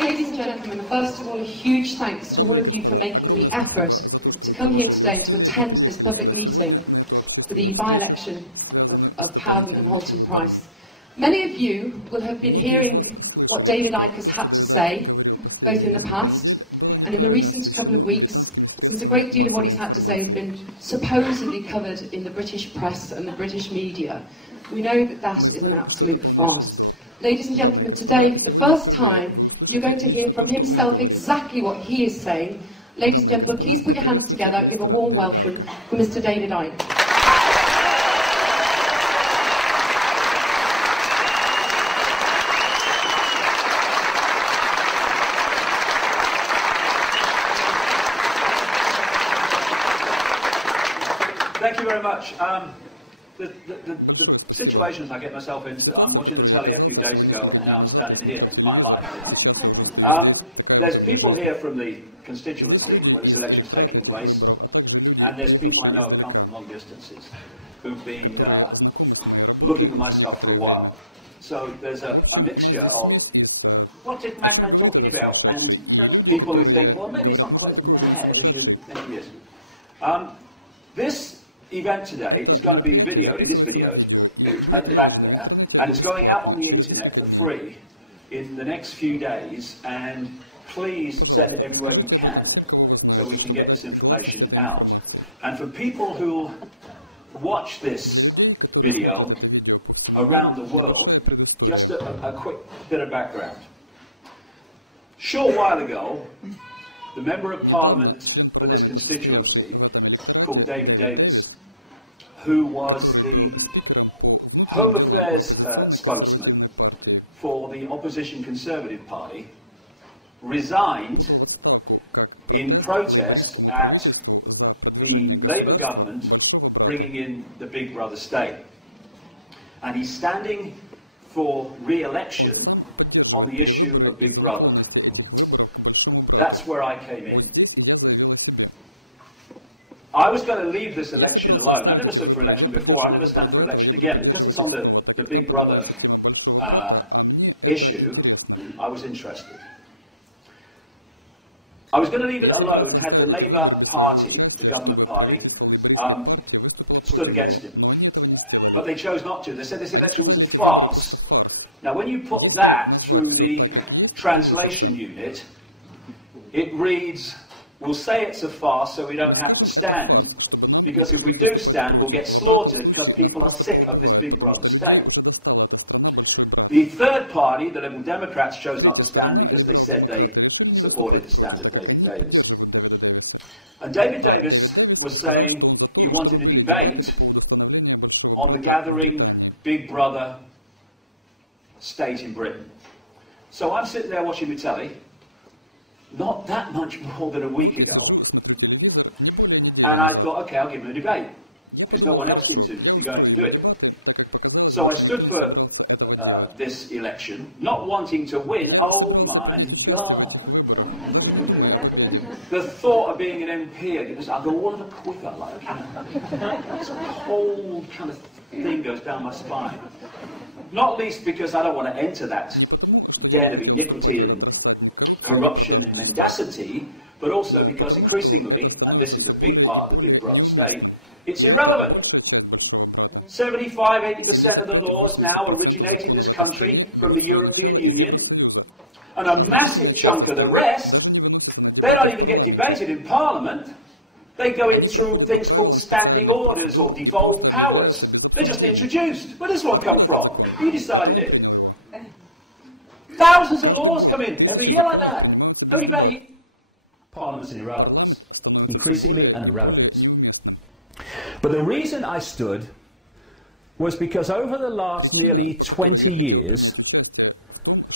Ladies and gentlemen, first of all, a huge thanks to all of you for making the effort to come here today and to attend this public meeting for the by-election of Howden and Holton Price. Many of you will have been hearing what Дэвид Айк has had to say, both in the past and in the recent couple of weeks, since a great deal of what he's had to say has been supposedly covered in the British press and the British media. We know that that is an absolute farce. Ladies and gentlemen, today, for the first time, you're going to hear from himself exactly what he is saying. Ladies and gentlemen, please put your hands together and give a warm welcome for Mr. Дэвид Айк. Thank you very much. The situations I get myself into, I'm watching the telly a few days ago and now I'm standing here. It's my life. There's people here from the constituency where this election's taking place, and there's people I know have come from long distances who've been looking at my stuff for a while. So there's a mixture of, what's this madman talking about? And people who think, well, maybe it's not quite as mad as you think it is. This event today is going to be videoed. It is videoed at the back there, and it's going out on the internet for free in the next few days, and please send it everywhere you can so we can get this information out. And for people who watch this video around the world, just a quick bit of background. Short while ago, the Member of Parliament for this constituency, called David Davis, who was the Home Affairs spokesman for the opposition Conservative Party, resigned in protest at the Labour government bringing in the Big Brother state. And he's standing for re-election on the issue of Big Brother. That's where I came in. I was going to leave this election alone. I never stood for election before. I never stand for election again. Because it's on the Big Brother issue, I was interested. I was going to leave it alone had the Labour Party, the government party, stood against him. But they chose not to. They said this election was a farce. Now, when you put that through the translation unit, it reads, we'll say it's a farce so we don't have to stand, because if we do stand, we'll get slaughtered because people are sick of this Big Brother state. The third party, the Liberal Democrats, chose not to stand because they said they supported the stand of David Davis. And David Davis was saying he wanted a debate on the gathering Big Brother state in Britain. So I'm sitting there watching the telly, not that much more than a week ago, and I thought, okay, I'll give him a debate, because no one else seemed to be going to do it. So I stood for this election, not wanting to win. Oh my God. The thought of being an MP again, I'll go all of a quiver, like, this cold kind of thing goes down my spine. Not least because I don't want to enter that den of iniquity and corruption and mendacity, but also because increasingly, and this is a big part of the Big Brother state, it's irrelevant. 75–80% of the laws now originate in this country from the European Union, and a massive chunk of the rest, they don't even get debated in Parliament. They go in through things called standing orders or devolved powers. They're just introduced. Where does this one come from? Who decided it? Thousands of laws come in every year like that. No debate. Parliament's an irrelevance. Increasingly an irrelevance. But the reason I stood was because over the last nearly 20 years,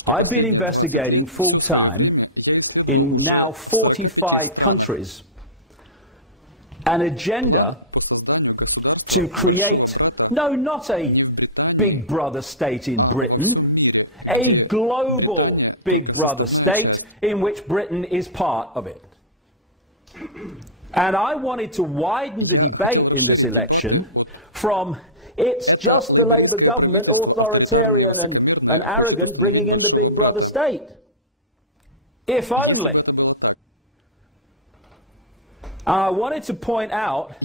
I've been investigating full-time in now 45 countries an agenda to create, no, not a Big Brother state in Britain, a global Big Brother state in which Britain is part of it. And I wanted to widen the debate in this election from it's just the Labour government, authoritarian and arrogant, bringing in the Big Brother state. if only. I wanted to point out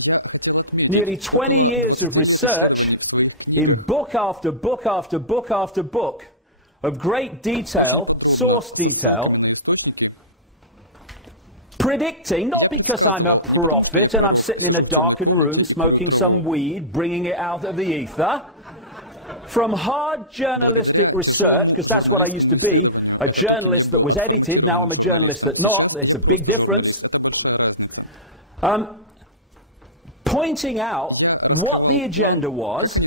nearly 20 years of research in book after book after book after book of great detail, source detail, predicting, not because I'm a prophet and I'm sitting in a darkened room smoking some weed, bringing it out of the ether, from hard journalistic research, because that's what I used to be, a journalist that was edited. Now I'm a journalist that's not. There's a big difference. Pointing out what the agenda was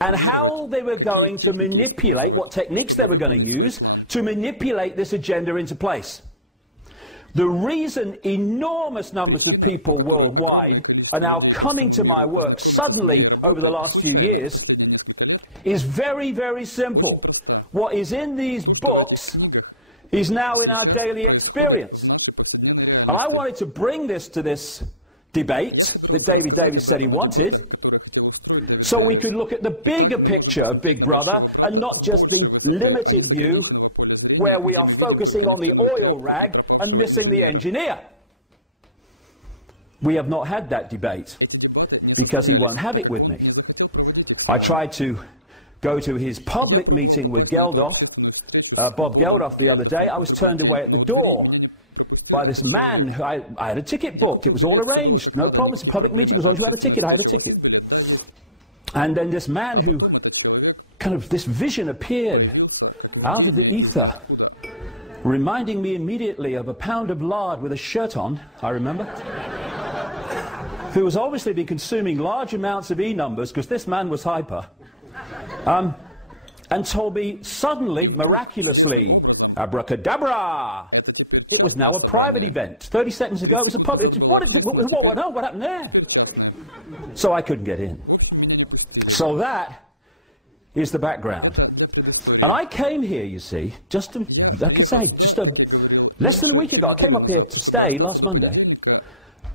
and how they were going to manipulate, what techniques they were going to use to manipulate this agenda into place. The reason enormous numbers of people worldwide are now coming to my work suddenly over the last few years is very, very simple. What is in these books is now in our daily experience. And I wanted to bring this to this debate that David Davis said he wanted, so we could look at the bigger picture of Big Brother and not just the limited view where we are focusing on the oil rag and missing the engineer. We have not had that debate because he won't have it with me. I tried to go to his public meeting with Geldof, Bob Geldof, the other day. I was turned away at the door by this man. I had a ticket booked. It was all arranged. No problem. It's a public meeting. As long as you had a ticket, I had a ticket. And then this man who, kind of, this vision appeared out of the ether, reminding me immediately of a pound of lard with a shirt on, I remember, who was obviously been consuming large amounts of E-numbers, because this man was hyper, and told me suddenly, miraculously, abracadabra, it was now a private event. 30 seconds ago it was a public. What happened there? So I couldn't get in. So that is the background. And I came here, you see, just less than a week ago. I came up here to stay last Monday,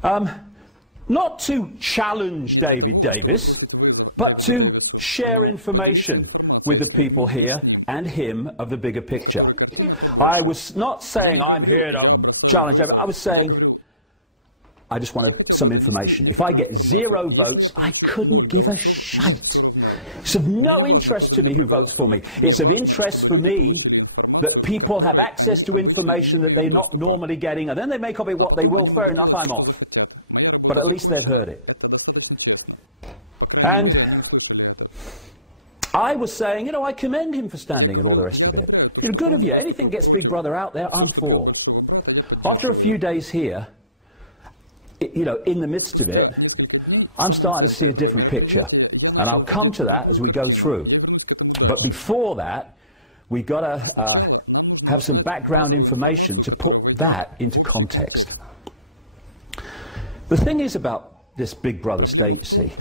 not to challenge David Davis, but to share information with the people here and him of the bigger picture. I was not saying I'm here to challenge David. I was saying I just wanted some information. If I get 0 votes, I couldn't give a shite. It's of no interest to me who votes for me. It's of interest for me that people have access to information that they're not normally getting, and then they make of it what they will. Fair enough, I'm off. But at least they've heard it. And I was saying, you know, I commend him for standing and all the rest of it. You know, good of you. Anything gets Big Brother out there, I'm for. After a few days here, you know, in the midst of it, I'm starting to see a different picture. And I'll come to that as we go through. But before that, we've got to have some background information to put that into context. The thing is about this Big Brother state, you see,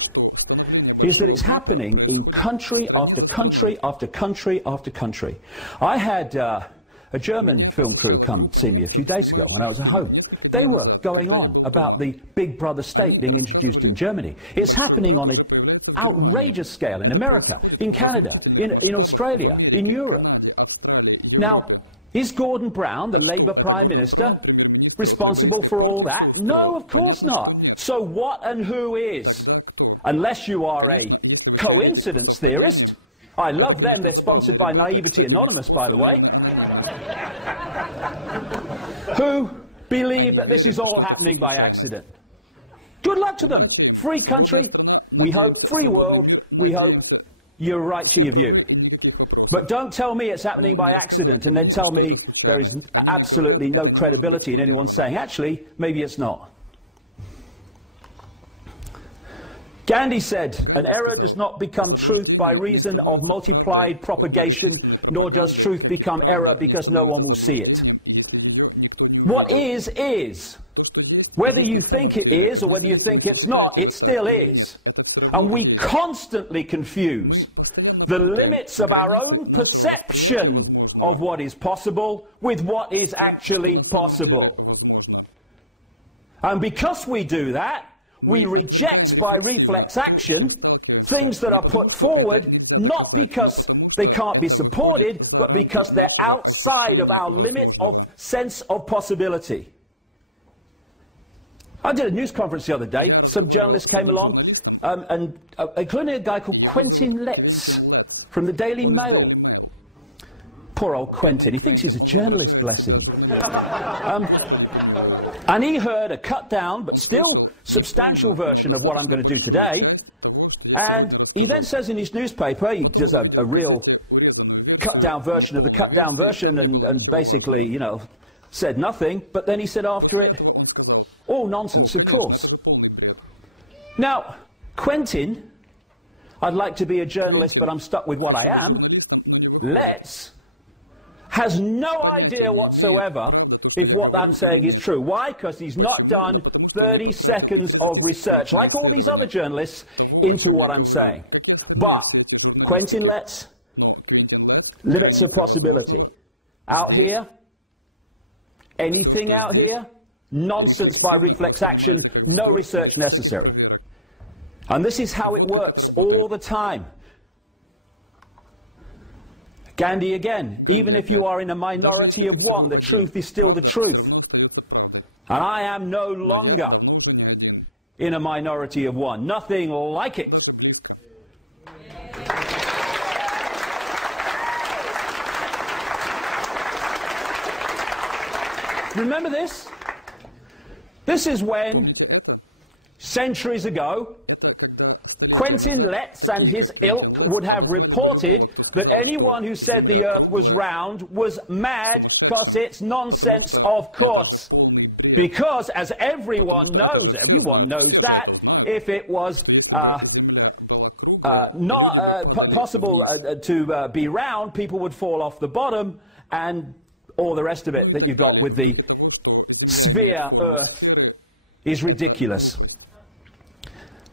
is that it's happening in country after country after country after country. I had a German film crew come see me a few days ago when I was at home. They were going on about the Big Brother state being introduced in Germany. It's happening on an outrageous scale in America, in Canada, in Australia, in Europe. Now, is Gordon Brown, the Labour Prime Minister, responsible for all that? No, of course not. So what and who is? Unless you are a coincidence theorist. I love them. They're sponsored by Naivety Anonymous, by the way. Who believe that this is all happening by accident. Good luck to them. Free country, we hope. Free world, we hope. You're right to your view. But don't tell me it's happening by accident and then tell me there is absolutely no credibility in anyone saying, actually, maybe it's not. Gandhi said, an error does not become truth by reason of multiplied propagation, nor does truth become error because no one will see it. What is, is. Whether you think it is or whether you think it's not, it still is. And we constantly confuse the limits of our own perception of what is possible with what is actually possible. And because we do that, we reject by reflex action things that are put forward not because they can't be supported, but because they're outside of our limit of sense of possibility. I did a news conference the other day. Some journalists came along, including a guy called Quentin Letts from the Daily Mail. Poor old Quentin. He thinks he's a journalist, bless him. And he heard a cut-down, but still substantial version of what I'm going to do today. And he then says in his newspaper, he does a real cut-down version of the cut-down version and basically, you know, said nothing. But then he said after it, all nonsense, of course. Now, Quentin, I'd like to be a journalist, but I'm stuck with what I am. Letts has no idea whatsoever if what I'm saying is true. Why? Because he's not done 30 seconds of research, like all these other journalists, into what I'm saying. But Quentin Letts, limits of possibility. Out here, anything out here, nonsense by reflex action, no research necessary. And this is how it works all the time. Gandhi again, even if you are in a minority of one, the truth is still the truth. And I am no longer in a minority of one. Nothing like it. Remember this? This is when, centuries ago, Quentin Letts and his ilk would have reported that anyone who said the earth was round was mad because it's nonsense, of course. Because, as everyone knows that, if it was not possible to be round, people would fall off the bottom and all the rest of it that you got with the sphere earth is ridiculous.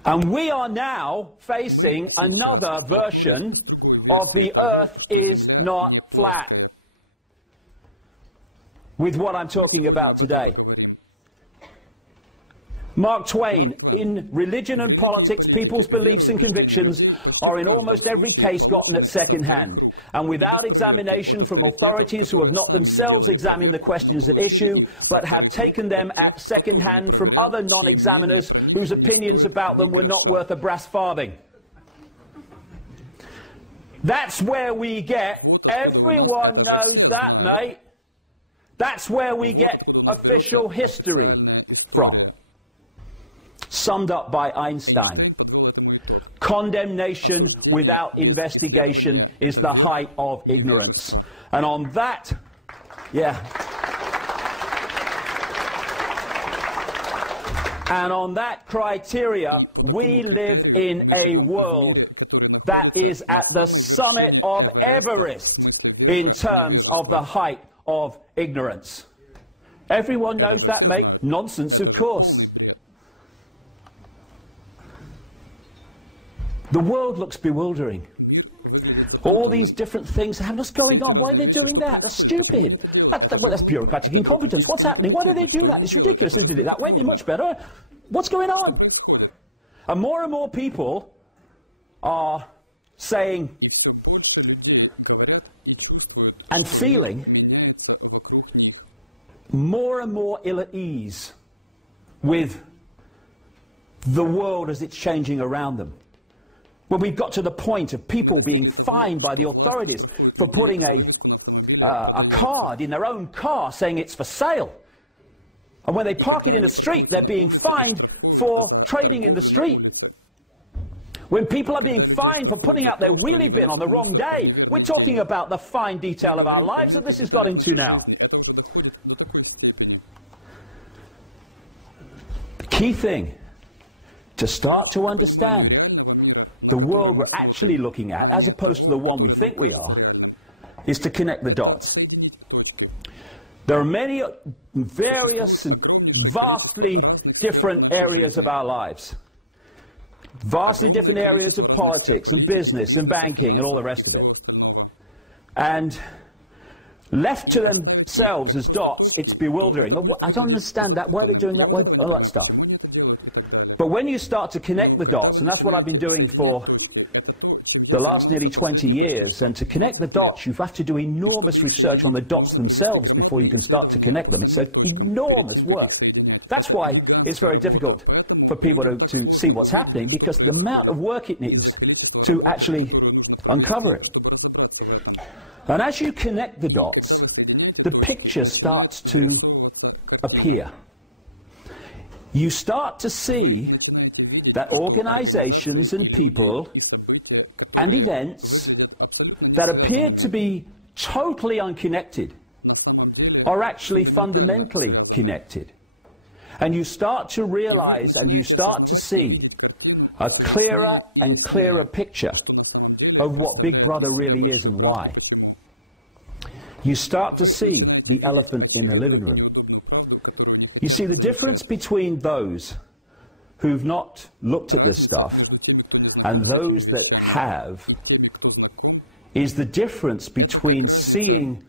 And we are now facing another version of the earth is not flat with what I'm talking about today. Mark Twain, in religion and politics, people's beliefs and convictions are in almost every case gotten at second hand, and without examination from authorities who have not themselves examined the questions at issue, but have taken them at second hand from other non-examiners whose opinions about them were not worth a brass farthing. That's where we get, everyone knows that, mate. That's where we get official history from. Summed up by Einstein. Condemnation without investigation is the height of ignorance. And on that, and on that criteria, we live in a world that is at the summit of Everest in terms of the height of ignorance. Everyone knows that, mate. Nonsense, of course. The world looks bewildering. All these different things, what's going on? Why are they doing that? That's stupid. That's bureaucratic incompetence. What's happening? Why do they do that? It's ridiculous. They did it that way. It'd be much better. What's going on? And more people are saying and feeling more and more ill at ease with the world as it's changing around them. When we've got to the point of people being fined by the authorities for putting a card in their own car saying it's for sale. And when they park it in the street, they're being fined for trading in the street. When people are being fined for putting out their wheelie bin on the wrong day, we're talking about the fine detail of our lives that this has got into now. The key thing to start to understand the world we're actually looking at, as opposed to the one we think we are, is to connect the dots. There are many various and vastly different areas of our lives. Vastly different areas of politics and business and banking and all the rest of it. And left to themselves as dots, it's bewildering. I don't understand that. Why are they doing that? Why, all that stuff. But when you start to connect the dots, and that's what I've been doing for the last nearly 20 years, and to connect the dots you have to do enormous research on the dots themselves before you can start to connect them. It's an enormous work. That's why it's very difficult for people to see what's happening, because the amount of work it needs to actually uncover it. And as you connect the dots, the picture starts to appear. You start to see that organizations and people and events that appeared to be totally unconnected are actually fundamentally connected. And you start to realize and you start to see a clearer and clearer picture of what Big Brother really is and why. You start to see the elephant in the living room. You see the difference between those who've not looked at this stuff and those that have is the difference between seeing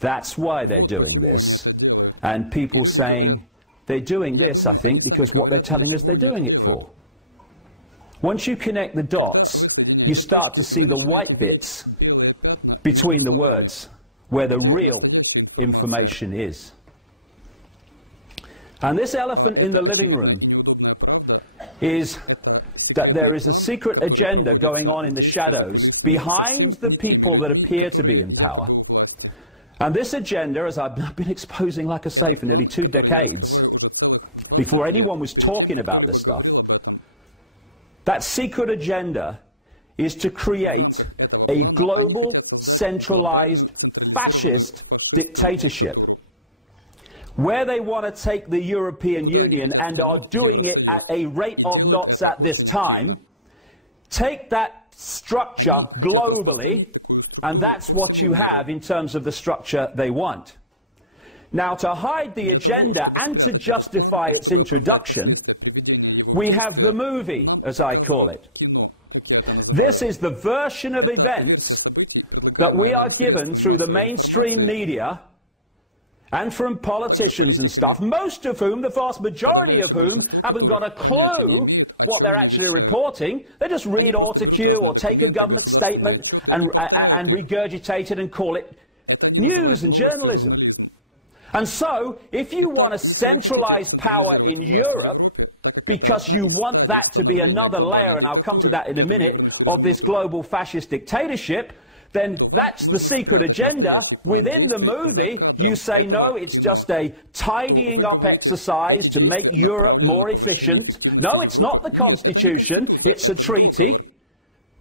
that's why they're doing this and people saying they're doing this, I think, because what they're telling us they're doing it for. Once you connect the dots, you start to see the white bits between the words, where the real information is. And this elephant in the living room is that there is a secret agenda going on in the shadows behind the people that appear to be in power. And this agenda, as I've been exposing, like I say, for nearly 2 decades, before anyone was talking about this stuff, that secret agenda is to create a global, centralized, fascist dictatorship, where they want to take the European Union, and are doing it at a rate of knots at this time, take that structure globally, and that's what you have in terms of the structure they want. Now, to hide the agenda and to justify its introduction, we have the movie, as I call it. This is the version of events that we are given through the mainstream media and from politicians and stuff, most of whom, the vast majority of whom, haven't got a clue what they're actually reporting. They just read autocue or take a government statement and regurgitate it and call it news and journalism. And so, if you want to centralize power in Europe, because you want that to be another layer, and I'll come to that in a minute, of this global fascist dictatorship, then that's the secret agenda. Within the movie, you say, no, it's just a tidying up exercise to make Europe more efficient. No, it's not the Constitution, it's a treaty.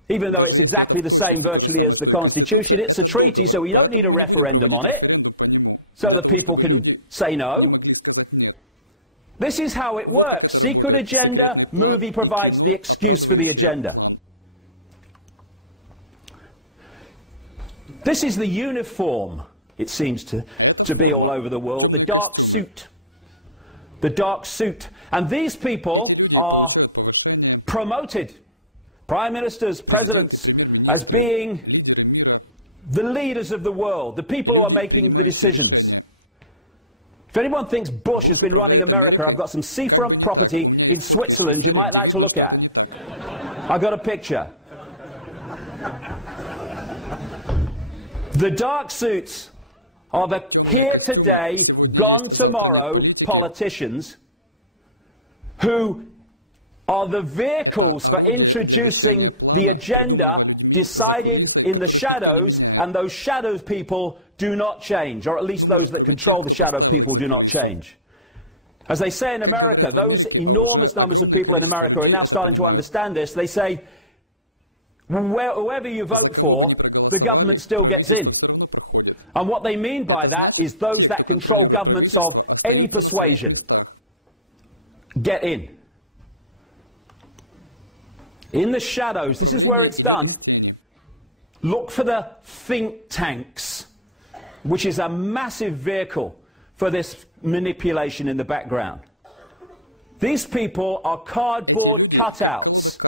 Even though it's exactly the same virtually as the Constitution, it's a treaty, so we don't need a referendum on it, so that people can say no. This is how it works. Secret agenda, movie provides the excuse for the agenda. This is the uniform, it seems to be all over the world, the dark suit. The dark suit. And these people are promoted, prime ministers, presidents, as being the leaders of the world, the people who are making the decisions. If anyone thinks Bush has been running America, I've got some seafront property in Switzerland you might like to look at. I've got a picture. The dark suits are the here today, gone tomorrow politicians who are the vehicles for introducing the agenda decided in the shadows, and those shadows people do not change, or at least those that control the shadow people do not change. As they say in America, those enormous numbers of people in America are now starting to understand this. They say, whoever you vote for, the government still gets in. And what they mean by that is those that control governments of any persuasion get in. In the shadows, this is where it's done. Look for the think tanks, which is a massive vehicle for this manipulation in the background. These people are cardboard cutouts.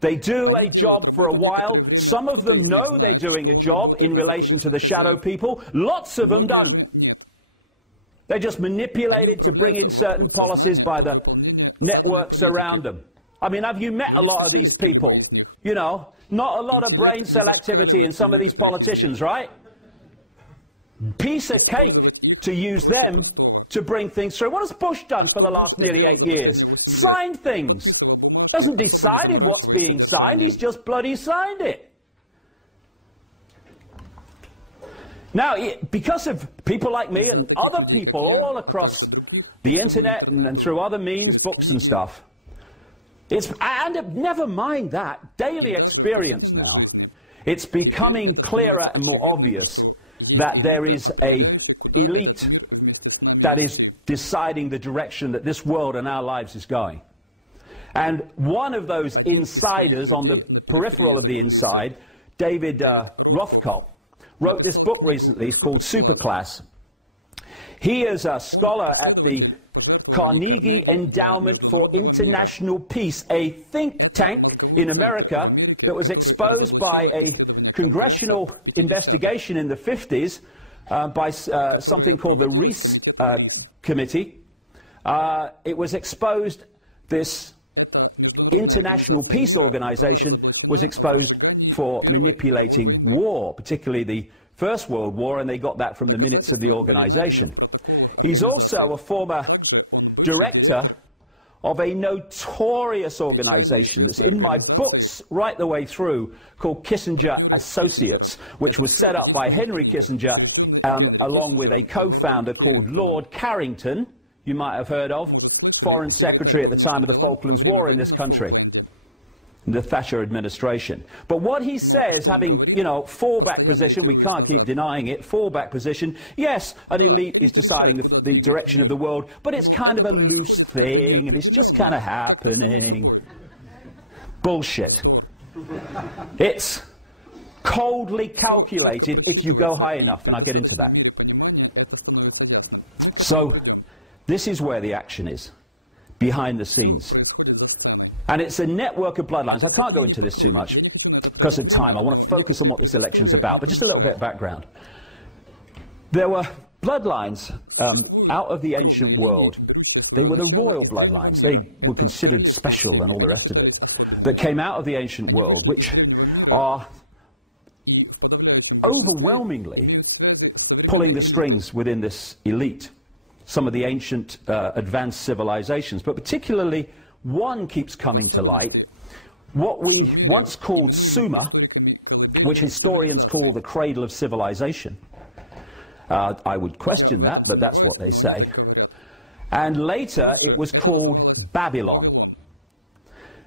They do a job for a while. Some of them know they're doing a job in relation to the shadow people. Lots of them don't. They're just manipulated to bring in certain policies by the networks around them. I mean, have you met a lot of these people? You know, Not a lot of brain cell activity in some of these politicians, right? Piece of cake to use them to bring things through. What has Bush done for the last nearly 8 years? Signed things. Hasn't decided what's being signed, he's just bloody signed it. Now, because of people like me and other people all across the internet and through other means, books and stuff, and never mind that, daily experience now, it's becoming clearer and more obvious that there is an elite that is deciding the direction that this world and our lives is going. And one of those insiders on the peripheral of the inside, Дэвид Rothkopf, wrote this book recently. It's called Superclass. He is a scholar at the Carnegie Endowment for International Peace, a think tank in America that was exposed by a congressional investigation in the 50s by something called the Reese Committee. It was exposed, this international peace organization was exposed for manipulating war, particularly the First World War, and they got that from the minutes of the organization. He's also a former director of a notorious organization that's in my books right the way through, called Kissinger Associates, which was set up by Henry Kissinger along with a co-founder called Lord Carrington, you might have heard of, Foreign Secretary at the time of the Falklands War in this country, the Thatcher administration. But what he says, having, you know, fallback position, we can't keep denying it, fallback position, yes, an elite is deciding the direction of the world, but it's kind of a loose thing, and it's just kind of happening. Bullshit. It's coldly calculated if you go high enough, and I'll get into that. So, this is where the action is, behind the scenes. And it's a network of bloodlines. I can't go into this too much because of time. I want to focus on what this election's about, but just a little bit of background. There were bloodlines out of the ancient world. They were the royal bloodlines. They were considered special and all the rest of it, that came out of the ancient world, which are overwhelmingly pulling the strings within this elite. Some of the ancient advanced civilizations, but particularly one keeps coming to light, what we once called Sumer, which historians call the cradle of civilization. I would question that, but that's what they say. And later it was called Babylon.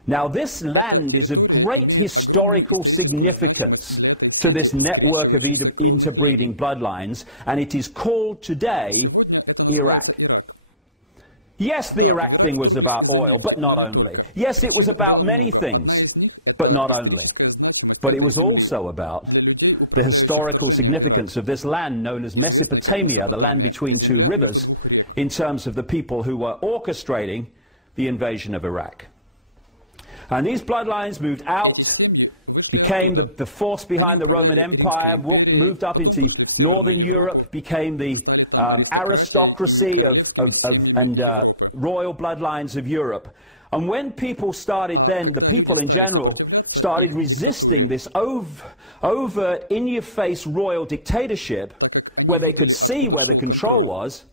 Now this land is of great historical significance to this network of interbreeding bloodlines, and it is called today Iraq. Yes, the Iraq thing was about oil, but not only. Yes, it was about many things, but not only. But it was also about the historical significance of this land known as Mesopotamia, the land between two rivers, in terms of the people who were orchestrating the invasion of Iraq. And these bloodlines moved out, became the force behind the Roman Empire, moved up into Northern Europe, became the aristocracy and royal bloodlines of Europe. And when people started then, the people in general, started resisting this overt, in-your-face royal dictatorship, where they could see where the control was,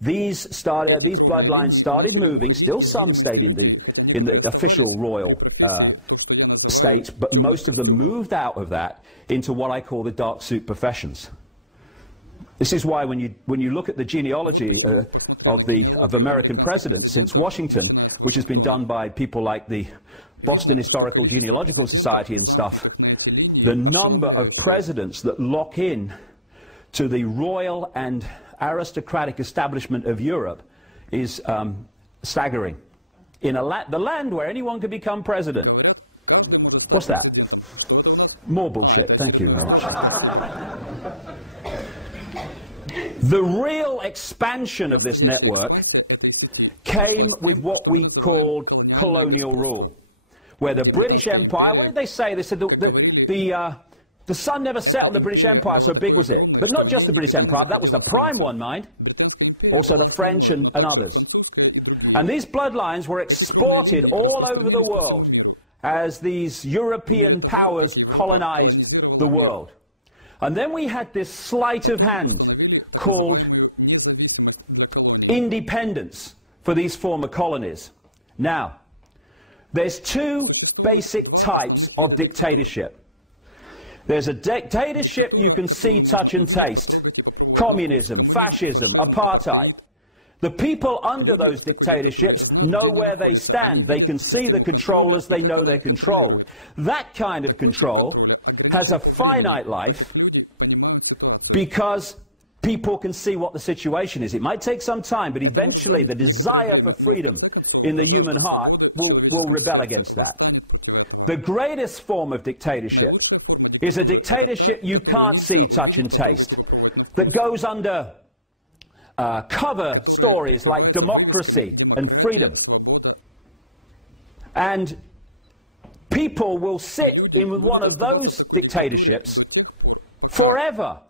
these bloodlines started moving. Still some stayed in the official royal state, but most of them moved out of that into what I call the dark suit professions. This is why when you look at the genealogy of American presidents since Washington, which has been done by people like the Boston Historical Genealogical Society and stuff, the number of presidents that lock in to the royal and aristocratic establishment of Europe is staggering. In the land where anyone can become president. What's that? More bullshit. Thank you very much. The real expansion of this network came with what we called colonial rule, where the British Empire, what did they say? They said the sun never set on the British Empire, so big was it. But not just the British Empire, that was the prime one, mind. Also the French and others. And these bloodlines were exported all over the world. as these European powers colonized the world. And then we had this sleight of hand called independence for these former colonies. Now, there's two basic types of dictatorship. There's a dictatorship you can see, touch and taste. Communism, fascism, apartheid. The people under those dictatorships know where they stand. They can see the controllers, they know they're controlled. That kind of control has a finite life because people can see what the situation is. It might take some time, but eventually the desire for freedom in the human heart will rebel against that. The greatest form of dictatorship is a dictatorship you can't see, touch and taste, that goes under cover stories like democracy and freedom. And people will sit in one of those dictatorships forever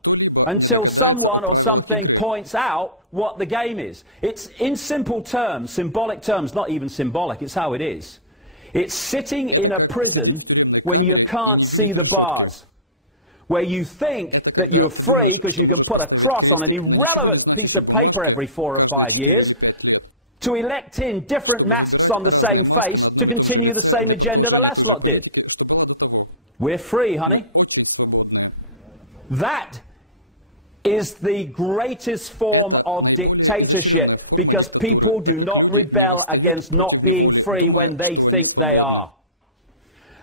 until someone or something points out what the game is. It's in simple terms, symbolic terms, not even symbolic, it's how it is. It's sitting in a prison when you can't see the bars, where you think that you're free because you can put a cross on an irrelevant piece of paper every 4 or 5 years to elect in different masks on the same face to continue the same agenda the last lot did. We're free, honey. That is the greatest form of dictatorship, because people do not rebel against not being free when they think they are.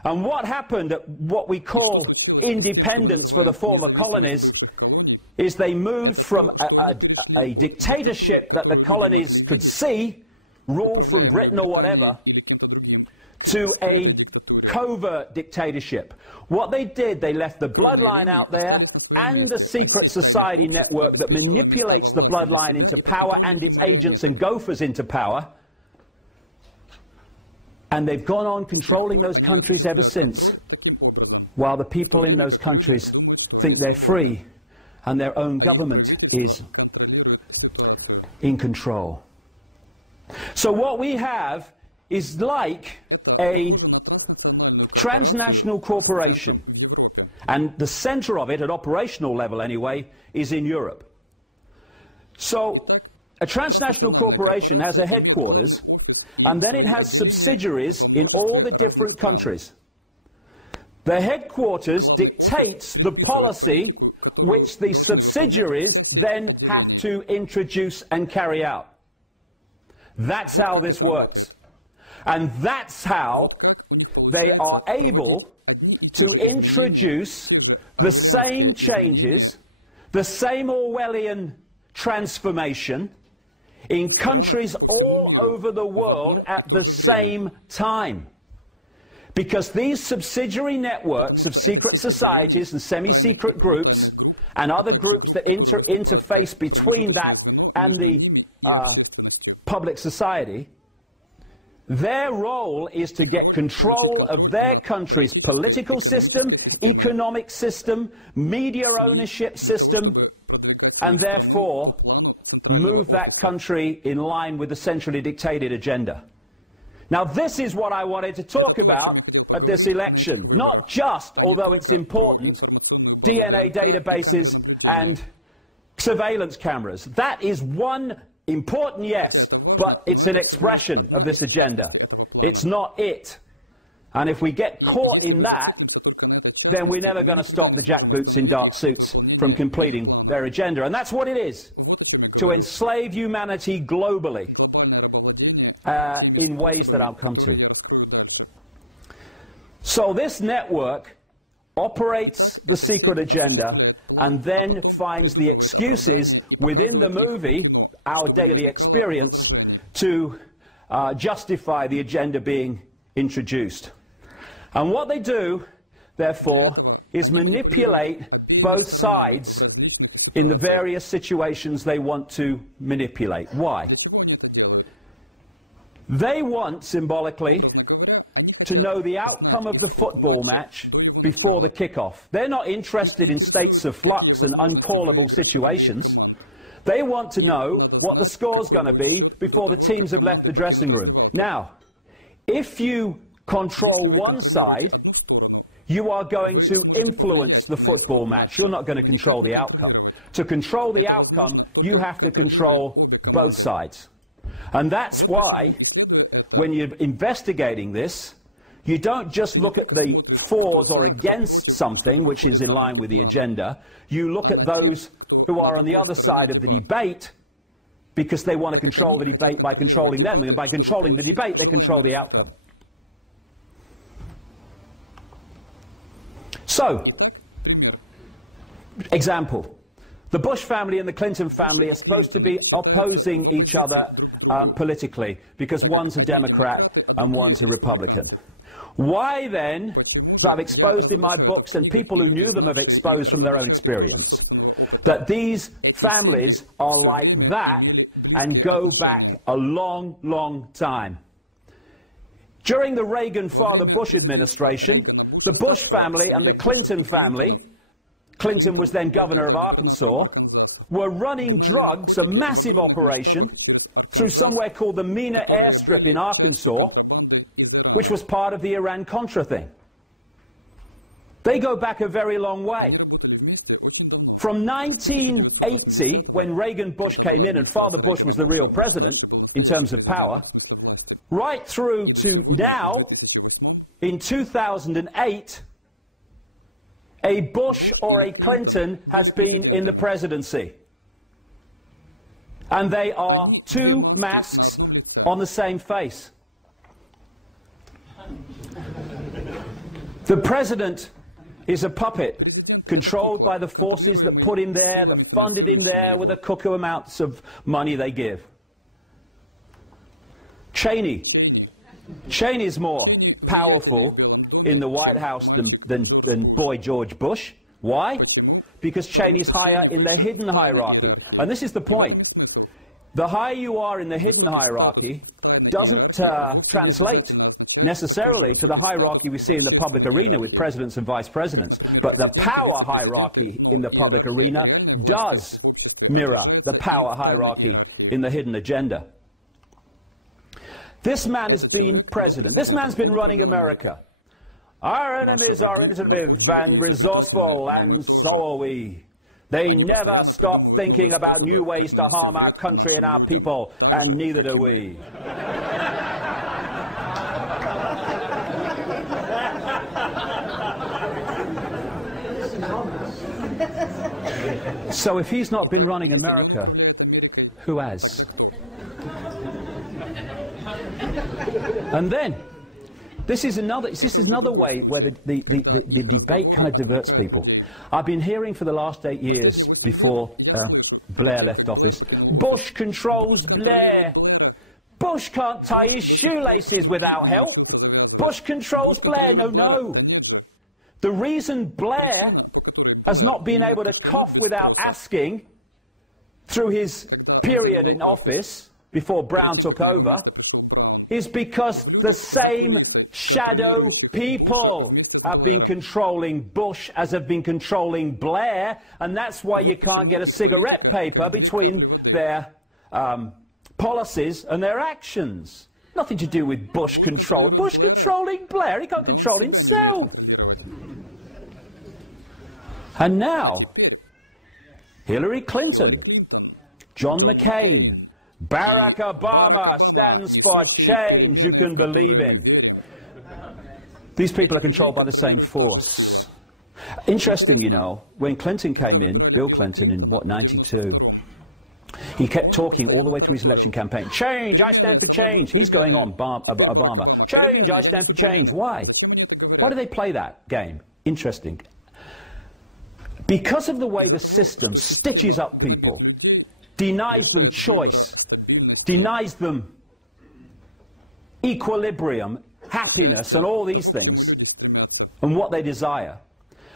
And what happened at what we call independence for the former colonies is they moved from a dictatorship that the colonies could see, rule from Britain or whatever, to a covert dictatorship. What they did, they left the bloodline out there and the secret society network that manipulates the bloodline into power and its agents and gophers into power. And they've gone on controlling those countries ever since, while the people in those countries think they're free and their own government is in control. So what we have is like a transnational corporation, and the center of it, at operational level anyway, is in Europe. So a transnational corporation has a headquarters, and then it has subsidiaries in all the different countries. The headquarters dictates the policy which the subsidiaries then have to introduce and carry out. That's how this works. And that's how they are able to introduce the same changes, the same Orwellian transformation in countries all over the world at the same time. Because these subsidiary networks of secret societies and semi-secret groups and other groups that interface between that and the public society, their role is to get control of their country's political system, economic system, media ownership system, and therefore move that country in line with the centrally dictated agenda. Now, this is what I wanted to talk about at this election. Not just, although it's important, DNA databases and surveillance cameras. That is one important, yes, but it's an expression of this agenda. It's not it. And if we get caught in that, then we're never going to stop the jackboots in dark suits from completing their agenda. And that's what it is, to enslave humanity globally in ways that I'll come to. So this network operates the secret agenda and then finds the excuses within the movie, our daily experience, to justify the agenda being introduced. And what they do, therefore, is manipulate both sides in the various situations they want to manipulate. Why? They want, symbolically, to know the outcome of the football match before the kickoff. They're not interested in states of flux and uncallable situations. They want to know what the score's going to be before the teams have left the dressing room. Now, if you control one side, you are going to influence the football match. You're not going to control the outcome. To control the outcome, you have to control both sides. And that's why, when you're investigating this, you don't just look at the fors or against something, which is in line with the agenda. You look at those who are on the other side of the debate, because they want to control the debate by controlling them. And by controlling the debate, they control the outcome. So, example. The Bush family and the Clinton family are supposed to be opposing each other politically, because one's a Democrat and one's a Republican. Why then, as I've exposed in my books, and people who knew them have exposed from their own experience, that these families are like that and go back a long, long time. During the Reagan-Father Bush administration, the Bush family and the Clinton family, Clinton was then governor of Arkansas, were running drugs, a massive operation, through somewhere called the Mena airstrip in Arkansas, which was part of the Iran-Contra thing. They go back a very long way. From 1980, when Reagan-Bush came in and Father Bush was the real president in terms of power, right through to now, in 2008, a Bush or a Clinton has been in the presidency. And they are two masks on the same face. The president is a puppet controlled by the forces that put him there, that funded him there with the cuckoo amounts of money they give. Cheney's more powerful in the White House than boy George Bush. Why? Because Cheney's higher in the hidden hierarchy. And this is the point. The higher you are in the hidden hierarchy doesn't translate necessarily to the hierarchy we see in the public arena with presidents and vice presidents. But the power hierarchy in the public arena does mirror the power hierarchy in the hidden agenda. This man has been president. This man's been running America. Our enemies are innovative and resourceful, and so are we. They never stop thinking about new ways to harm our country and our people, and neither do we. So if he's not been running America, who has? And then, this is another way where the debate kind of diverts people. I've been hearing for the last 8 years before Blair left office, Bush controls Blair. Bush can't tie his shoelaces without help. Bush controls Blair. No, no. The reason Blair has not been able to cough without asking through his period in office before Brown took over is because the same shadow people have been controlling Bush as have been controlling Blair, and that's why you can't get a cigarette paper between their policies and their actions. Nothing to do with Bush control. Bush controlling Blair, he can't control himself. And now, Hillary Clinton, John McCain, Barack Obama stands for change you can believe in. These people are controlled by the same force. Interesting, you know, when Clinton came in, Bill Clinton in, what, 92, he kept talking all the way through his election campaign. Change, I stand for change. He's going on, Obama. Change, I stand for change. Why? Why do they play that game? Interesting. Because of the way the system stitches up people, denies them choice, denies them equilibrium, happiness, and all these things, and what they desire.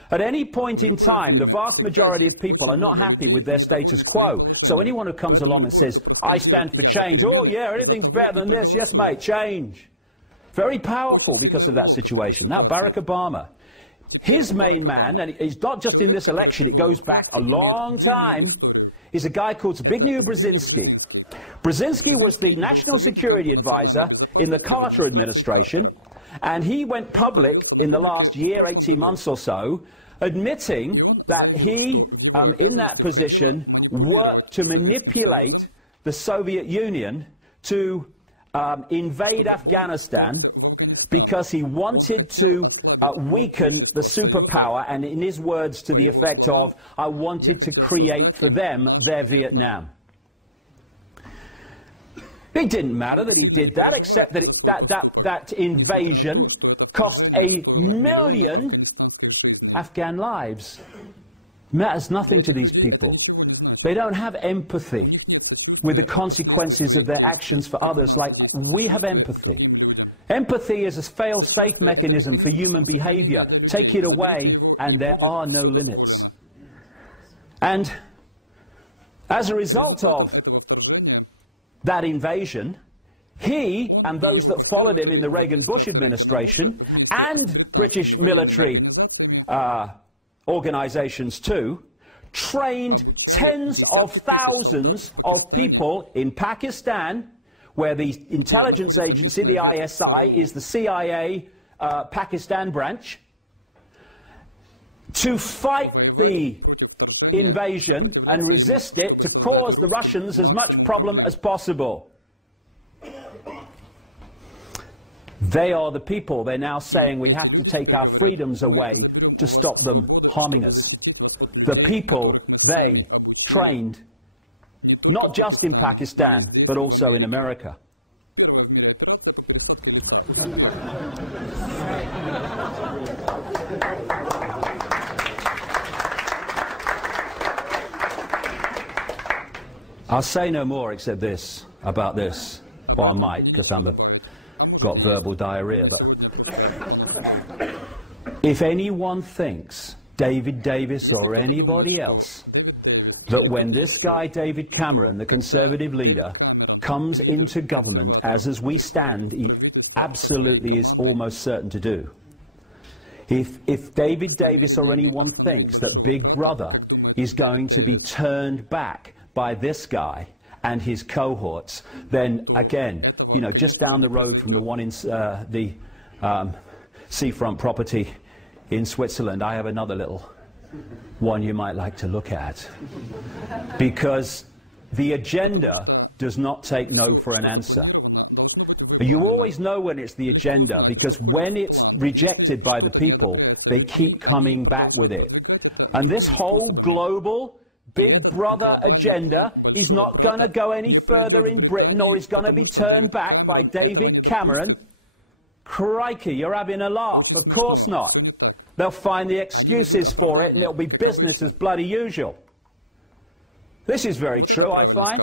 At any point in time, the vast majority of people are not happy with their status quo. So anyone who comes along and says, I stand for change, oh yeah, anything's better than this, yes mate, change. Very powerful because of that situation. Now, Barack Obama, his main man, and it's not just in this election, it goes back a long time, is a guy called Zbigniew Brzezinski. Brzezinski was the National Security Advisor in the Carter administration, And he went public in the last year, 18 months or so, admitting that he, in that position, worked to manipulate the Soviet Union to invade Afghanistan because he wanted to weaken the superpower, and in his words to the effect of, I wanted to create for them their Vietnam. It didn't matter that he did that, except that that invasion cost 1 million Afghan lives. Matters nothing to these people. They don't have empathy with the consequences of their actions for others like we have empathy. Empathy is a fail-safe mechanism for human behavior. Take it away and there are no limits. And as a result of that invasion, he and those that followed him in the Reagan-Bush administration and British military organizations too, trained tens of thousands of people in Pakistan, where the intelligence agency, the ISI, is the CIA Pakistan branch, to fight the invasion and resist it, to cause the Russians as much problem as possible. They are the people. They're now saying we have to take our freedoms away to stop them harming us. The people they trained, not just in Pakistan, but also in America. I'll say no more except this, about this. Well, I might, because I've got verbal diarrhea, but if anyone thinks, David Davis or anybody else, that when this guy, David Cameron, the Conservative leader, comes into government, as we stand, he absolutely is almost certain to do. If David Davis or anyone thinks that Big Brother is going to be turned back by this guy and his cohorts, then again, you know, just down the road from the one in the seafront property in Switzerland, I have another little one you might like to look at. Because the agenda does not take no for an answer. You always know when it's the agenda, because when it's rejected by the people, they keep coming back with it. And this whole global Big Brother agenda is not going to go any further in Britain, or is going to be turned back by David Cameron. Crikey, you're having a laugh. Of course not. They'll find the excuses for it, and it'll be business as bloody usual. This is very true, I find.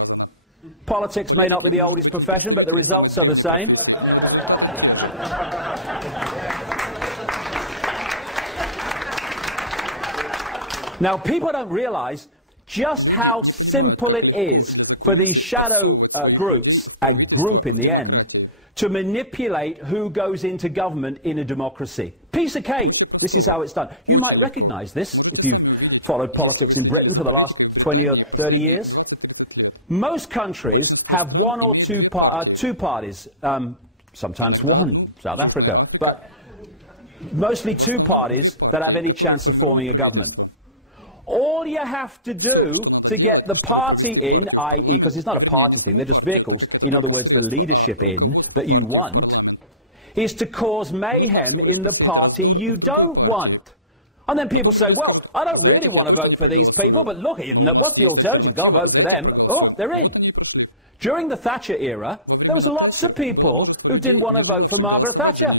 Politics may not be the oldest profession, but the results are the same. Now, people don't realize just how simple it is for these shadow groups, a group in the end, to manipulate who goes into government in a democracy. Piece of cake. This is how it's done. You might recognize this if you've followed politics in Britain for the last 20 or 30 years. Most countries have one or two parties, sometimes one, South Africa, but mostly two parties that have any chance of forming a government. All you have to do to get the party in, i.e., because it's not a party thing, they're just vehicles, in other words, the leadership in that you want, is to cause mayhem in the party you don't want. And then people say, well, I don't really want to vote for these people, but look, what's the alternative? Go and vote for them. Oh, they're in. During the Thatcher era, there was lots of people who didn't want to vote for Margaret Thatcher.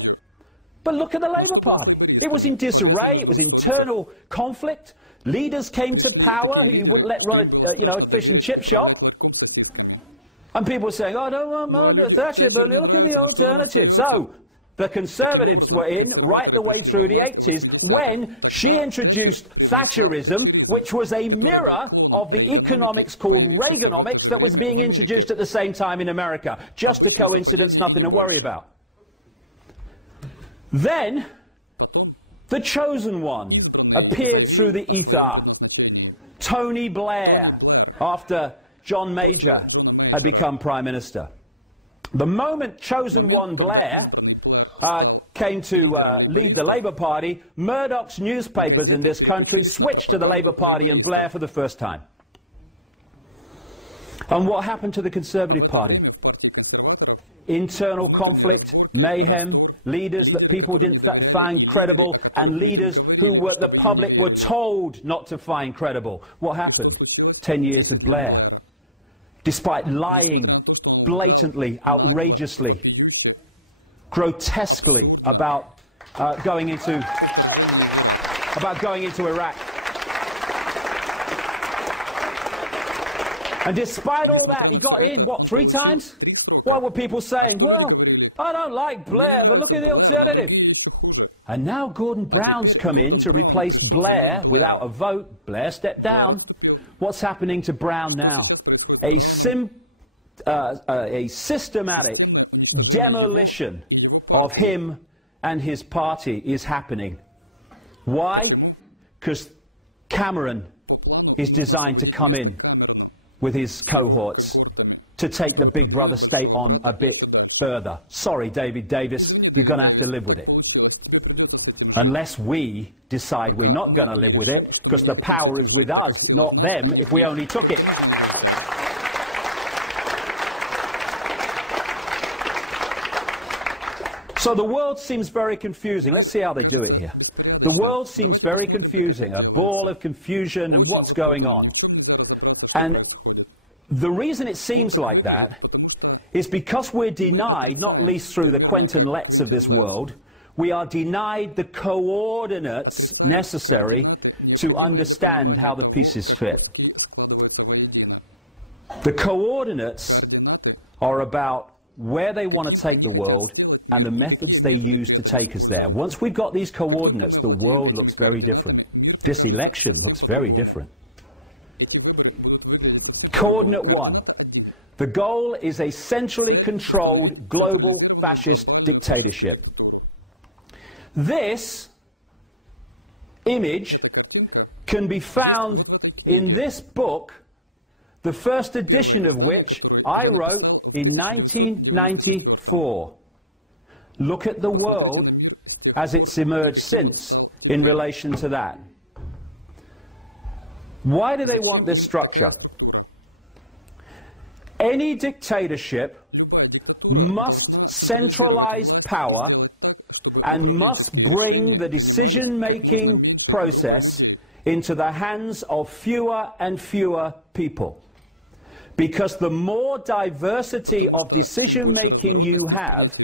But look at the Labour Party. It was in disarray, it was internal conflict. Leaders came to power who you wouldn't let run a fish and chip shop. And people were saying, oh, I don't want Margaret Thatcher, but look at the alternative. So the Conservatives were in right the way through the 80s when she introduced Thatcherism, which was a mirror of the economics called Reaganomics that was being introduced at the same time in America. Just a coincidence, nothing to worry about. Then the chosen one appeared through the ether. Tony Blair, after John Major had become Prime Minister. The moment chosen one Blair came to lead the Labour Party, Murdoch's newspapers in this country switched to the Labour Party and Blair for the first time. And what happened to the Conservative Party? Internal conflict, mayhem, leaders that people didn't find credible, and leaders who the public were told not to find credible. What happened? 10 years of Blair. Despite lying blatantly, outrageously, grotesquely about going into Iraq. And despite all that, he got in, what, 3 times? What were people saying? Well, I don't like Blair, but look at the alternative. And now Gordon Brown's come in to replace Blair without a vote. Blair stepped down. What's happening to Brown now? A systematic demolition of him and his party is happening. Why? Because Cameron is designed to come in with his cohorts to take the Big Brother state on a bit further. Sorry, David Davis, you're going to have to live with it. Unless we decide we're not going to live with it, because the power is with us, not them, if we only took it. So the world seems very confusing. Let's see how they do it here. The world seems very confusing, a ball of confusion and what's going on. And the reason it seems like that is because we're denied, not least through the Quentin Letts of this world, we are denied the coordinates necessary to understand how the pieces fit. The coordinates are about where they want to take the world and the methods they use to take us there. Once we've got these coordinates, the world looks very different. This election looks very different. Coordinate 1. The goal is a centrally controlled global fascist dictatorship. This image can be found in this book, the first edition of which I wrote in 1994. Look at the world as it's emerged since in relation to that. Why do they want this structure? Any dictatorship must centralize power and must bring the decision-making process into the hands of fewer and fewer people. Because the more diversity of decision-making you have,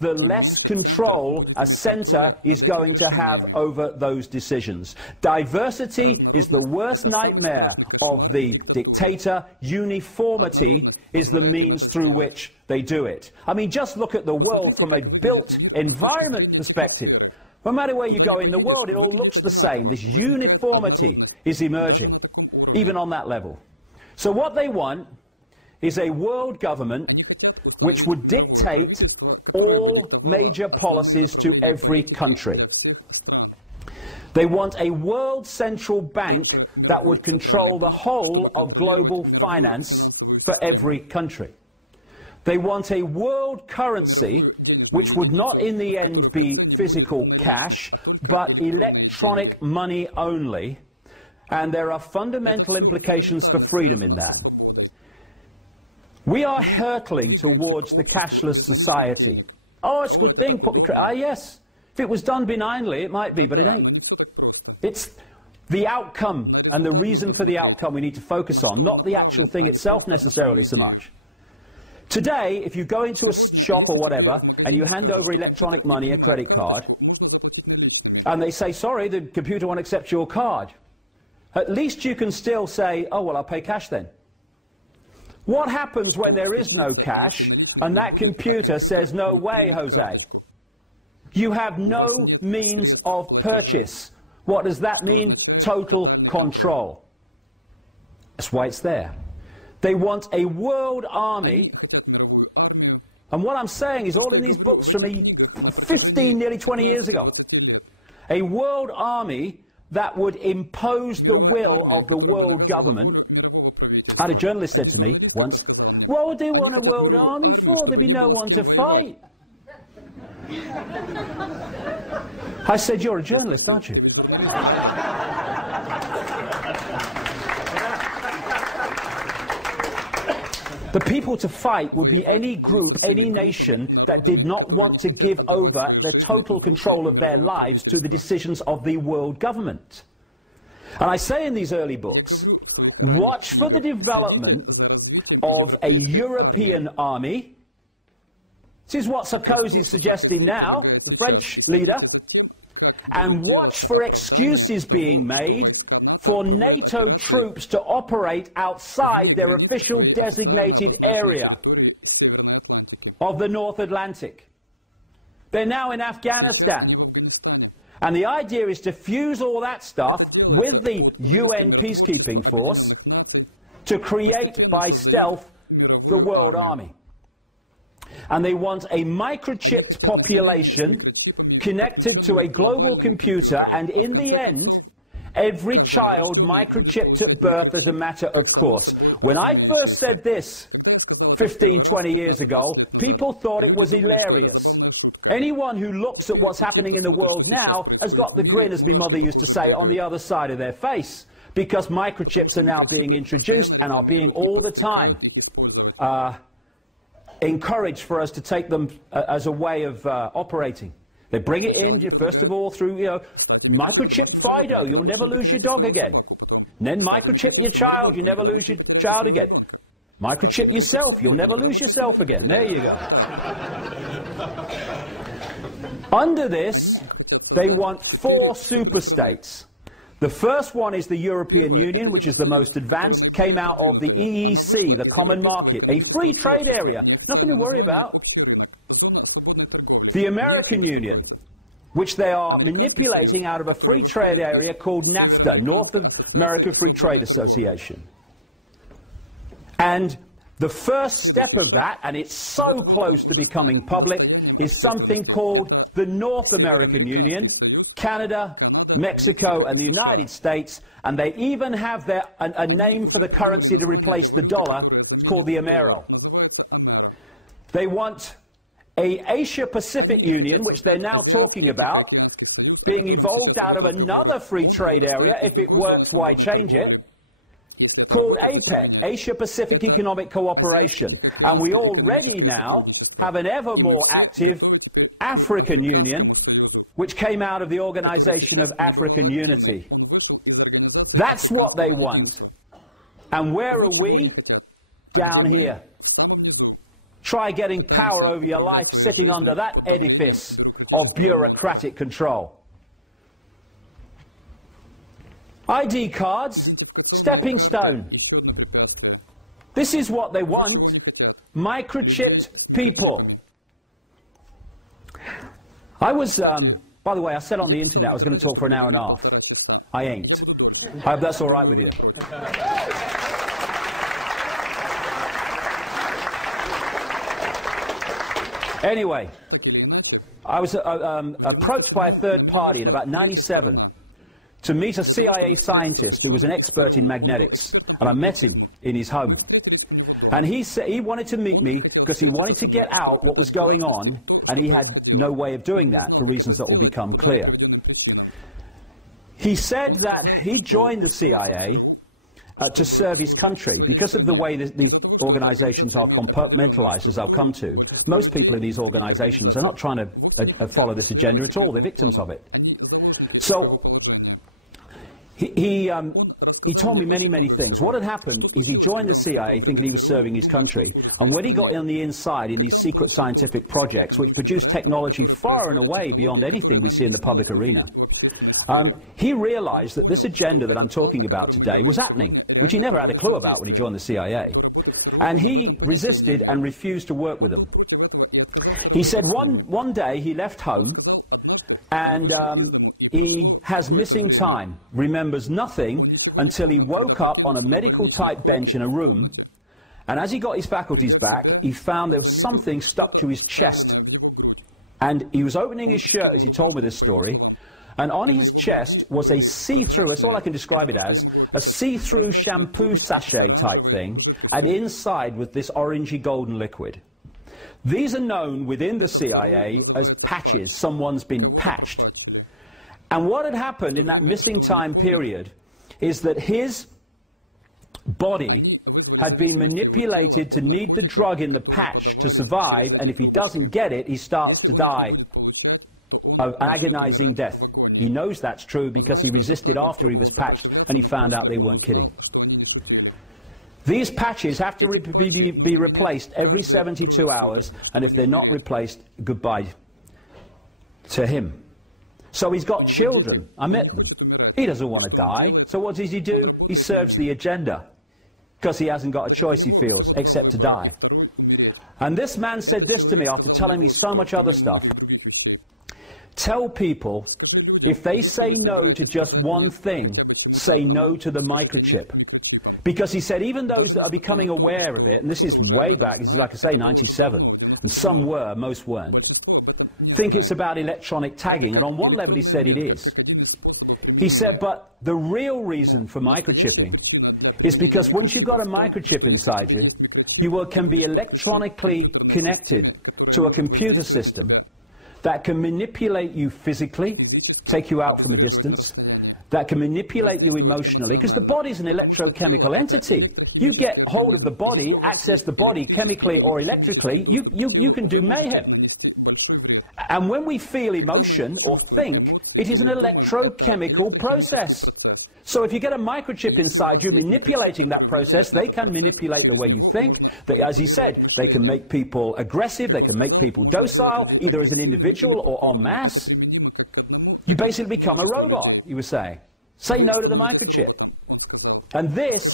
the less control a center is going to have over those decisions. Diversity is the worst nightmare of the dictator. Uniformity is the means through which they do it. I mean, just look at the world from a built environment perspective. No matter where you go in the world, it all looks the same. This uniformity is emerging, even on that level. So what they want is a world government which would dictate all major policies to every country. They want a world central bank that would control the whole of global finance for every country. They want a world currency which would not in the end be physical cash, but electronic money only. And there are fundamental implications for freedom in that. We are hurtling towards the cashless society. Oh, it's a good thing. Yes. If it was done benignly, it might be, but it ain't. It's the outcome and the reason for the outcome we need to focus on, not the actual thing itself necessarily so much. Today, if you go into a shop or whatever, and you hand over electronic money, a credit card, and they say, sorry, the computer won't accept your card, at least you can still say, oh, well, I'll pay cash then. What happens when there is no cash and that computer says, no way, Jose? You have no means of purchase. What does that mean? Total control. That's why it's there. They want a world army. And what I'm saying is all in these books from 15, nearly 20 years ago. A world army that would impose the will of the world government. I had a journalist said to me once, what would they want a world army for? There'd be no one to fight. I said, you're a journalist, aren't you? The people to fight would be any group, any nation that did not want to give over the total control of their lives to the decisions of the world government. And I say in these early books, watch for the development of a European army. This is what Sarkozy is suggesting now, the French leader. And watch for excuses being made for NATO troops to operate outside their official designated area of the North Atlantic. They're now in Afghanistan. And the idea is to fuse all that stuff with the UN peacekeeping force to create by stealth the world army. And they want a microchipped population connected to a global computer, and in the end, every child microchipped at birth as a matter of course. When I first said this 15, 20 years ago, people thought it was hilarious. Anyone who looks at what's happening in the world now has got the grin, as my mother used to say, on the other side of their face, because microchips are now being introduced and are being all the time encouraged for us to take them as a way of operating. They bring it in, first of all, through, microchip Fido, you'll never lose your dog again. And then microchip your child, you never lose your child again. Microchip yourself, you'll never lose yourself again. There you go. Under this, they want 4 superstates. The first one is the European Union, which is the most advanced, came out of the EEC, the Common Market, a free trade area, nothing to worry about. The American Union, which they are manipulating out of a free trade area called NAFTA, North American Free Trade Association. And the first step of that, and it's so close to becoming public, is something called the North American Union, Canada, Mexico and the United States, and they even have a name for the currency to replace the dollar. It's called the Amero. They want an Asia-Pacific Union, which they're now talking about, being evolved out of another free trade area. If it works, why change it? Called APEC, Asia-Pacific Economic Cooperation. And we already now have an ever more active African Union, which came out of the Organization of African Unity. That's what they want. And where are we? Down here. Try getting power over your life sitting under that edifice of bureaucratic control. ID cards, stepping stone. This is what they want. Microchipped people. I was, by the way, I said on the internet I was going to talk for an hour and a half. I ain't. I hope that's all right with you. Anyway, I was approached by a third party in about '97 to meet a CIA scientist who was an expert in magnetics, and I met him in his home. And he said he wanted to meet me because he wanted to get out what was going on, and he had no way of doing that for reasons that will become clear. He said that he joined the CIA to serve his country. Because of the way these organizations are compartmentalized, as I'll come to, most people in these organizations are not trying to follow this agenda at all. They're victims of it. So he told me many, many things. What had happened is he joined the CIA thinking he was serving his country, and when he got on the inside in these secret scientific projects, which produced technology far and away beyond anything we see in the public arena, he realized that this agenda that I'm talking about today was happening, which he never had a clue about when he joined the CIA. And he resisted and refused to work with them. He said one day he left home, and he has missing time, remembers nothing until he woke up on a medical-type bench in a room, and as he got his faculties back, he found there was something stuck to his chest. And he was opening his shirt as he told me this story, and on his chest was a see-through, that's all I can describe it as, a see-through shampoo sachet type thing, and inside was this orangey golden liquid. These are known within the CIA as patches. Someone's been patched. And what had happened in that missing time period is that his body had been manipulated to need the drug in the patch to survive, and if he doesn't get it, he starts to die of agonizing death. He knows that's true because he resisted after he was patched, and he found out they weren't kidding. These patches have to be replaced every 72 hours, and if they're not replaced, goodbye to him. So he's got children. I met them. He doesn't want to die. So what does he do? He serves the agenda, because he hasn't got a choice, he feels, except to die. And this man said this to me after telling me so much other stuff. Tell people, if they say no to just one thing, say no to the microchip. Because he said even those that are becoming aware of it, and this is way back, this is like I say 97, and some were, most weren't, think it's about electronic tagging, and on one level he said it is. He said, but the real reason for microchipping is because once you've got a microchip inside you, you can be electronically connected to a computer system that can manipulate you physically, take you out from a distance, that can manipulate you emotionally, because the body's an electrochemical entity. You get hold of the body, access the body chemically or electrically, you can do mayhem. And when we feel emotion or think, it is an electrochemical process. So if you get a microchip inside you manipulating that process, they can manipulate the way you think. They, as he said, they can make people aggressive, they can make people docile, either as an individual or en masse. You basically become a robot, he was saying. Say no to the microchip. And this,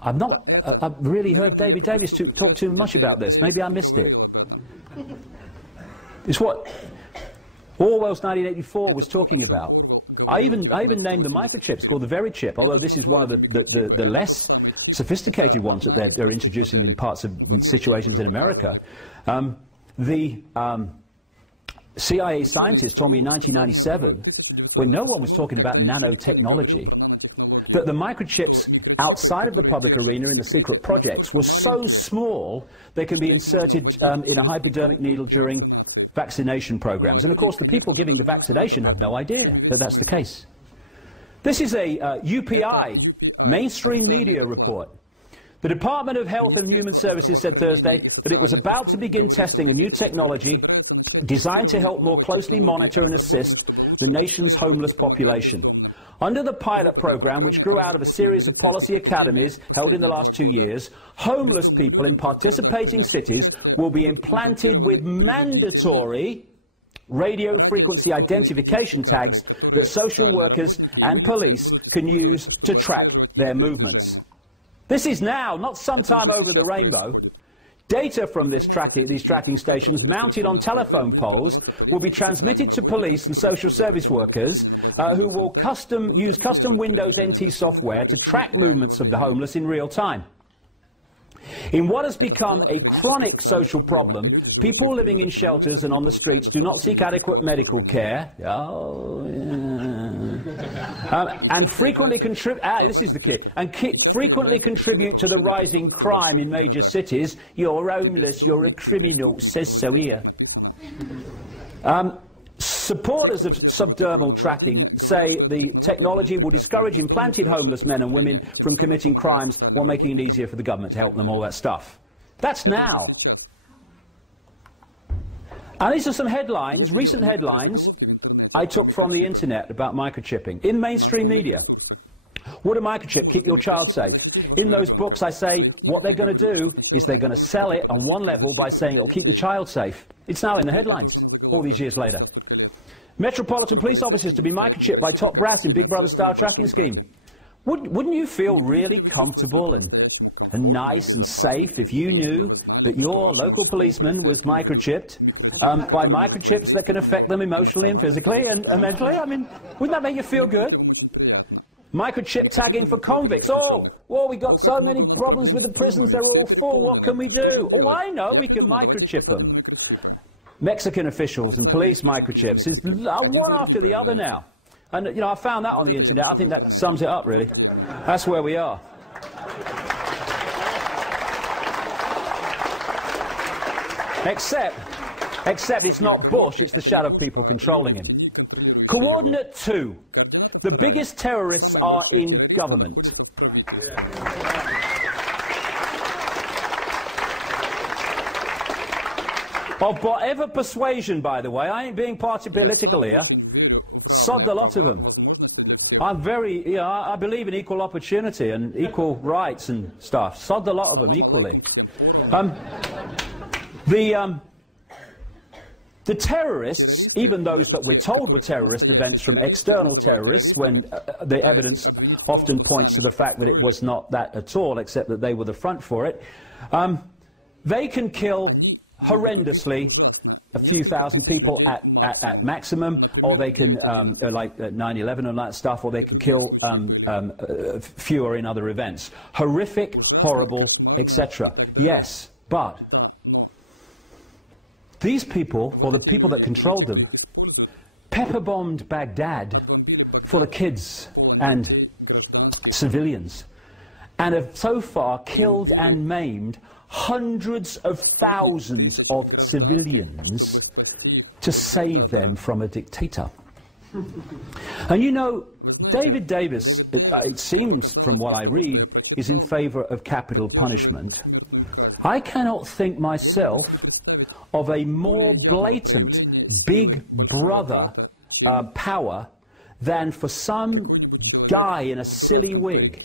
I've really heard David Davis talk too much about this. Maybe I missed it. It's what Orwell's 1984 was talking about. I even named the microchips called the very chip, although this is one of the less sophisticated ones that they're introducing in parts of situations in America. CIA scientists told me in 1997, when no one was talking about nanotechnology, that the microchips outside of the public arena in the secret projects were so small they can be inserted in a hypodermic needle during vaccination programs. And of course the people giving the vaccination have no idea that that's the case. This is a UPI mainstream media report. The Department of Health and Human Services said Thursday that it was about to begin testing a new technology designed to help more closely monitor and assist the nation's homeless population. Under the pilot program, which grew out of a series of policy academies held in the last 2 years, homeless people in participating cities will be implanted with mandatory radio frequency identification tags that social workers and police can use to track their movements. This is now, not sometime over the rainbow. Data from these tracking stations mounted on telephone poles will be transmitted to police and social service workers who will use custom Windows NT software to track movements of the homeless in real time. In what has become a chronic social problem, people living in shelters and on the streets do not seek adequate medical care. And frequently frequently contribute to the rising crime in major cities. You're homeless, you're a criminal, says so here. Supporters of subdermal tracking say the technology will discourage implanted homeless men and women from committing crimes while making it easier for the government to help them, all that stuff. That's now. And these are some headlines, recent headlines, I took from the internet about microchipping in mainstream media. Would a microchip keep your child safe? In those books I say what they're going to do is they're going to sell it on one level by saying it'll keep your child safe. It's now in the headlines all these years later. Metropolitan police officers to be microchipped by top brass in Big Brother style tracking scheme. Wouldn't you feel really comfortable and nice and safe if you knew that your local policeman was microchipped by microchips that can affect them emotionally and physically and mentally? I mean, wouldn't that make you feel good? Microchip tagging for convicts. Oh, well, we got so many problems with the prisons, they're all full. What can we do? Oh, I know, we can microchip them. Mexican officials and police microchips is one after the other now. And, you know, I found that on the internet. I think that sums it up, really. That's where we are. Except it's not Bush, it's the shadow people controlling him. Coordinate 2. The biggest terrorists are in government. Of whatever persuasion, by the way, I ain't being party political here. Sod the lot of them. I'm very, you know, I believe in equal opportunity and equal rights and stuff. Sod the lot of them equally. The terrorists, even those that we're told were terrorist events from external terrorists, when the evidence often points to the fact that it was not that at all, except that they were the front for it, they can kill horrendously a few thousand people at maximum, or they can, like 9/11 and that stuff, or they can kill fewer in other events. Horrific, horrible, etc. Yes, but these people, or the people that controlled them, pepper-bombed Baghdad full of kids and civilians, and have so far killed and maimed hundreds of thousands of civilians to save them from a dictator. And you know, David Davis, it seems from what I read, is in favor of capital punishment. I cannot think myself of a more blatant big brother power than for some guy in a silly wig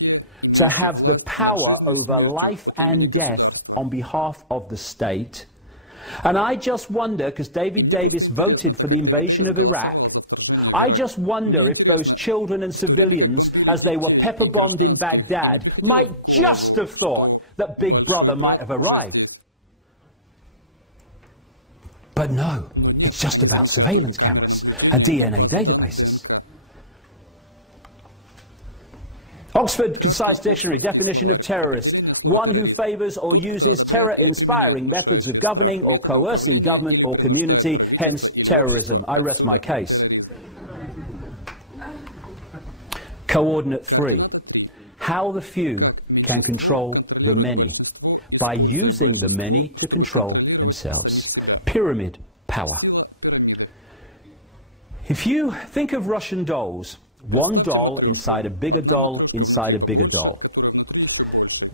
to have the power over life and death on behalf of the state. And I just wonder, because David Davis voted for the invasion of Iraq, I just wonder if those children and civilians, as they were pepper-bombed in Baghdad, might just have thought that Big Brother might have arrived. But no, it's just about surveillance cameras and DNA databases. Oxford Concise Dictionary, definition of terrorist: one who favours or uses terror-inspiring methods of governing or coercing government or community, hence terrorism. I rest my case. Coordinate 3. How the few can control the many by using the many to control themselves. Pyramid power. If you think of Russian dolls, one doll inside a bigger doll inside a bigger doll.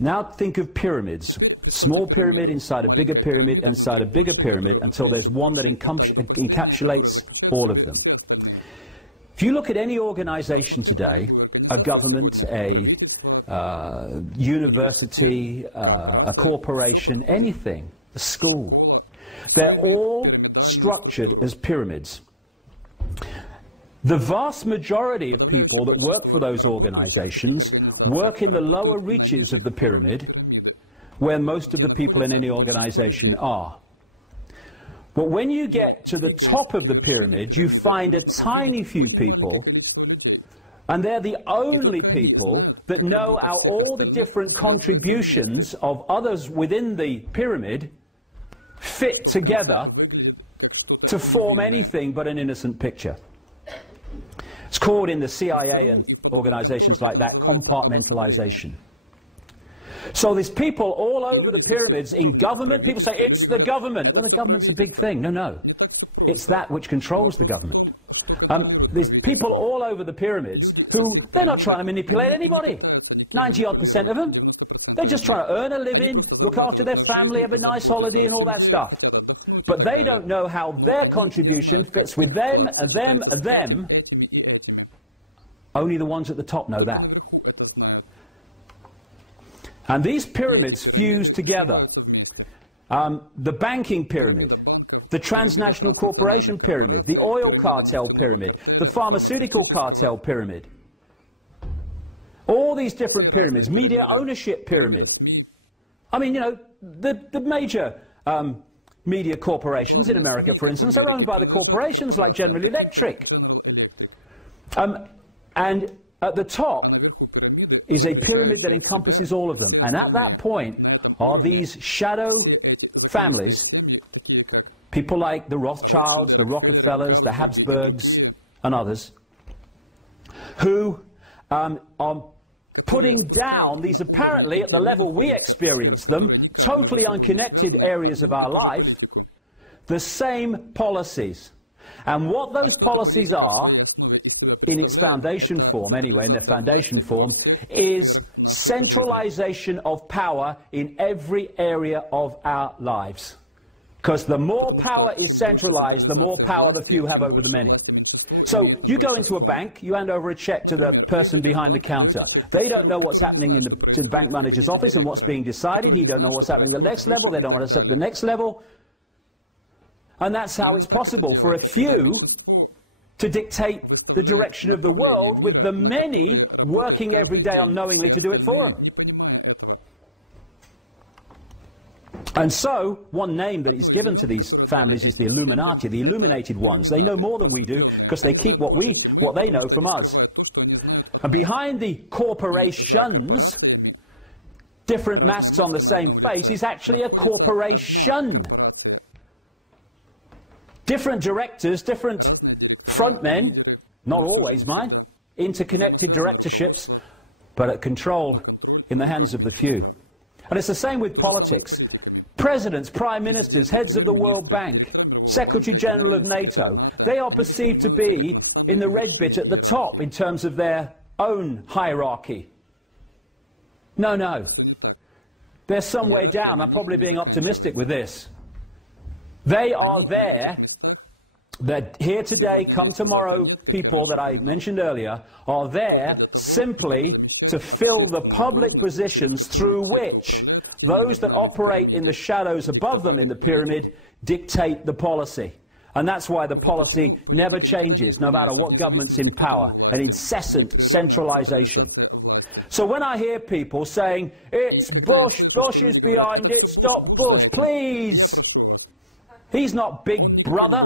Now think of pyramids. Small pyramid inside a bigger pyramid inside a bigger pyramid until there's one that encapsulates all of them. If you look at any organization today, a government, a university, a corporation, anything, a school, they're all structured as pyramids. The vast majority of people that work for those organizations work in the lower reaches of the pyramid, where most of the people in any organization are. But when you get to the top of the pyramid, you find a tiny few people, and they're the only people that know how all the different contributions of others within the pyramid fit together to form anything but an innocent picture. It's called in the CIA and organizations like that compartmentalization. So there's people all over the pyramids in government. People say, it's the government. Well, the government's a big thing. No, no. It's that which controls the government. There's people all over the pyramids who, they're not trying to manipulate anybody. 90-odd% of them. They're just trying to earn a living, look after their family, have a nice holiday and all that stuff. But they don't know how their contribution fits with them and them and them. Only the ones at the top know that. And these pyramids fuse together. The banking pyramid, the transnational corporation pyramid, the oil cartel pyramid, the pharmaceutical cartel pyramid. All these different pyramids, media ownership pyramid. I mean, you know, the major media corporations in America, for instance, are owned by the corporations like General Electric. And at the top is a pyramid that encompasses all of them. And at that point are these shadow families, people like the Rothschilds, the Rockefellers, the Habsburgs, and others, who are putting down these apparently, at the level we experience them, totally unconnected areas of our life, the same policies. And what those policies are, in its foundation form anyway, in their foundation form, is centralization of power in every area of our lives. Because the more power is centralized, the more power the few have over the many. So you go into a bank, you hand over a check to the person behind the counter. They don't know what's happening in the bank manager's office and what's being decided. He don't know what's happening at the next level. They don't want to accept the next level. And that's how it's possible for a few to dictate the direction of the world, with the many working every day unknowingly to do it for them. And so, one name that is given to these families is the Illuminati, the illuminated ones. They know more than we do because they keep what they know from us. And behind the corporations, different masks on the same face, is actually a corporation. Different directors, different frontmen, not always, mind, interconnected directorships, but at control in the hands of the few. And it's the same with politics. Presidents, prime ministers, heads of the World Bank, Secretary General of NATO, they are perceived to be in the red bit at the top in terms of their own hierarchy. No, no. They're somewhere down. I'm probably being optimistic with this. They are there. That here today, come tomorrow people that I mentioned earlier are there simply to fill the public positions through which those that operate in the shadows above them in the pyramid dictate the policy. And that's why the policy never changes, no matter what government's in power, an incessant centralization. So when I hear people saying, it's Bush, Bush is behind it, stop Bush, please. He's not Big Brother.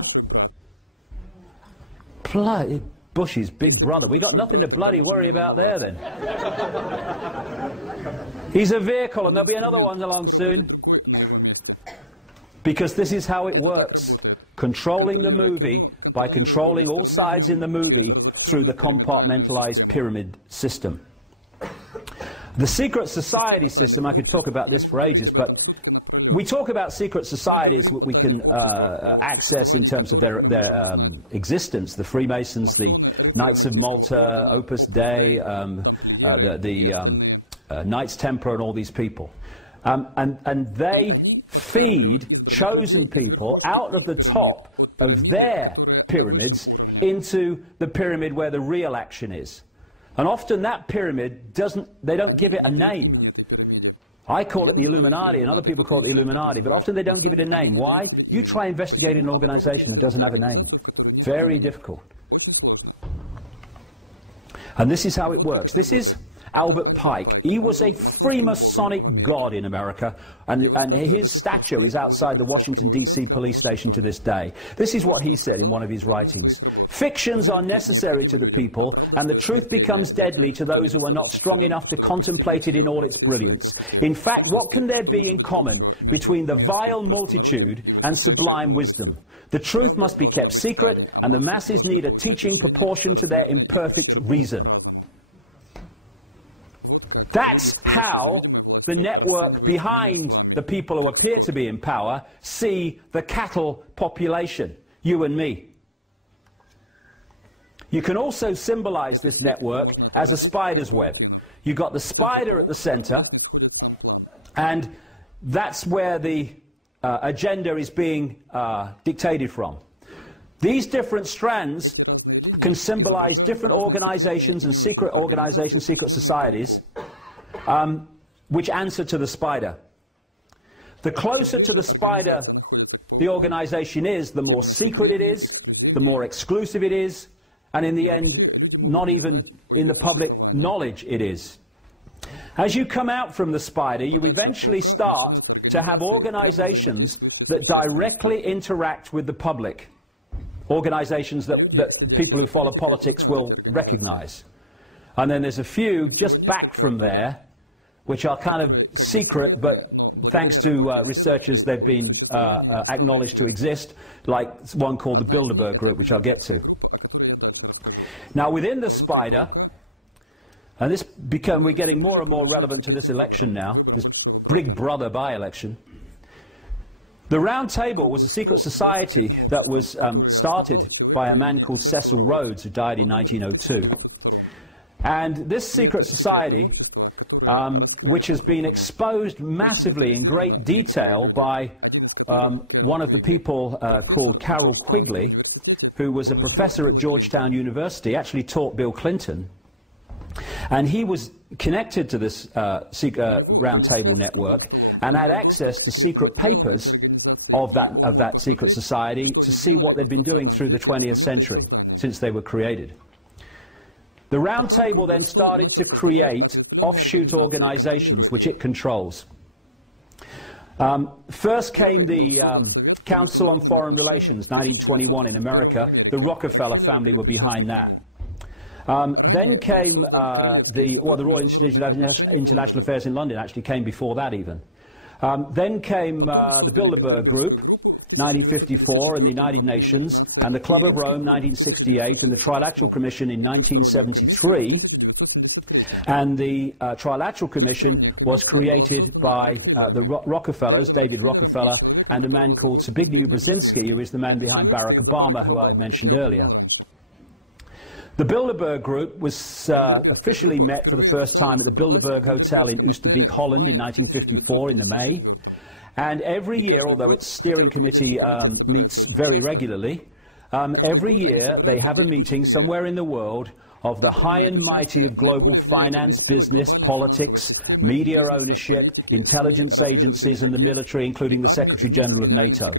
Bush's big brother. We got nothing to bloody worry about there then. He's a vehicle and there'll be another one along soon. Because this is how it works. Controlling the movie by controlling all sides in the movie through the compartmentalized pyramid system. The secret society system, I could talk about this for ages, but we talk about secret societies that we can access in terms of their existence. The Freemasons, the Knights of Malta, Opus Dei, the Knights Templar, and all these people. And they feed chosen people out of the top of their pyramids into the pyramid where the real action is. And often that pyramid they don't give it a name. I call it the Illuminati, and other people call it the Illuminati, but often they don't give it a name. Why? You try investigating an organization that doesn't have a name. Very difficult. And this is how it works. This is Albert Pike. He was a Freemasonic god in America, and his statue is outside the Washington, D.C. police station to this day. This is what he said in one of his writings. Fictions are necessary to the people, and the truth becomes deadly to those who are not strong enough to contemplate it in all its brilliance. In fact, what can there be in common between the vile multitude and sublime wisdom? The truth must be kept secret, and the masses need a teaching proportioned to their imperfect reason. That's how the network behind the people who appear to be in power see the cattle population, you and me. You can also symbolize this network as a spider's web. You've got the spider at the center, and that's where the agenda is being dictated from. These different strands can symbolize different organizations and secret societies, which answer to the spider. The closer to the spider the organization is, the more secret it is, the more exclusive it is, and in the end, not even in the public knowledge it is. As you come out from the spider, you eventually start to have organizations that directly interact with the public. Organizations that people who follow politics will recognize. And then there's a few just back from there, which are kind of secret, but thanks to researchers, they've been acknowledged to exist, like one called the Bilderberg Group, which I'll get to. Now, within the spider, and we're getting more and more relevant to this election now, this Big Brother by-election, The Round Table was a secret society that was started by a man called Cecil Rhodes, who died in 1902. And this secret society, which has been exposed massively in great detail by one of the people called Carroll Quigley, who was a professor at Georgetown University, actually taught Bill Clinton. And he was connected to this Round Table network and had access to secret papers of that secret society to see what they'd been doing through the 20th century since they were created. The Round Table then started to create offshoot organizations which it controls. First came the Council on Foreign Relations, 1921 in America. The Rockefeller family were behind that. Then came the Royal Institute of International Affairs in London, actually came before that even. Then came the Bilderberg Group, 1954, and the United Nations, and the Club of Rome, 1968, and the Trilateral Commission in 1973. And the Trilateral Commission was created by the Rockefellers, David Rockefeller, and a man called Zbigniew Brzezinski, who is the man behind Barack Obama, who I mentioned earlier. The Bilderberg Group was officially met for the first time at the Bilderberg Hotel in Oosterbeek, Holland in 1954 in the May. And every year, although its steering committee meets very regularly, every year they have a meeting somewhere in the world of the high and mighty of global finance, business, politics, media ownership, intelligence agencies and the military, including the Secretary General of NATO.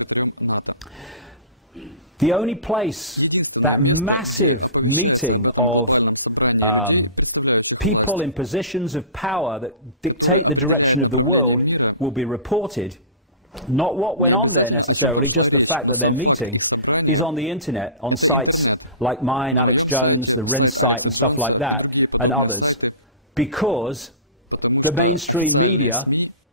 The only place that massive meeting of people in positions of power that dictate the direction of the world will be reported, not what went on there necessarily, just the fact that they're meeting, is on the internet, on sites like mine, Alex Jones, the Rense site and stuff like that, and others, because the mainstream media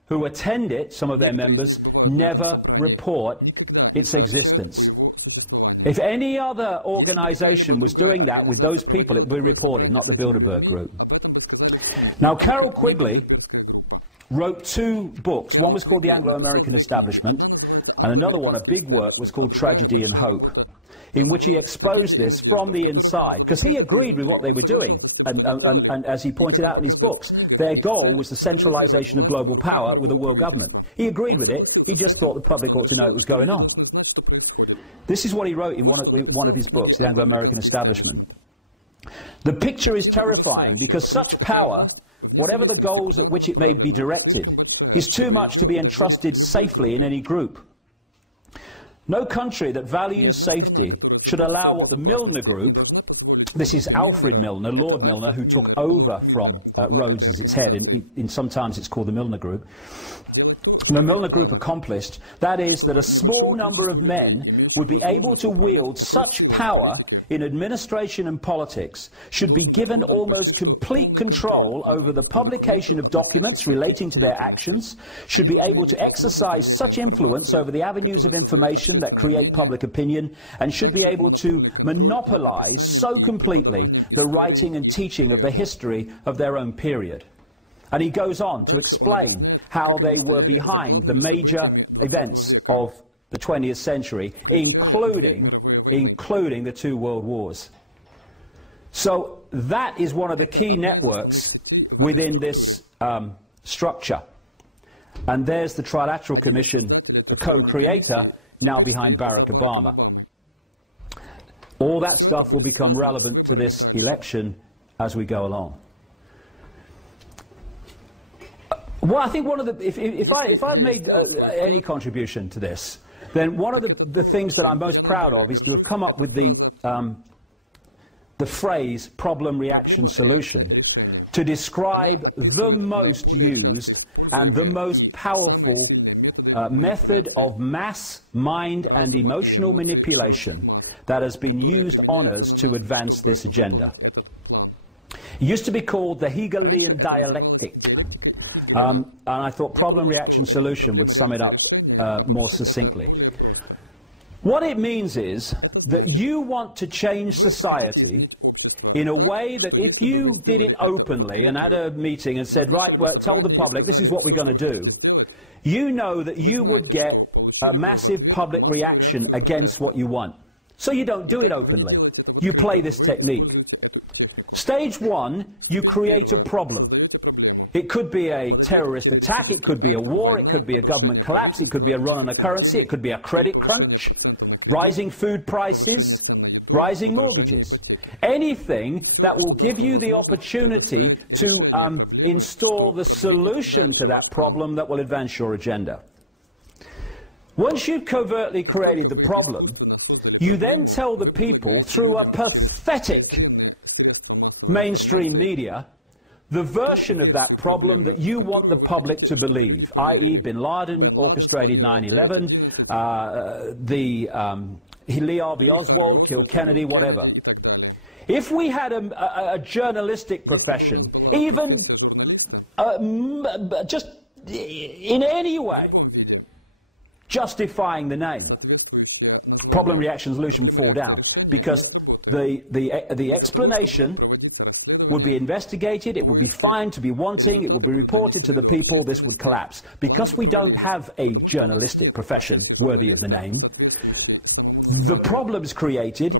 who attend it, some of their members, never report its existence. If any other organization was doing that with those people, it would be reported, not the Bilderberg Group. Now, Carroll Quigley wrote two books. One was called The Anglo-American Establishment, and another one, a big work, was called Tragedy and Hope, in which he exposed this from the inside, because he agreed with what they were doing. And as he pointed out in his books, their goal was the centralization of global power with a world government. He agreed with it. He just thought the public ought to know it was going on. This is what he wrote in one of his books, The Anglo-American Establishment. The picture is terrifying because such power, whatever the goals at which it may be directed, is too much to be entrusted safely in any group. No country that values safety should allow what the Milner Group, this is Alfred Milner, Lord Milner, who took over from Rhodes as its head, and sometimes it's called the Milner Group. The Milner Group accomplished, that is, that a small number of men would be able to wield such power in administration and politics, should be given almost complete control over the publication of documents relating to their actions, should be able to exercise such influence over the avenues of information that create public opinion, and should be able to monopolize so completely the writing and teaching of the history of their own period. And he goes on to explain how they were behind the major events of the 20th century, including the two world wars. So that is one of the key networks within this structure. And there's the Trilateral Commission, the co-creator, now behind Barack Obama. All that stuff will become relevant to this election as we go along. Well, I think one of the, if I've made any contribution to this, then one of the things that I'm most proud of is to have come up with the phrase problem, reaction, solution to describe the most used and the most powerful method of mass, mind and emotional manipulation that has been used on us to advance this agenda. It used to be called the Hegelian dialectic. And I thought problem, reaction, solution would sum it up more succinctly. What it means is that you want to change society in a way that if you did it openly and had a meeting and said, right, well, tell the public this is what we're going to do, you know that you would get a massive public reaction against what you want. So you don't do it openly. You play this technique. Stage one, you create a problem. It could be a terrorist attack, it could be a war, it could be a government collapse, it could be a run on a currency, it could be a credit crunch, rising food prices, rising mortgages. Anything that will give you the opportunity to install the solution to that problem that will advance your agenda. Once you've covertly created the problem, you then tell the people through a pathetic mainstream media the version of that problem that you want the public to believe, i.e. Bin Laden orchestrated 9/11, Lee Harvey Oswald killed Kennedy, whatever. If we had a journalistic profession, even just in any way justifying the name, problem, reaction, solution fall down, because the explanation would be investigated, it would be found to be wanting, it would be reported to the people, this would collapse. Because we don't have a journalistic profession worthy of the name, the problem is created,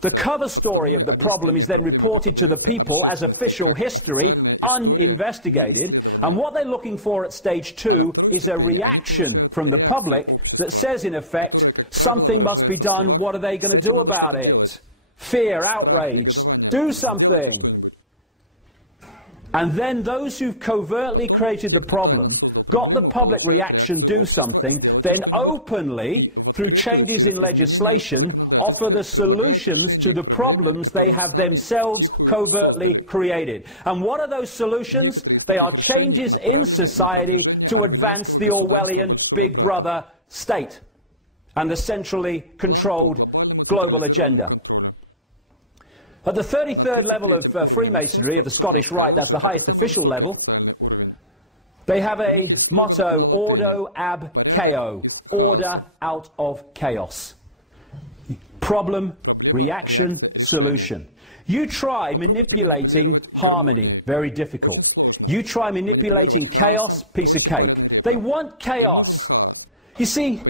the cover story of the problem is then reported to the people as official history, uninvestigated, and what they're looking for at stage two is a reaction from the public that says, in effect, something must be done, what are they going to do about it? Fear, outrage, do something. And then those who've covertly created the problem, got the public reaction, do something, then openly, through changes in legislation, offer the solutions to the problems they have themselves covertly created. And what are those solutions? They are changes in society to advance the Orwellian Big Brother state and the centrally controlled global agenda. At the 33rd level of Freemasonry, of the Scottish Rite, that's the highest official level, they have a motto, Ordo ab chaos, order out of chaos. Problem, reaction, solution. You try manipulating harmony, very difficult. You try manipulating chaos, piece of cake. They want chaos. You see,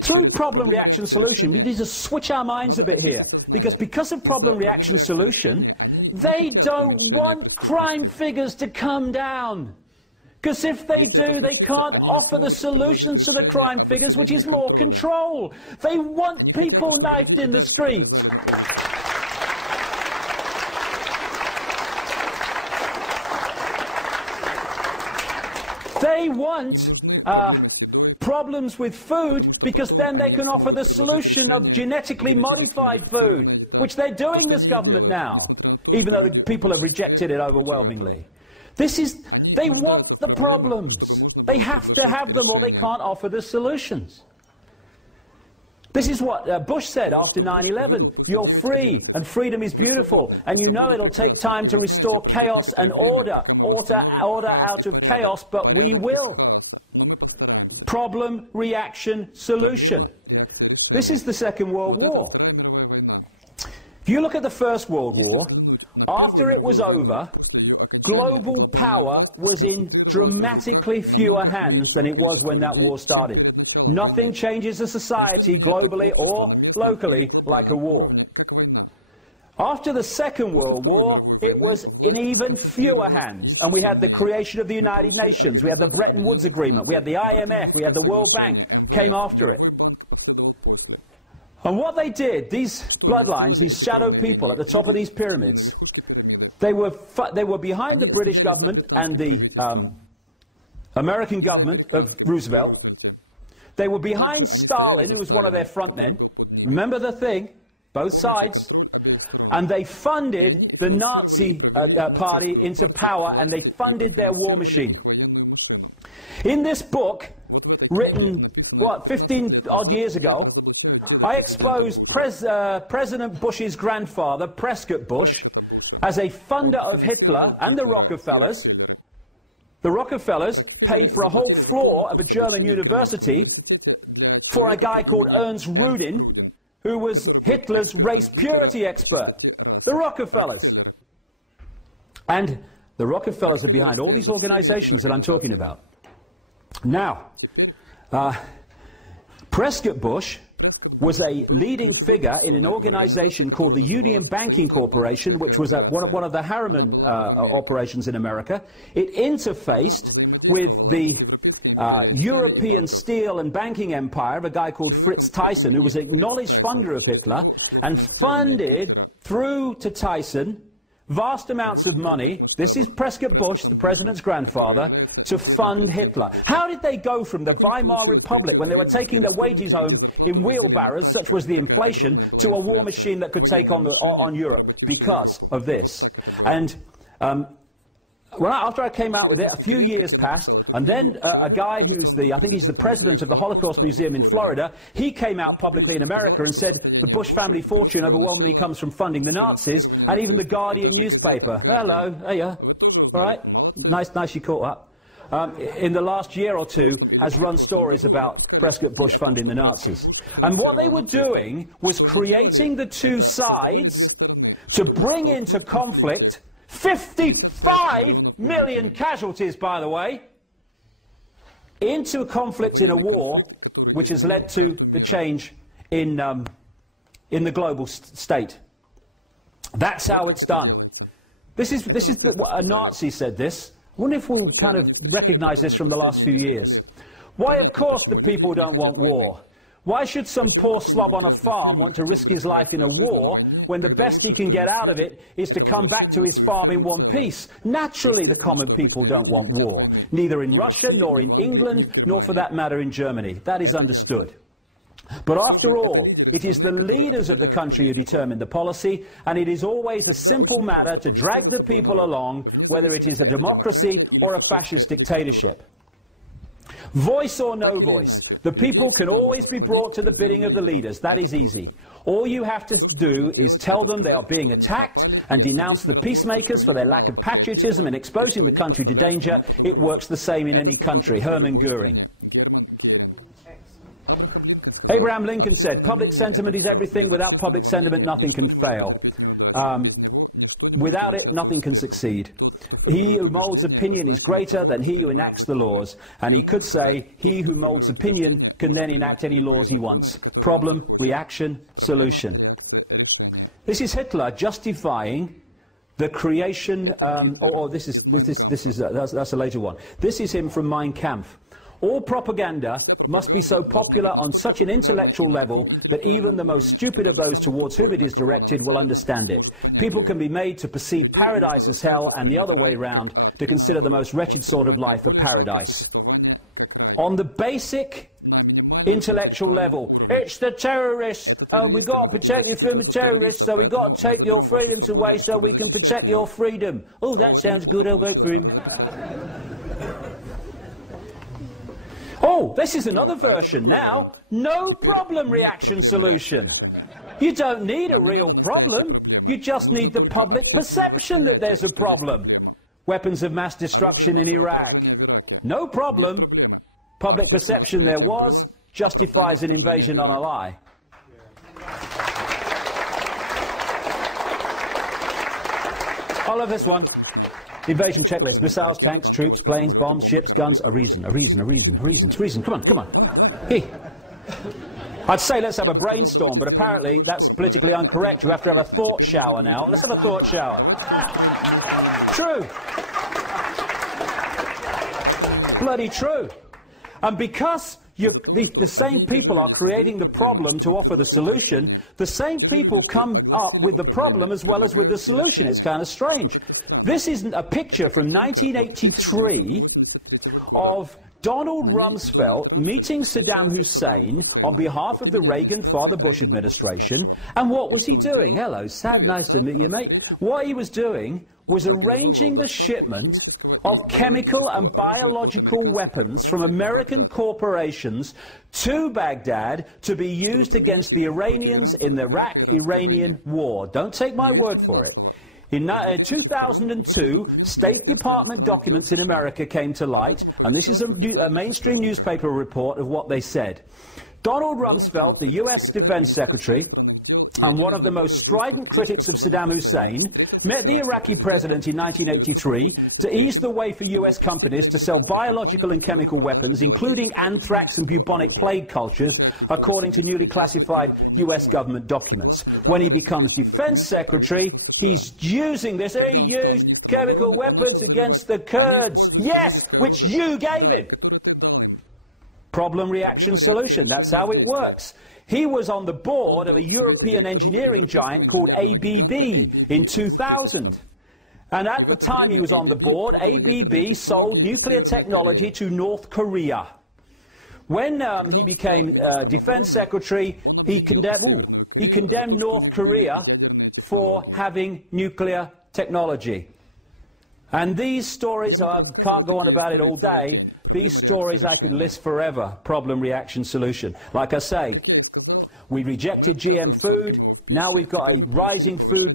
through problem, reaction, solution, we need to switch our minds a bit here. Because of problem, reaction, solution, they don't want crime figures to come down. Because if they do, they can't offer the solutions to the crime figures, which is more control. They want people knifed in the streets. They want problems with food, because then they can offer the solution of genetically modified food, which they're doing, this government now, even though the people have rejected it overwhelmingly. They want the problems. They have to have them, or they can't offer the solutions. This is what Bush said after 9/11. You're free, and freedom is beautiful, and you know it'll take time to restore chaos and order out of chaos, but we will. Problem, reaction, solution. This is the Second World War. If you look at the First World War, after it was over, global power was in dramatically fewer hands than it was when that war started. Nothing changes a society globally or locally like a war. After the Second World War, it was in even fewer hands. And we had the creation of the United Nations, we had the Bretton Woods Agreement, we had the IMF, we had the World Bank, came after it. And what they did, these bloodlines, these shadow people at the top of these pyramids, they were behind the British government and the American government of Roosevelt. They were behind Stalin, who was one of their front men. Remember the thing, both sides. And they funded the Nazi party into power, and they funded their war machine. In this book, written, 15-odd years ago, I exposed President Bush's grandfather, Prescott Bush, as a funder of Hitler and the Rockefellers. The Rockefellers paid for a whole floor of a German university for a guy called Ernst Rudin, who was Hitler's race purity expert. The Rockefellers. And the Rockefellers are behind all these organizations that I'm talking about. Now, Prescott Bush was a leading figure in an organization called the Union Banking Corporation, which was one of the Harriman operations in America. It interfaced with the European steel and banking empire of a guy called Fritz Thyssen, who was an acknowledged funder of Hitler, and funded through to Thyssen vast amounts of money. This is Prescott Bush, the president's grandfather, to fund Hitler. How did they go from the Weimar Republic, when they were taking their wages home in wheelbarrows, such was the inflation, to a war machine that could take on Europe? Because of this. And after I came out with it, a few years passed, and then a guy who's I think he's the president of the Holocaust Museum in Florida, he came out publicly in America and said the Bush family fortune overwhelmingly comes from funding the Nazis, and even the Guardian newspaper, hello, hey, all right, nice you caught up, in the last year or two has run stories about Prescott Bush funding the Nazis. And what they were doing was creating the two sides to bring into conflict 55 million casualties, by the way, into a conflict in a war which has led to the change in the global state. That's how it's done. This is a Nazi said this. I wonder if we'll kind of recognize this from the last few years. Why, of course, the people don't want war. Why should some poor slob on a farm want to risk his life in a war when the best he can get out of it is to come back to his farm in one piece? Naturally, the common people don't want war, neither in Russia, nor in England, nor for that matter in Germany. That is understood. But after all, it is the leaders of the country who determine the policy, and it is always a simple matter to drag the people along, whether it is a democracy or a fascist dictatorship. Voice or no voice, the people can always be brought to the bidding of the leaders. That is easy. All you have to do is tell them they are being attacked and denounce the peacemakers for their lack of patriotism and exposing the country to danger. It works the same in any country. Hermann Göring. Abraham Lincoln said, public sentiment is everything. Without public sentiment, nothing can fail. Without it, nothing can succeed. He who molds opinion is greater than he who enacts the laws. And he could say, he who molds opinion can then enact any laws he wants. Problem, reaction, solution. This is Hitler justifying the creation, that's a later one. This is him from Mein Kampf. All propaganda must be so popular on such an intellectual level that even the most stupid of those towards whom it is directed will understand it. People can be made to perceive paradise as hell, and the other way round, to consider the most wretched sort of life a paradise. On the basic intellectual level, it's the terrorists, and we've got to protect you from the terrorists, so we've got to take your freedoms away so we can protect your freedom. Oh, that sounds good, I'll vote for him. Oh, this is another version now. No problem reaction solution. You don't need a real problem. You just need the public perception that there's a problem. Weapons of mass destruction in Iraq. No problem. Public perception there was justifies an invasion on a lie. I love this one. Invasion checklist. Missiles, tanks, troops, planes, bombs, ships, guns. A reason. Come on. Hey. I'd say let's have a brainstorm, but apparently that's politically incorrect. You have to have a thought shower now. Let's have a thought shower. True. Bloody true. And because the same people are creating the problem to offer the solution, the same people come up with the problem as well as with the solution. It's kind of strange. This is a picture from 1983 of Donald Rumsfeld meeting Saddam Hussein on behalf of the Reagan Father Bush administration. And what was he doing? Hello, Sad, nice to meet you, mate. What he was doing was arranging the shipment of chemical and biological weapons from American corporations to Baghdad to be used against the Iranians in the Iraq-Iranian war. Don't take my word for it. In 2002, State Department documents in America came to light, and this is a mainstream newspaper report of what they said. Donald Rumsfeld, the US Defense Secretary, and one of the most strident critics of Saddam Hussein, met the Iraqi president in 1983 to ease the way for US companies to sell biological and chemical weapons, including anthrax and bubonic plague cultures, according to newly classified US government documents. When he becomes defense secretary, he's using this. He used chemical weapons against the Kurds. Yes, which you gave him. Problem, reaction, solution. That's how it works. He was on the board of a European engineering giant called ABB in 2000. And at the time he was on the board, ABB sold nuclear technology to North Korea. When he became defense secretary, he condemned North Korea for having nuclear technology. And these stories, I can't go on about it all day, these stories I could list forever. Problem, reaction, solution. Like I say, we rejected GM food, now we've got a rising food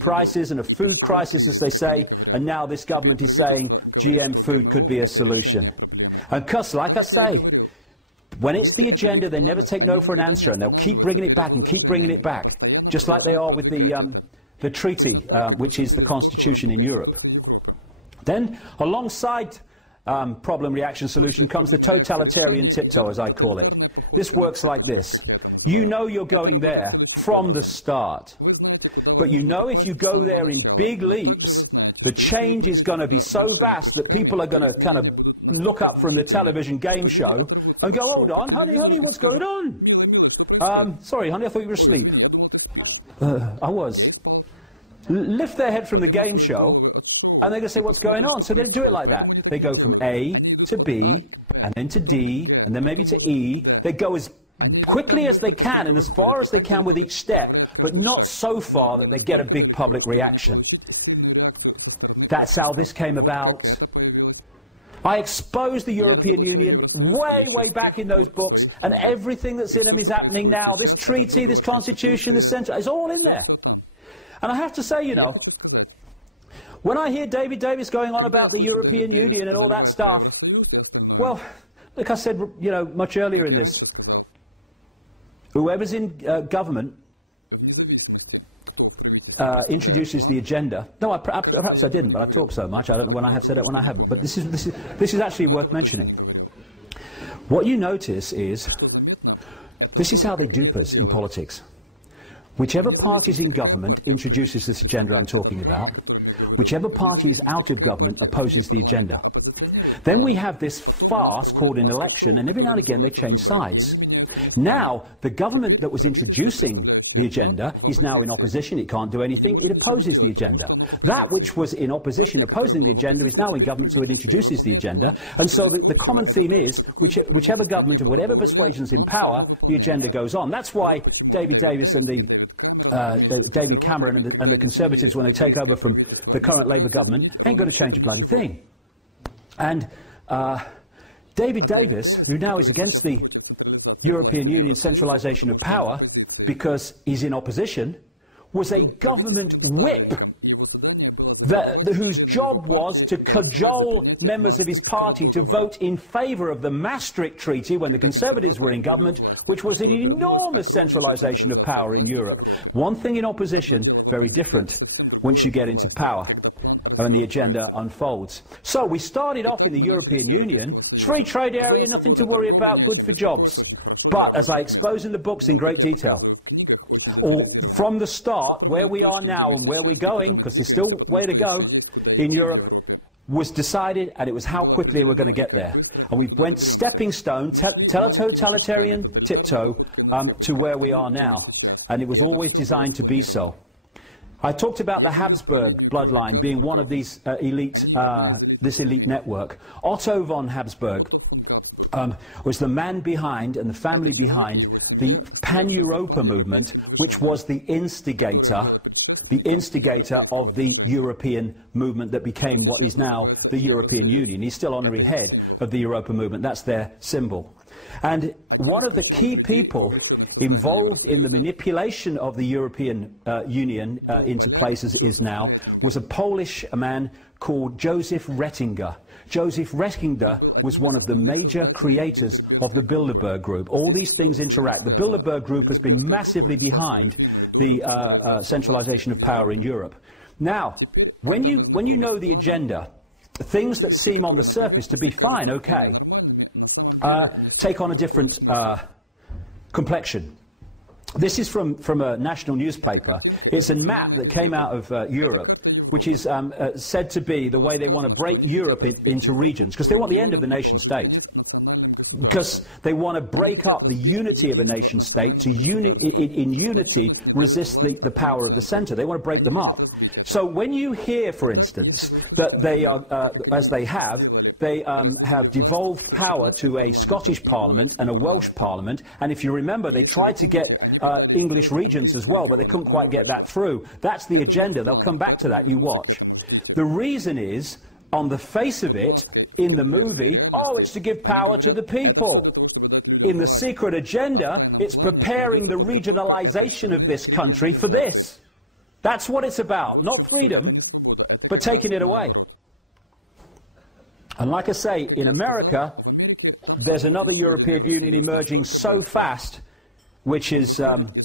prices and a food crisis, as they say, and now this government is saying GM food could be a solution. And because, like I say, when it's the agenda, they never take no for an answer, and they'll keep bringing it back and keep bringing it back, just like they are with the treaty, which is the constitution in Europe. Then, alongside problem, reaction, solution, comes the totalitarian tiptoe, as I call it. This works like this. You know you're going there from the start. But you know if you go there in big leaps, the change is going to be so vast that people are going to kind of look up from the television game show and go, hold on, honey, what's going on? Sorry, honey, I thought you were asleep. I was. Lift their head from the game show, and they're going to say, what's going on? So they do it like that. They go from A to B, and then to D, and then maybe to E. They go as quickly as they can and as far as they can with each step, but not so far that they get a big public reaction. That's how this came about. I exposed the European Union way back in those books, and everything that's in them is happening now. This treaty, this constitution, this centre, it's all in there. And I have to say, you know, when I hear David Davis going on about the European Union and all that stuff, well, like I said, you know, much earlier in this, whoever's in government introduces the agenda. No, perhaps I didn't, but I talk so much, I don't know when I have said it, when I haven't. But this is actually worth mentioning. What you notice is, this is how they dupe us in politics. Whichever party is in government introduces this agenda I'm talking about. Whichever party is out of government opposes the agenda. Then we have this farce called an election, and every now and again they change sides. Now, the government that was introducing the agenda is now in opposition. It can't do anything. It opposes the agenda. That which was in opposition, opposing the agenda, is now in government, so it introduces the agenda. And so the common theme is, whichever government of whatever persuasion's in power, the agenda goes on. That's why David Davis and David Cameron and the Conservatives, when they take over from the current Labour government, ain't going to change a bloody thing. And David Davis, who now is against the European Union centralisation of power because he's in opposition, was a government whip whose job was to cajole members of his party to vote in favour of the Maastricht Treaty when the Conservatives were in government, which was an enormous centralisation of power in Europe. One thing in opposition, very different once you get into power and the agenda unfolds. So we started off in the European Union, free trade area, nothing to worry about, good for jobs. But, as I expose in the books in great detail, from the start, where we are now and where we're going, because there's still a way to go in Europe, was decided, and it was how quickly we're going to get there. And we went stepping stone, totalitarian tiptoe, to where we are now. And it was always designed to be so. I talked about the Habsburg bloodline being one of these this elite network. Otto von Habsburg was the man behind and the family behind the Pan-Europa movement, which was the instigator of the European movement that became what is now the European Union. He's still honorary head of the Europa movement. That's their symbol. And one of the key people involved in the manipulation of the European Union into place as it is now, was a Polish man called Joseph Ratzinger. Joseph Ratzinger was one of the major creators of the Bilderberg Group. All these things interact. The Bilderberg Group has been massively behind the centralization of power in Europe. Now, when you know the agenda, things that seem on the surface to be fine, okay, take on a different complexion. This is from a national newspaper. It's a map that came out of Europe, which is said to be the way they want to break Europe into regions, because they want the end of the nation state. Because they want to break up the unity of a nation state to in unity resist the power of the centre. They want to break them up. So when you hear, for instance, that they are, as they have devolved power to a Scottish Parliament and a Welsh Parliament, and if you remember, they tried to get English regions as well, but they couldn't quite get that through. That's the agenda. They'll come back to that, you watch. The reason is, on the face of it, in the movie, oh, it's to give power to the people. In the secret agenda, it's preparing the regionalization of this country for this. That's what it's about. Not freedom, but taking it away. And like I say, in America, there's another European Union emerging so fast, which is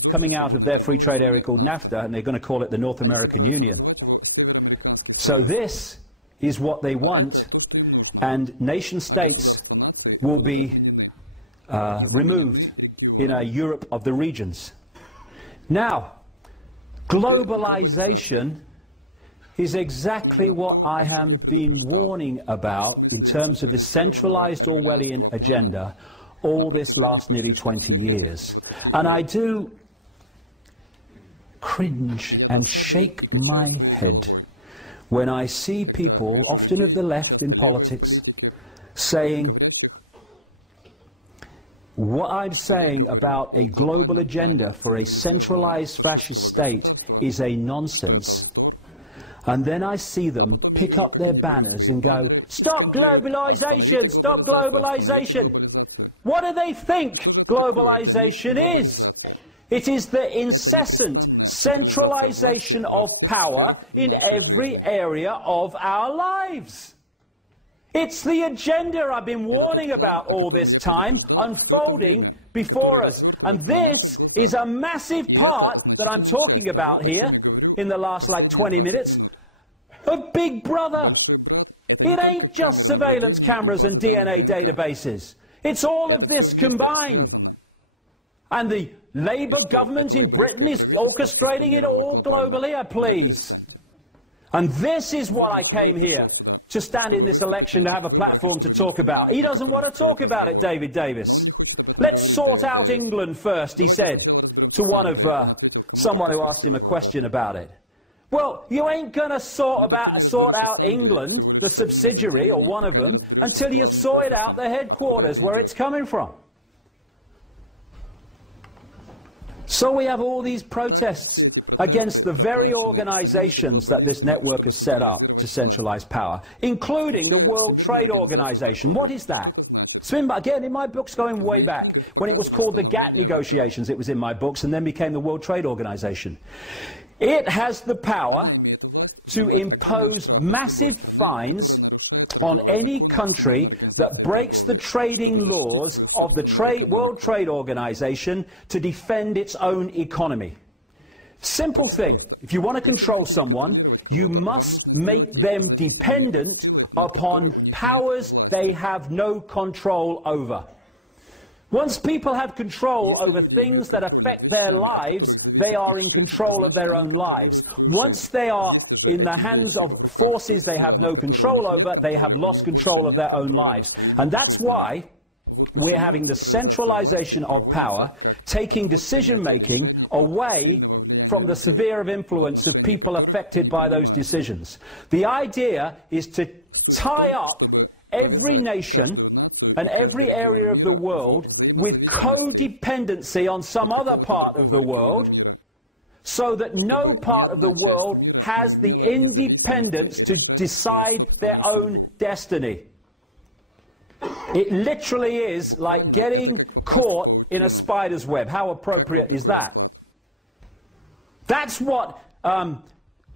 coming out of their free trade area called NAFTA, and they're going to call it the North American Union. So this is what they want, and nation states will be removed in a Europe of the regions. Now, globalization is exactly what I have been warning about in terms of the centralized Orwellian agenda all this last nearly 20 years. And I do cringe and shake my head when I see people, often of the left in politics, saying what I'm saying about a global agenda for a centralized fascist state is a nonsense. And then I see them pick up their banners and go, stop globalization, stop globalization. What do they think globalization is? It is the incessant centralization of power in every area of our lives. It's the agenda I've been warning about all this time, unfolding before us. And this is a massive part that I'm talking about here in the last like 20 minutes of Big Brother. It ain't just surveillance cameras and DNA databases. It's all of this combined. And the Labour government in Britain is orchestrating it all globally, please. And this is what I came here to stand in this election to have a platform to talk about. He doesn't want to talk about it, David Davis. Let's sort out England first, he said to one of someone who asked him a question about it. Well, you ain't going to sort out England, the subsidiary, or one of them, until you sort out the headquarters, where it's coming from. So we have all these protests against the very organizations that this network has set up to centralize power, including the World Trade Organization. What is that? It's been, again, in my books going way back. When it was called the GATT negotiations, it was in my books, and then became the World Trade Organization. It has the power to impose massive fines on any country that breaks the trading laws of the World Trade Organization to defend its own economy. Simple thing. If you want to control someone, you must make them dependent upon powers they have no control over. Once people have control over things that affect their lives, they are in control of their own lives. Once they are in the hands of forces they have no control over, they have lost control of their own lives. And that's why we're having the centralization of power, taking decision-making away from the sphere of influence of people affected by those decisions. The idea is to tie up every nation and every area of the world with codependency on some other part of the world, so that no part of the world has the independence to decide their own destiny. It literally is like getting caught in a spider's web. How appropriate is that? That's what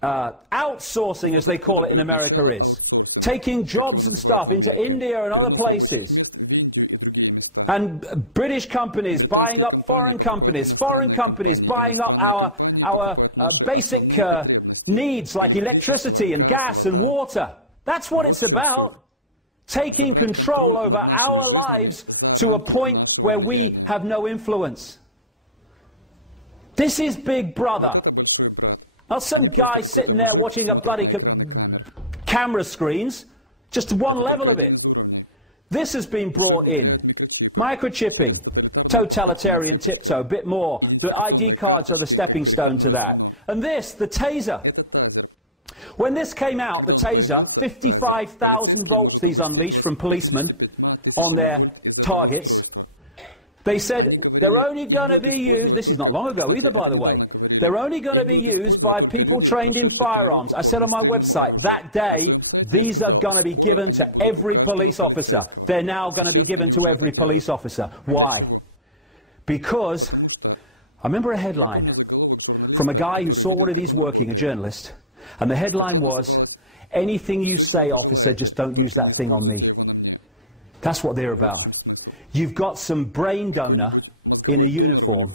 outsourcing, as they call it in America, is. Taking jobs and stuff into India and other places. And British companies buying up foreign companies buying up our basic needs like electricity and gas and water. That's what it's about. Taking control over our lives to a point where we have no influence. This is Big Brother. Not some guy sitting there watching a bloody camera screens. Just one level of it. This has been brought in. Microchipping, totalitarian tiptoe, a bit more. The ID cards are the stepping stone to that. And this, the taser. When this came out, the taser, 55,000 volts these unleashed from policemen on their targets. They said they're only going to be used, this is not long ago either, by the way, they're only going to be used by people trained in firearms. I said on my website, that day, these are going to be given to every police officer. They're now going to be given to every police officer. Why? Because I remember a headline from a guy who saw one of these working, a journalist, and the headline was, "Anything you say, officer, just don't use that thing on me." That's what they're about. You've got some brain donor in a uniform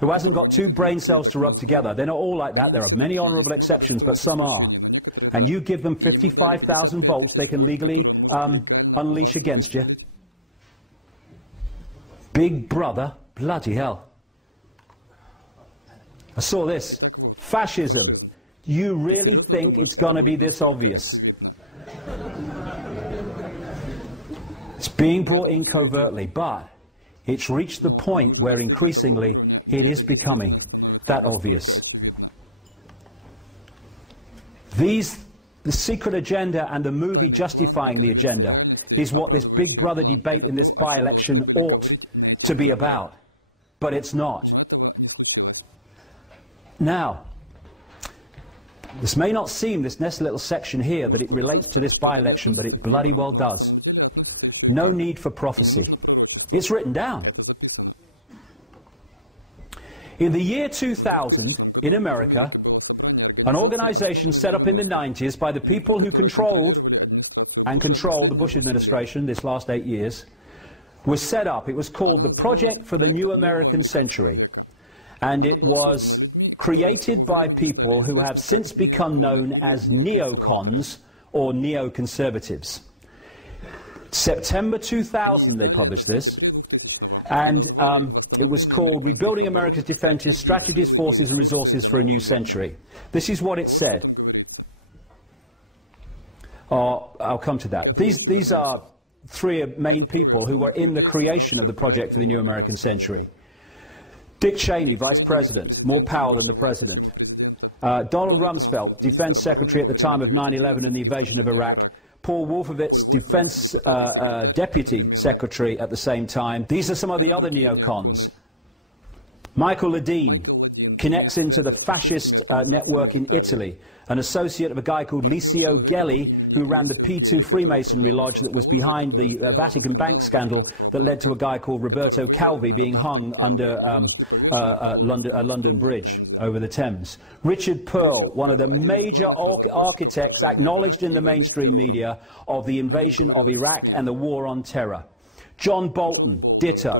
who hasn't got two brain cells to rub together. They're not all like that. There are many honourable exceptions, but some are. And you give them 55,000 volts they can legally unleash against you. Big Brother, bloody hell. I saw this. Fascism. You really think it's going to be this obvious? It's being brought in covertly, but it's reached the point where increasingly it is becoming that obvious. The secret agenda and the movie justifying the agenda is what this Big Brother debate in this by-election ought to be about, but it's not. Now, this may not seem, this next little section here, that it relates to this by-election, but it bloody well does. No need for prophecy. It's written down. In the year 2000, in America, an organization set up in the 90s by the people who controlled the Bush administration this last 8 years, was set up. It was called the Project for the New American Century. And it was created by people who have since become known as neocons or neoconservatives. September 2000 they published this, and it was called Rebuilding America's Defenses, Strategies, Forces and Resources for a New Century. This is what it said. I'll come to that. These are three main people who were in the creation of the Project for the New American Century. Dick Cheney, Vice President, more power than the President. Donald Rumsfeld, Defense Secretary at the time of 9/11 and the invasion of Iraq. Paul Wolfowitz, Defense Deputy Secretary at the same time. These are some of the other neocons. Michael Ledeen connects into the fascist network in Italy, an associate of a guy called Licio Gelli, who ran the P2 Freemasonry Lodge that was behind the Vatican Bank scandal that led to a guy called Roberto Calvi being hung under London Bridge over the Thames. Richard Pearl, one of the major architects acknowledged in the mainstream media of the invasion of Iraq and the war on terror. John Bolton, ditto.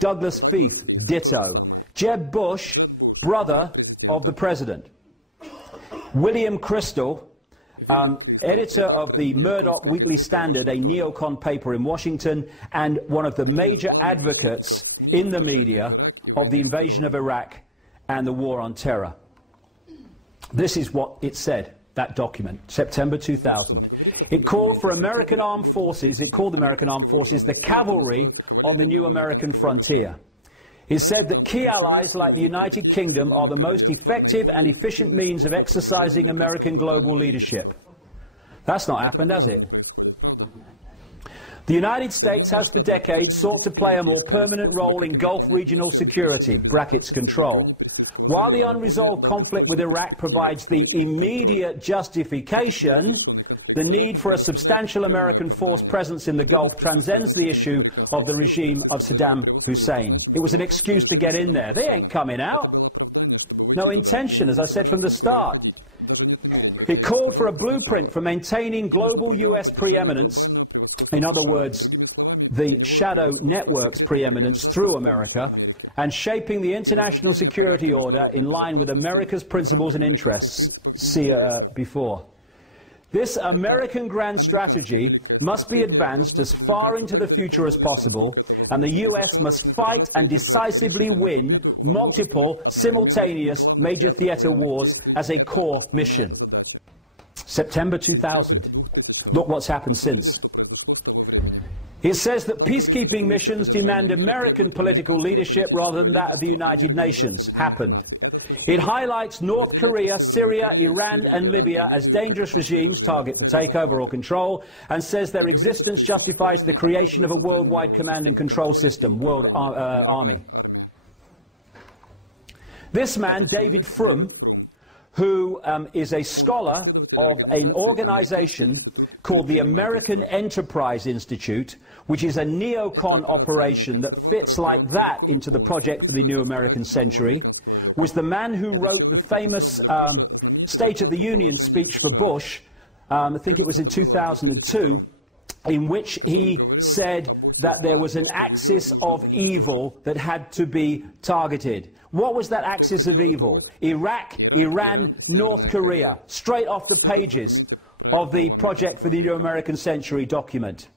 Douglas Feith, ditto. Jeb Bush, brother of the President. William Crystal, editor of the Murdoch Weekly Standard, a neocon paper in Washington, and one of the major advocates in the media of the invasion of Iraq and the war on terror. This is what it said, that document, September 2000. It called for American armed forces, it called American armed forces the cavalry on the new American frontier. It said that key allies like the United Kingdom are the most effective and efficient means of exercising American global leadership. That's not happened, has it? The United States has for decades sought to play a more permanent role in Gulf regional security, brackets control. While the unresolved conflict with Iraq provides the immediate justification, the need for a substantial American force presence in the Gulf transcends the issue of the regime of Saddam Hussein. It was an excuse to get in there. They ain't coming out. No intention, as I said from the start. It called for a blueprint for maintaining global US preeminence, in other words, the shadow network's preeminence through America, and shaping the international security order in line with America's principles and interests. See before. This American grand strategy must be advanced as far into the future as possible, and the US must fight and decisively win multiple simultaneous major theater wars as a core mission. September 2000. Look what's happened since. It says that peacekeeping missions demand American political leadership rather than that of the United Nations. Happened. It highlights North Korea, Syria, Iran and Libya as dangerous regimes, target for takeover or control, and says their existence justifies the creation of a worldwide command and control system, World Army. This man, David Frum, who is a scholar of an organization called the American Enterprise Institute, which is a neocon operation that fits like that into the project for the new American century, was the man who wrote the famous State of the Union speech for Bush, I think it was in 2002, in which he said that there was an axis of evil that had to be targeted. What was that axis of evil? Iraq, Iran, North Korea, straight off the pages of the Project for the New American Century document.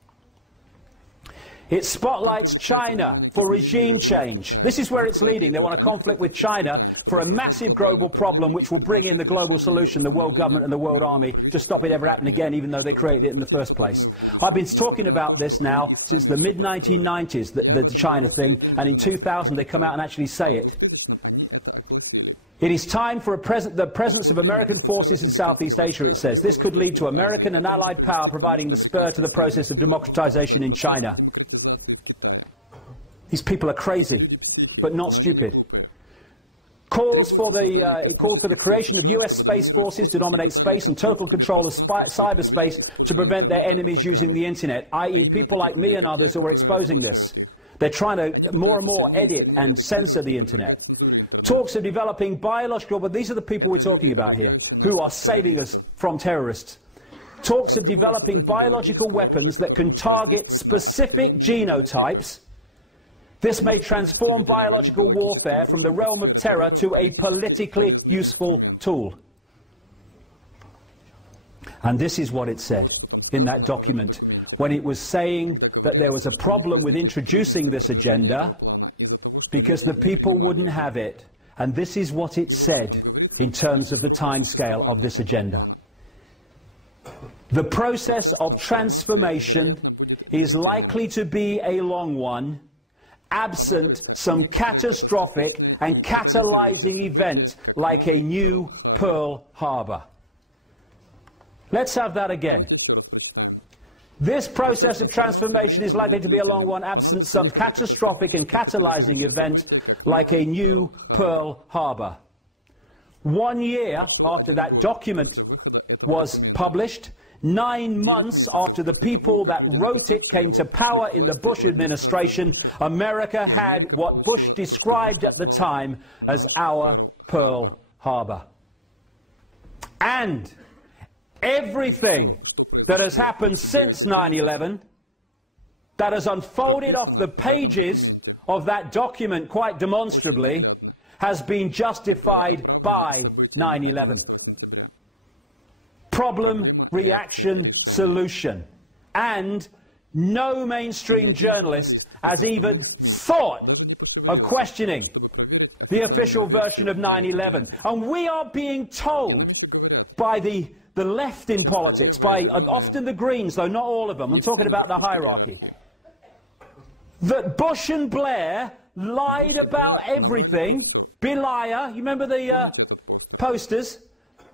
It spotlights China for regime change. This is where it's leading. They want a conflict with China for a massive global problem which will bring in the global solution, the world government and the world army, to stop it ever happening again, even though they created it in the first place. I've been talking about this now since the mid-1990s, the China thing, and in 2000 they come out and actually say it. It is time for the presence of American forces in Southeast Asia, it says. This could lead to American and allied power providing the spur to the process of democratization in China. These people are crazy, but not stupid. It called for the creation of US space forces to dominate space and total control of cyberspace to prevent their enemies using the internet, i.e. people like me and others who are exposing this. They're trying to more and more edit and censor the internet. Talks of developing biological, but these are the people we're talking about here, who are saving us from terrorists. Talks of developing biological weapons that can target specific genotypes. This may transform biological warfare from the realm of terror to a politically useful tool. And this is what it said in that document when it was saying that there was a problem with introducing this agenda because the people wouldn't have it. And this is what it said in terms of the timescale of this agenda. The process of transformation is likely to be a long one, absent some catastrophic and catalyzing event like a new Pearl Harbor. Let's have that again. This process of transformation is likely to be a long one, absent some catastrophic and catalyzing event like a new Pearl Harbor. 1 year after that document was published, 9 months after the people that wrote it came to power in the Bush administration, America had what Bush described at the time as our Pearl Harbor. And everything that has happened since 9/11, that has unfolded off the pages of that document quite demonstrably, has been justified by 9/11. Problem, reaction, solution. And no mainstream journalist has even thought of questioning the official version of 9/11. And we are being told by the left in politics, by often the Greens, though not all of them, I'm talking about the hierarchy, that Bush and Blair lied about everything. Beliar, you remember the posters?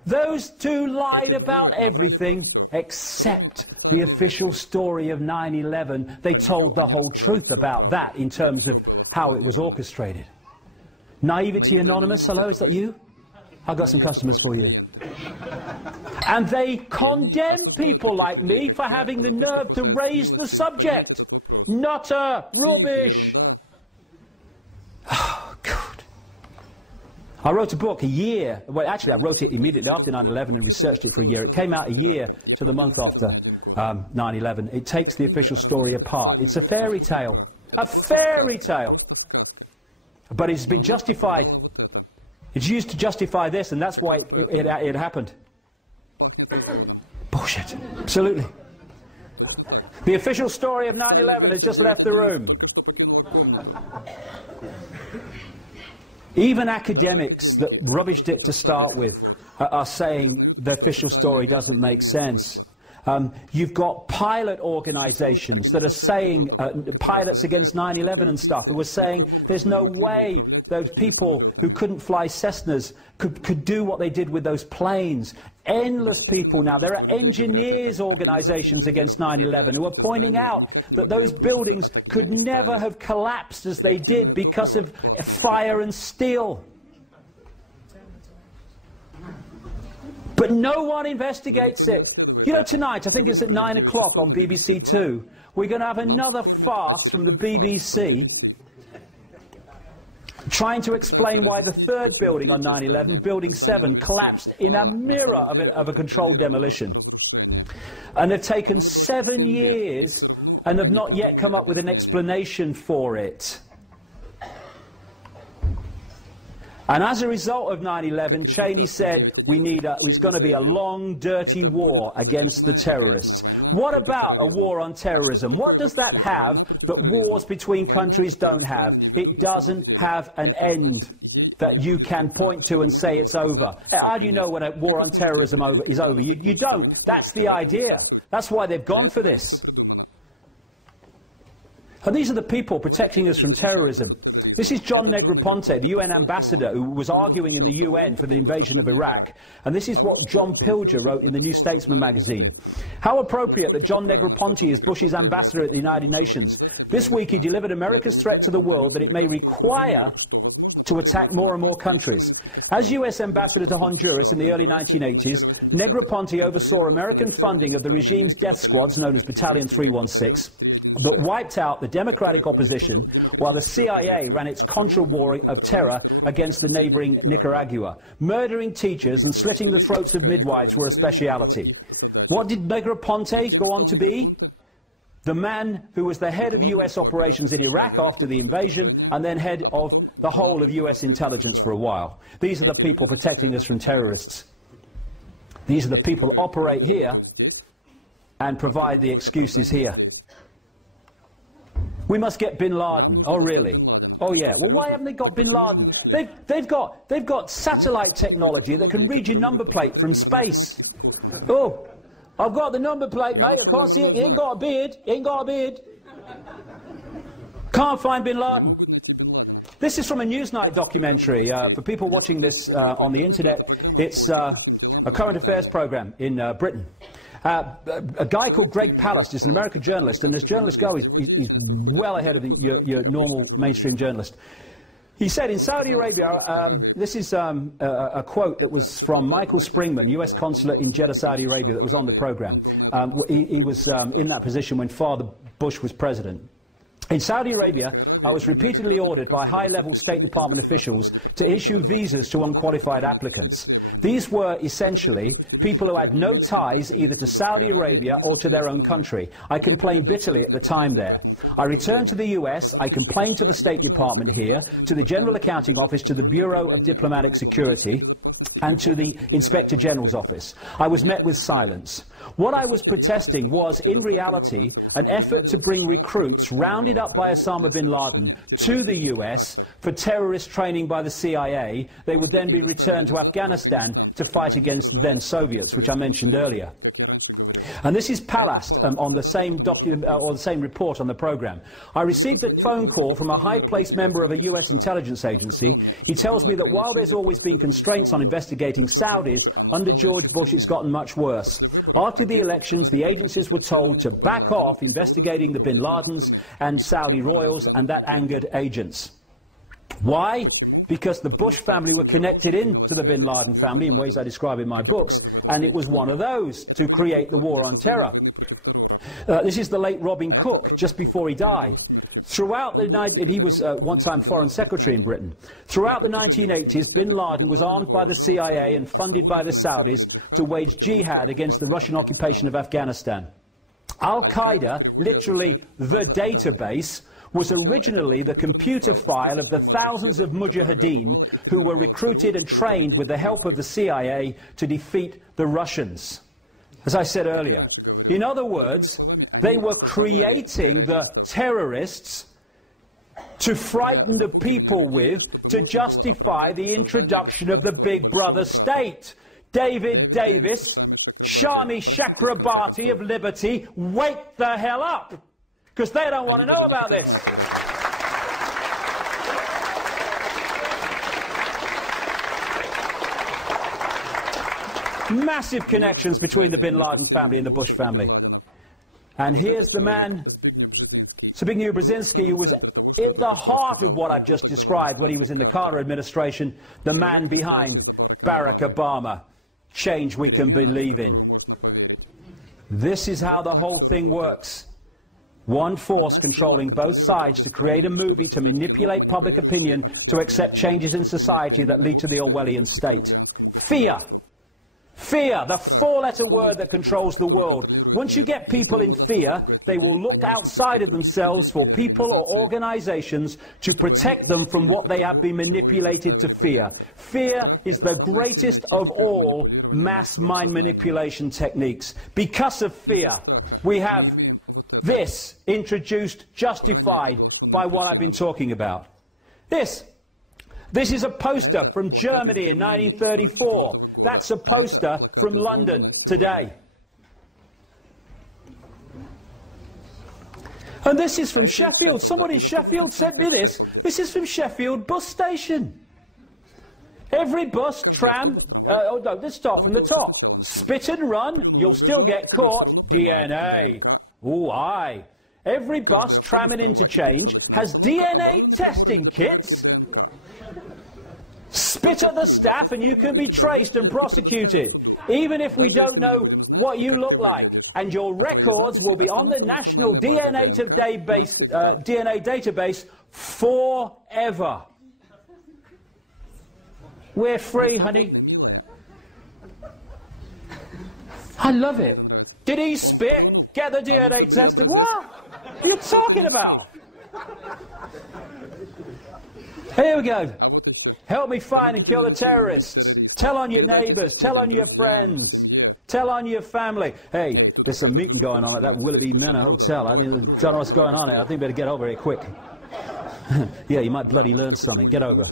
Those two lied about everything except the official story of 9/11. They told the whole truth about that in terms of how it was orchestrated. Naivety Anonymous, hello, is that you? I've got some customers for you. And they condemn people like me for having the nerve to raise the subject. Nutter, rubbish. Oh, God. I wrote a book a year, well actually I wrote it immediately after 9/11 and researched it for a year. It came out a year to the month after 9/11. It takes the official story apart. It's a fairy tale. A fairy tale. But it's been justified. It's used to justify this, and that's why it happened. Bullshit. Absolutely. The official story of 9/11 has just left the room. Even academics that rubbished it to start with are saying the official story doesn't make sense. You've got pilot organizations that are saying, pilots against 9/11 and stuff, who are saying there's no way those people who couldn't fly Cessnas could do what they did with those planes. Endless people now. There are engineers organizations against 9/11 who are pointing out that those buildings could never have collapsed as they did because of fire and steel. But no one investigates it. You know, tonight, I think it's at 9 o'clock on BBC Two, we're going to have another farce from the BBC trying to explain why the third building on 9/11, Building 7, collapsed in a mirror of a controlled demolition. And they've taken 7 years and have not yet come up with an explanation for it. And as a result of 9/11, Cheney said it's going to be a long, dirty war against the terrorists. What about a war on terrorism? What does that have that wars between countries don't have? It doesn't have an end that you can point to and say it's over. How do you know when a war on terrorism is over? You don't. That's the idea. That's why they've gone for this. And these are the people protecting us from terrorism. This is John Negroponte, the UN ambassador who was arguing in the UN for the invasion of Iraq. And this is what John Pilger wrote in the New Statesman magazine. How appropriate that John Negroponte is Bush's ambassador at the United Nations. This week he delivered America's threat to the world that it may require to attack more and more countries. As US ambassador to Honduras in the early 1980s, Negroponte oversaw American funding of the regime's death squads, known as Battalion 316, that wiped out the democratic opposition while the CIA ran its Contra war of terror against the neighboring Nicaragua. Murdering teachers and slitting the throats of midwives were a speciality. What did Negroponte go on to be? The man who was the head of US operations in Iraq after the invasion and then head of the whole of US intelligence for a while. These are the people protecting us from terrorists. These are the people that operate here and provide the excuses here. We must get bin Laden. Oh, really? Oh, yeah. Well, why haven't they got bin Laden? They've got satellite technology that can read your number plate from space. Oh, I've got the number plate, mate. I can't see it. He ain't got a beard. He ain't got a beard. Can't find bin Laden. This is from a Newsnight documentary. For people watching this on the internet, it's a current affairs program in Britain. A guy called Greg Palast is an American journalist, and as journalists go, he's well ahead of your normal mainstream journalist. He said in Saudi Arabia, this is a quote that was from Michael Springman, US consulate in Jeddah, Saudi Arabia, that was on the program. He was in that position when Father Bush was president. In Saudi Arabia, I was repeatedly ordered by high-level State Department officials to issue visas to unqualified applicants. These were essentially people who had no ties either to Saudi Arabia or to their own country. I complained bitterly at the time there. I returned to the US, I complained to the State Department here, to the General Accounting Office, to the Bureau of Diplomatic Security, and to the Inspector General's office. I was met with silence. What I was protesting was, in reality, an effort to bring recruits rounded up by Osama bin Laden to the US for terrorist training by the CIA. They would then be returned to Afghanistan to fight against the then Soviets, which I mentioned earlier. And this is Palast on the same document or the same report on the program. I received a phone call from a high-placed member of a US intelligence agency. He tells me that while there's always been constraints on investigating Saudis, under George Bush it's gotten much worse. After the elections, the agencies were told to back off investigating the bin Ladens and Saudi royals, and that angered agents. Why? Because the Bush family were connected into the bin Laden family in ways I describe in my books, and it was one of those to create the war on terror. This is the late Robin Cook, just before he died. Throughout the night, he was one-time foreign secretary in Britain. Throughout the 1980s, bin Laden was armed by the CIA and funded by the Saudis to wage jihad against the Russian occupation of Afghanistan. Al-Qaeda, literally the database, was originally the computer file of the thousands of mujahideen who were recruited and trained with the help of the CIA to defeat the Russians. As I said earlier, in other words, they were creating the terrorists to frighten the people with, to justify the introduction of the Big Brother state. David Davis, Shami Chakrabarti of Liberty, wake the hell up! Because they don't want to know about this. Massive connections between the bin Laden family and the Bush family. And here's the man, Zbigniew Brzezinski, who was at the heart of what I've just described when he was in the Carter administration, the man behind Barack Obama. Change we can believe in. This is how the whole thing works. One force controlling both sides to create a movie to manipulate public opinion to accept changes in society that lead to the Orwellian state. Fear. Fear, the four-letter word that controls the world. Once you get people in fear, they will look outside of themselves for people or organizations to protect them from what they have been manipulated to fear. Fear is the greatest of all mass mind manipulation techniques. Because of fear, we have this introduced, justified by what I've been talking about. This is a poster from Germany in 1934. That's a poster from London today. And this is from Sheffield. Someone in Sheffield sent me this. This is from Sheffield bus station. Every bus, tram, oh no, let's start from the top. Spit and run, you'll still get caught. DNA. Ooh, aye. Every bus, tram and interchange has DNA testing kits. Spit at the staff and you can be traced and prosecuted, even if we don't know what you look like. And your records will be on the national DNA database forever. We're free, honey. I love it. Did he spit? Get the DNA tested. What are you talking about? Here we go. Help me find and kill the terrorists. Tell on your neighbours. Tell on your friends. Tell on your family. Hey, there's some meeting going on at that Willoughby Manor Hotel. I don't know what's going on here. I think we better get over here quick. Yeah, you might bloody learn something. Get over.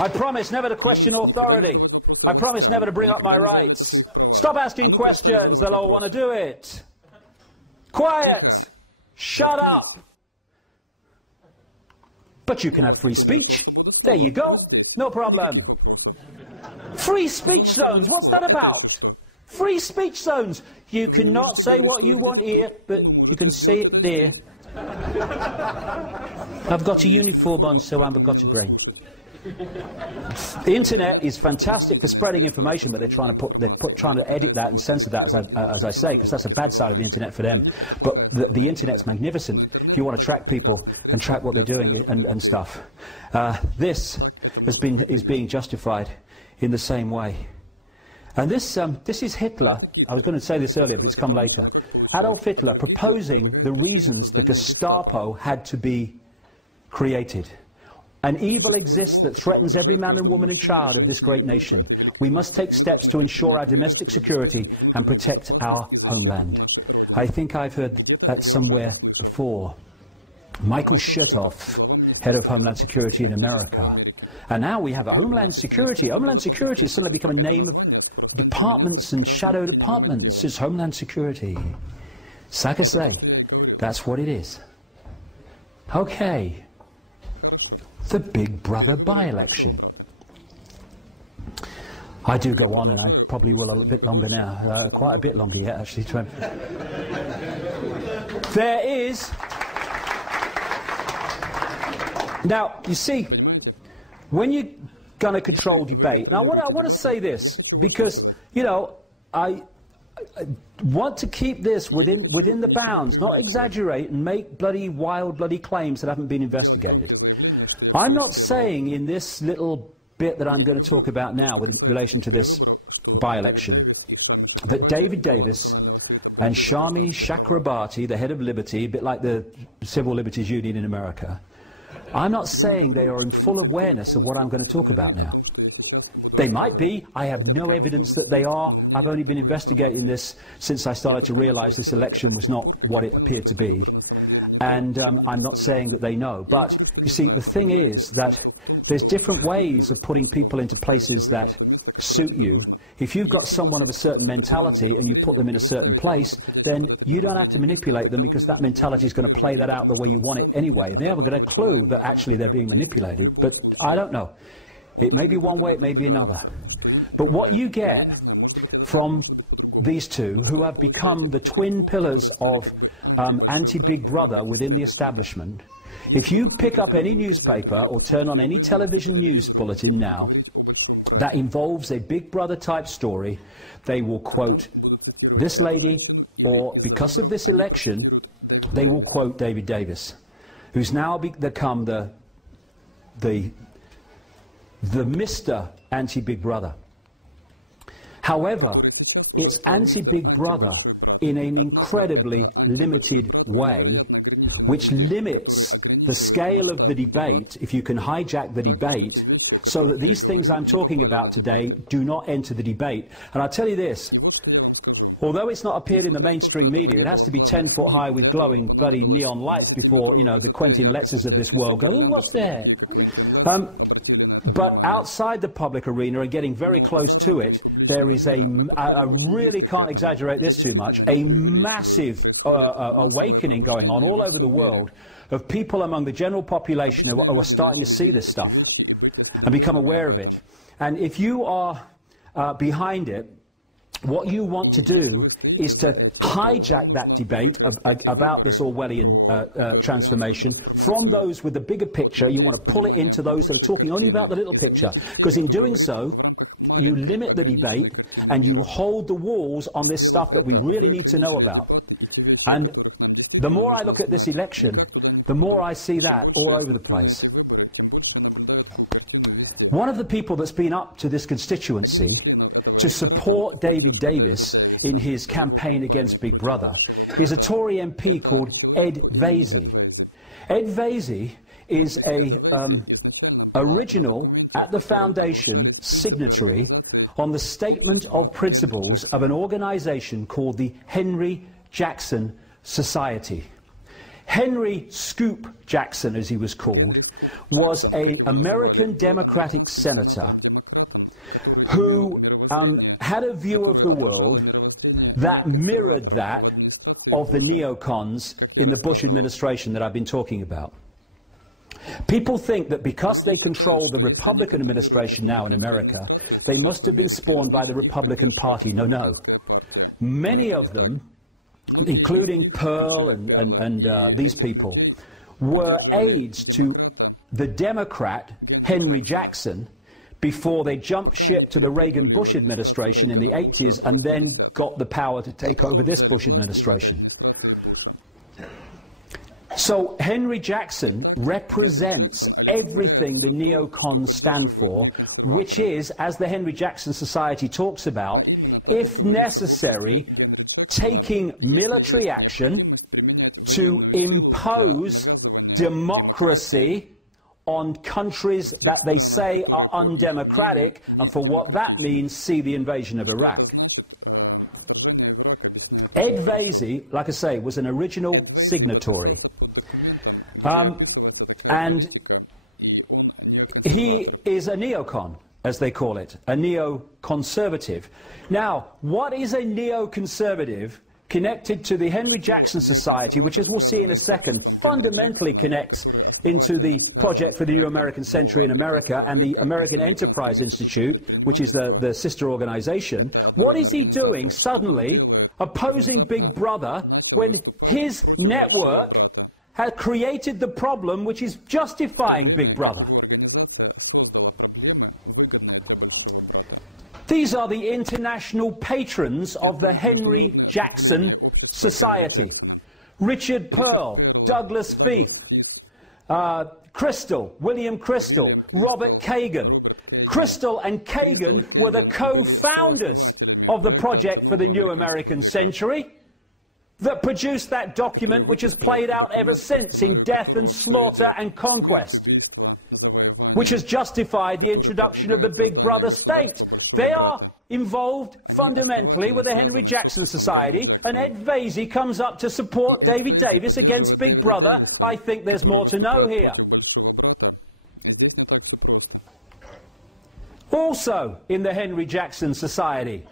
I promise never to question authority. I promise never to bring up my rights. Stop asking questions. They'll all want to do it. Quiet. Shut up. But you can have free speech. There you go. No problem. Free speech zones. What's that about? Free speech zones. You cannot say what you want here, but you can say it there. I've got a uniform on, so I've got a brain. The internet is fantastic for spreading information, but they're trying to edit that and censor that, as I say, because that's a bad side of the internet for them. But the internet's magnificent if you want to track people and track what they're doing and stuff. This is being justified in the same way. And this is Hitler. I was going to say this earlier, but it's come later. Adolf Hitler proposing the reasons the Gestapo had to be created. An evil exists that threatens every man and woman and child of this great nation. We must take steps to ensure our domestic security and protect our homeland. I think I've heard that somewhere before. Michael Chertoff, head of Homeland Security in America. And now we have a Homeland Security. Homeland Security has suddenly become a name of departments and shadow departments. It's Homeland Security. So like I say, that's what it is. Okay. The Big Brother by-election. I do go on, and I probably will a bit longer now. Quite a bit longer yet, actually. There is... Now, you see, when you're going to control debate, and I want to say this, because, you know, I want to keep this within the bounds, not exaggerate and make bloody wild bloody claims that haven't been investigated. I'm not saying in this little bit that I'm going to talk about now with relation to this by-election that David Davis and Shami Chakrabarti, the head of Liberty, a bit like the Civil Liberties Union in America, I'm not saying they are in full awareness of what I'm going to talk about now. They might be. I have no evidence that they are. I've only been investigating this since I started to realize this election was not what it appeared to be. And I'm not saying that they know. But, you see, the thing is that there's different ways of putting people into places that suit you. If you've got someone of a certain mentality and you put them in a certain place, then you don't have to manipulate them, because that mentality is going to play that out the way you want it anyway. They haven't got a clue that actually they're being manipulated. But I don't know. It may be one way, it may be another. But what you get from these two, who have become the twin pillars of anti-Big Brother within the establishment, if you pick up any newspaper or turn on any television news bulletin now that involves a Big Brother type story, they will quote this lady, or because of this election, they will quote David Davis, who's now become the Mr. Anti-Big Brother. However, it's anti-Big Brother in an incredibly limited way, which limits the scale of the debate, if you can hijack the debate, so that these things I'm talking about today do not enter the debate. And I'll tell you this, although it's not appeared in the mainstream media, it has to be 10 foot high with glowing bloody neon lights before, you know, the Quentin Letzers of this world go, oh, what's that? But outside the public arena and getting very close to it, there is I really can't exaggerate this too much, a massive awakening going on all over the world of people among the general population who are starting to see this stuff and become aware of it. And if you are behind it, what you want to do is to hijack that debate about this Orwellian transformation from those with the bigger picture. You want to pull it into those that are talking only about the little picture, because in doing so, you limit the debate and you hold the walls on this stuff that we really need to know about. And the more I look at this election, the more I see that all over the place. One of the people that's been up to this constituency to support David Davis in his campaign against Big Brother is a Tory MP called Ed Vaizey. Ed Vaizey is a original, at the foundation, signatory on the statement of principles of an organisation called the Henry Jackson Society. Henry Scoop Jackson, as he was called, was an American Democratic senator who had a view of the world that mirrored that of the neocons in the Bush administration that I've been talking about. People think that because they control the Republican administration now in America, they must have been spawned by the Republican Party. No, no. Many of them, including Pearl and these people, were aides to the Democrat Henry Jackson before they jumped ship to the Reagan-Bush administration in the 80s and then got the power to take over this Bush administration. So Henry Jackson represents everything the neocons stand for, which is, as the Henry Jackson Society talks about, if necessary, taking military action to impose democracy on countries that they say are undemocratic, and for what that means, see the invasion of Iraq. Ed Vaizey, like I say, was an original signatory. And he is a neocon, as they call it, a neoconservative. Now, what is a neoconservative connected to the Henry Jackson Society, which, as we'll see in a second, fundamentally connects into the Project for the New American Century in America and the American Enterprise Institute, which is the sister organization. What is he doing suddenly opposing Big Brother when his network has created the problem which is justifying Big Brother? These are the international patrons of the Henry Jackson Society. Richard Pearl, Douglas Feith, Crystal, William Crystal, Robert Kagan. Crystal and Kagan were the co-founders of the Project for the New American Century that produced that document which has played out ever since in death and slaughter and conquest, which has justified the introduction of the Big Brother state. They are involved fundamentally with the Henry Jackson Society, and Ed Vasey comes up to support David Davis against Big Brother. I think there's more to know here. Also in the Henry Jackson Society,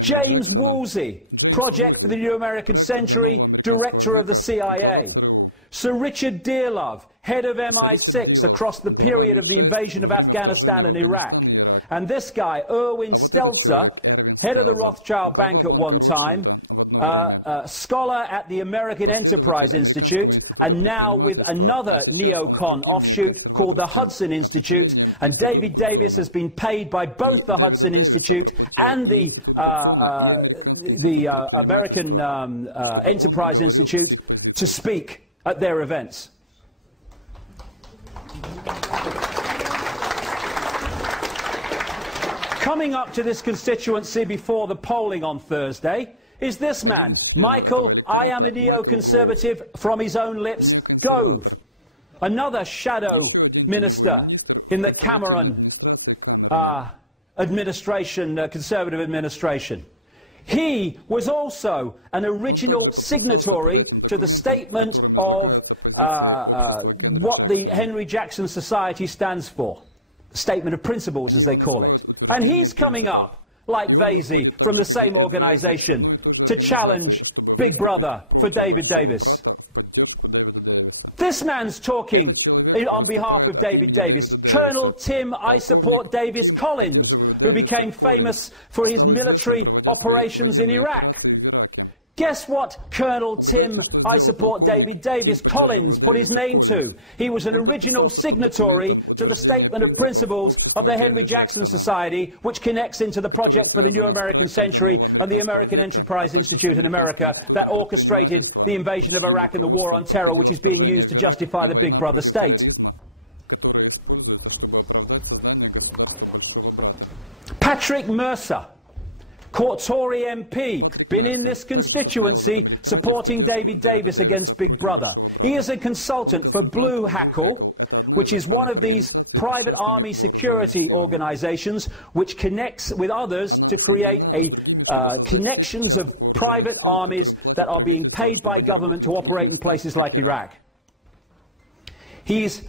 James Woolsey, Project for the New American Century, Director of the CIA. Sir Richard Dearlove, head of MI6 across the period of the invasion of Afghanistan and Iraq. And this guy, Erwin Stelzer, head of the Rothschild Bank at one time, scholar at the American Enterprise Institute, and now with another neocon offshoot called the Hudson Institute. And David Davis has been paid by both the Hudson Institute and the American Enterprise Institute to speak at their events. Coming up to this constituency before the polling on Thursday is this man, Michael, I am a neoconservative, from his own lips, Gove, another shadow minister in the Cameron administration, Conservative administration. He was also an original signatory to the statement of what the Henry Jackson Society stands for, statement of principles as they call it. And he's coming up, like Vasey, from the same organization, to challenge Big Brother for David Davis. This man's talking on behalf of David Davis, Colonel Tim I Support Davis Collins, who became famous for his military operations in Iraq. Guess what Colonel Tim I Support David Davis Collins put his name to? He was an original signatory to the Statement of Principles of the Henry Jackson Society, which connects into the Project for the New American Century and the American Enterprise Institute in America that orchestrated the invasion of Iraq and the war on terror, which is being used to justify the Big Brother state. Patrick Mercer, Tory MP, been in this constituency supporting David Davis against Big Brother. He is a consultant for Blue Hackle, which is one of these private army security organizations which connects with others to create connections of private armies that are being paid by government to operate in places like Iraq. He's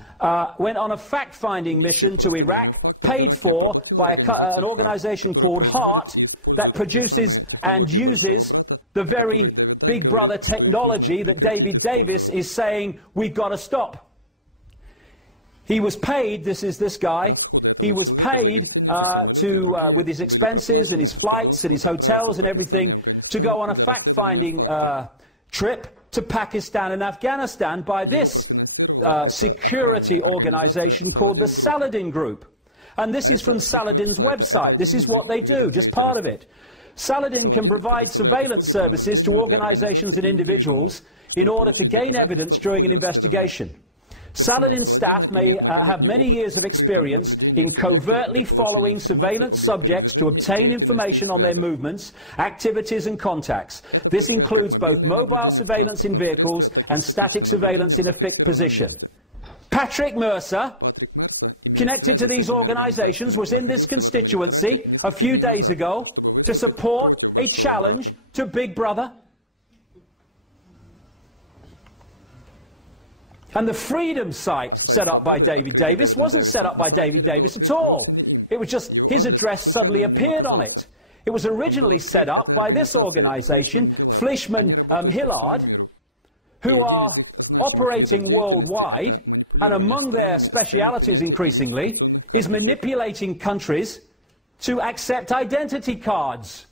went on a fact-finding mission to Iraq, paid for by an organization called HEART, that produces and uses the very Big Brother technology that David Davis is saying we've got to stop. He was paid, this is this guy, he was paid with his expenses and his flights and his hotels and everything to go on a fact-finding trip to Pakistan and Afghanistan by this security organization called the Saladin Group. And this is from Saladin's website. This is what they do, just part of it. Saladin can provide surveillance services to organizations and individuals in order to gain evidence during an investigation. Saladin's staff may have many years of experience in covertly following surveillance subjects to obtain information on their movements, activities and contacts. This includes both mobile surveillance in vehicles and static surveillance in a fixed position. Patrick Mercer, connected to these organizations, was in this constituency a few days ago to support a challenge to Big Brother. And the Freedom site set up by David Davis wasn't set up by David Davis at all. It was just his address suddenly appeared on it. It was originally set up by this organization, Fleischmann Hillard, who are operating worldwide, and among their specialities increasingly is manipulating countries to accept identity cards.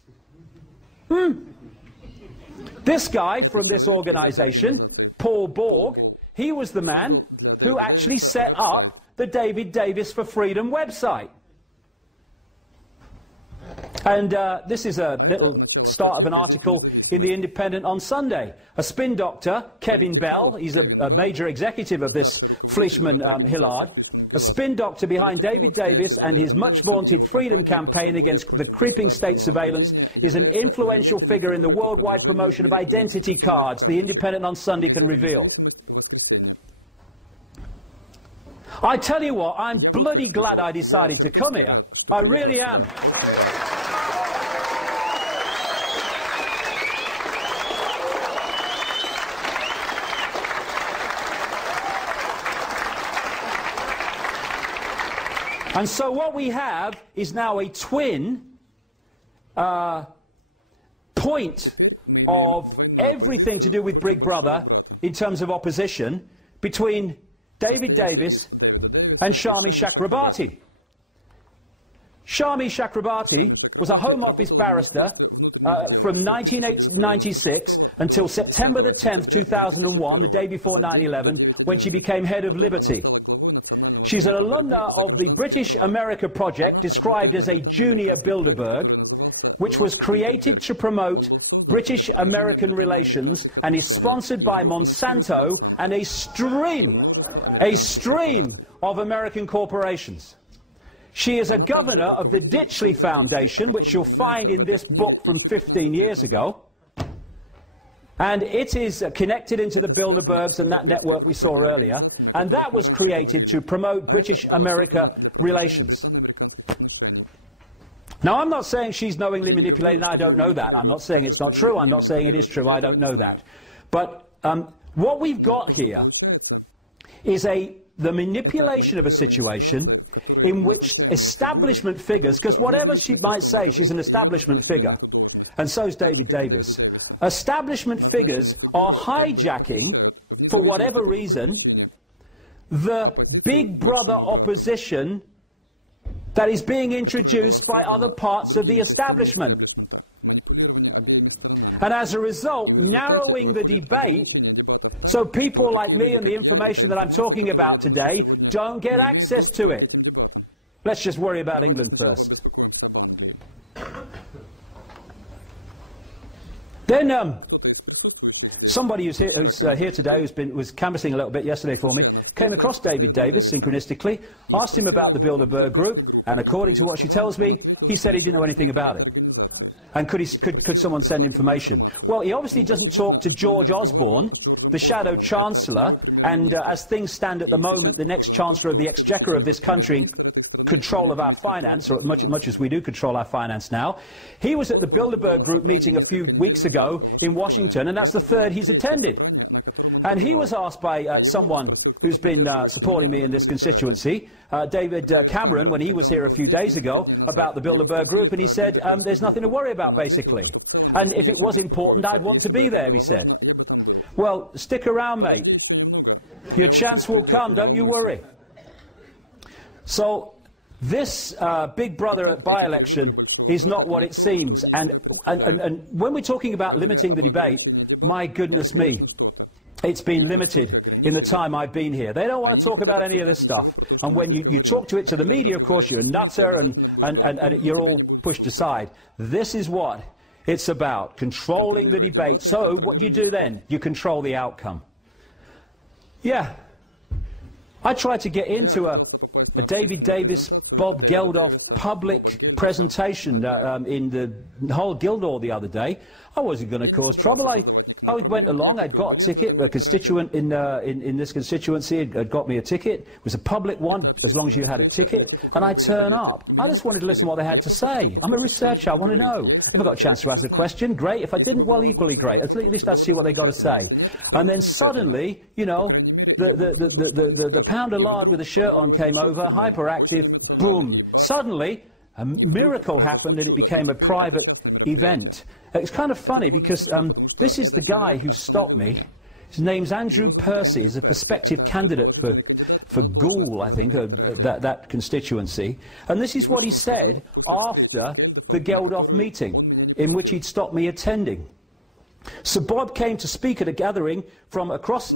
This guy from this organization, Paul Borg, he was the man who actually set up the David Davis for Freedom website. And this is a little start of an article in The Independent on Sunday. A spin doctor, Kevin Bell, he's a major executive of this Fleischmann Hillard, a spin doctor behind David Davis and his much vaunted freedom campaign against the creeping state surveillance, is an influential figure in the worldwide promotion of identity cards, The Independent on Sunday can reveal. I tell you what, I'm bloody glad I decided to come here. I really am. And so what we have is now a twin point of everything to do with Big Brother in terms of opposition between David Davis and Shami Chakrabarti. Shami Chakrabarti was a Home Office barrister from 1996 until September the 10th, 2001, the day before 9/11, when she became head of Liberty. She's an alumna of the British America Project, described as a junior Bilderberg, which was created to promote British-American relations and is sponsored by Monsanto and a stream of American corporations. She is a governor of the Ditchley Foundation, which you'll find in this book from 15 years ago. And it is connected into the Bilderbergs and that network we saw earlier. And that was created to promote British-America relations. Now, I'm not saying she's knowingly manipulating. I don't know that. I'm not saying it's not true. I'm not saying it is true. I don't know that. But what we've got here is the manipulation of a situation in which establishment figures, because whatever she might say, she's an establishment figure, and so is David Davis. Establishment figures are hijacking, for whatever reason, the Big Brother opposition that is being introduced by other parts of the establishment. And as a result, narrowing the debate so people like me and the information that I'm talking about today don't get access to it. Let's just worry about England first. Then somebody who's here today, was canvassing a little bit yesterday for me, came across David Davis synchronistically, asked him about the Bilderberg group, and according to what she tells me, he said he didn't know anything about it. And could someone send information? Well, he obviously doesn't talk to George Osborne, the Shadow Chancellor, and as things stand at the moment, the next Chancellor of the Exchequer of this country, in control of our finance, or much as we do control our finance now. He was at the Bilderberg group meeting a few weeks ago in Washington, and that's the third he's attended. And he was asked by someone who's been supporting me in this constituency, David Cameron, when he was here a few days ago, about the Bilderberg group, and he said, there's nothing to worry about, basically. And if it was important, I'd want to be there, he said. Well, stick around, mate. Your chance will come, don't you worry. So this Big Brother by-election is not what it seems. And when we're talking about limiting the debate, my goodness me, it's been limited in the time I've been here. They don't want to talk about any of this stuff. And when you talk to the media, of course, you're a nutter and you're all pushed aside. This is what it's about, controlling the debate. So what do you do then? You control the outcome. Yeah. I tried to get into a David Davis, Bob Geldof public presentation in the whole Guildhall the other day. I wasn't going to cause trouble. I went along. I'd got a ticket. A constituent in this constituency had got me a ticket. It was a public one, as long as you had a ticket. And I turn up. I just wanted to listen to what they had to say. I'm a researcher. I want to know. If I got a chance to ask a question, great. If I didn't, well, equally great. At least I'd see what they got to say. And then suddenly, you know, the pound of lard with a shirt on came over, hyperactive, boom. Suddenly, a miracle happened and it became a private event. It's kind of funny because this is the guy who stopped me. His name's Andrew Percy. He's a prospective candidate for Goole, I think, that constituency. And this is what he said after the Geldof meeting, in which he'd stopped me attending. Sir Bob came to speak at a gathering from across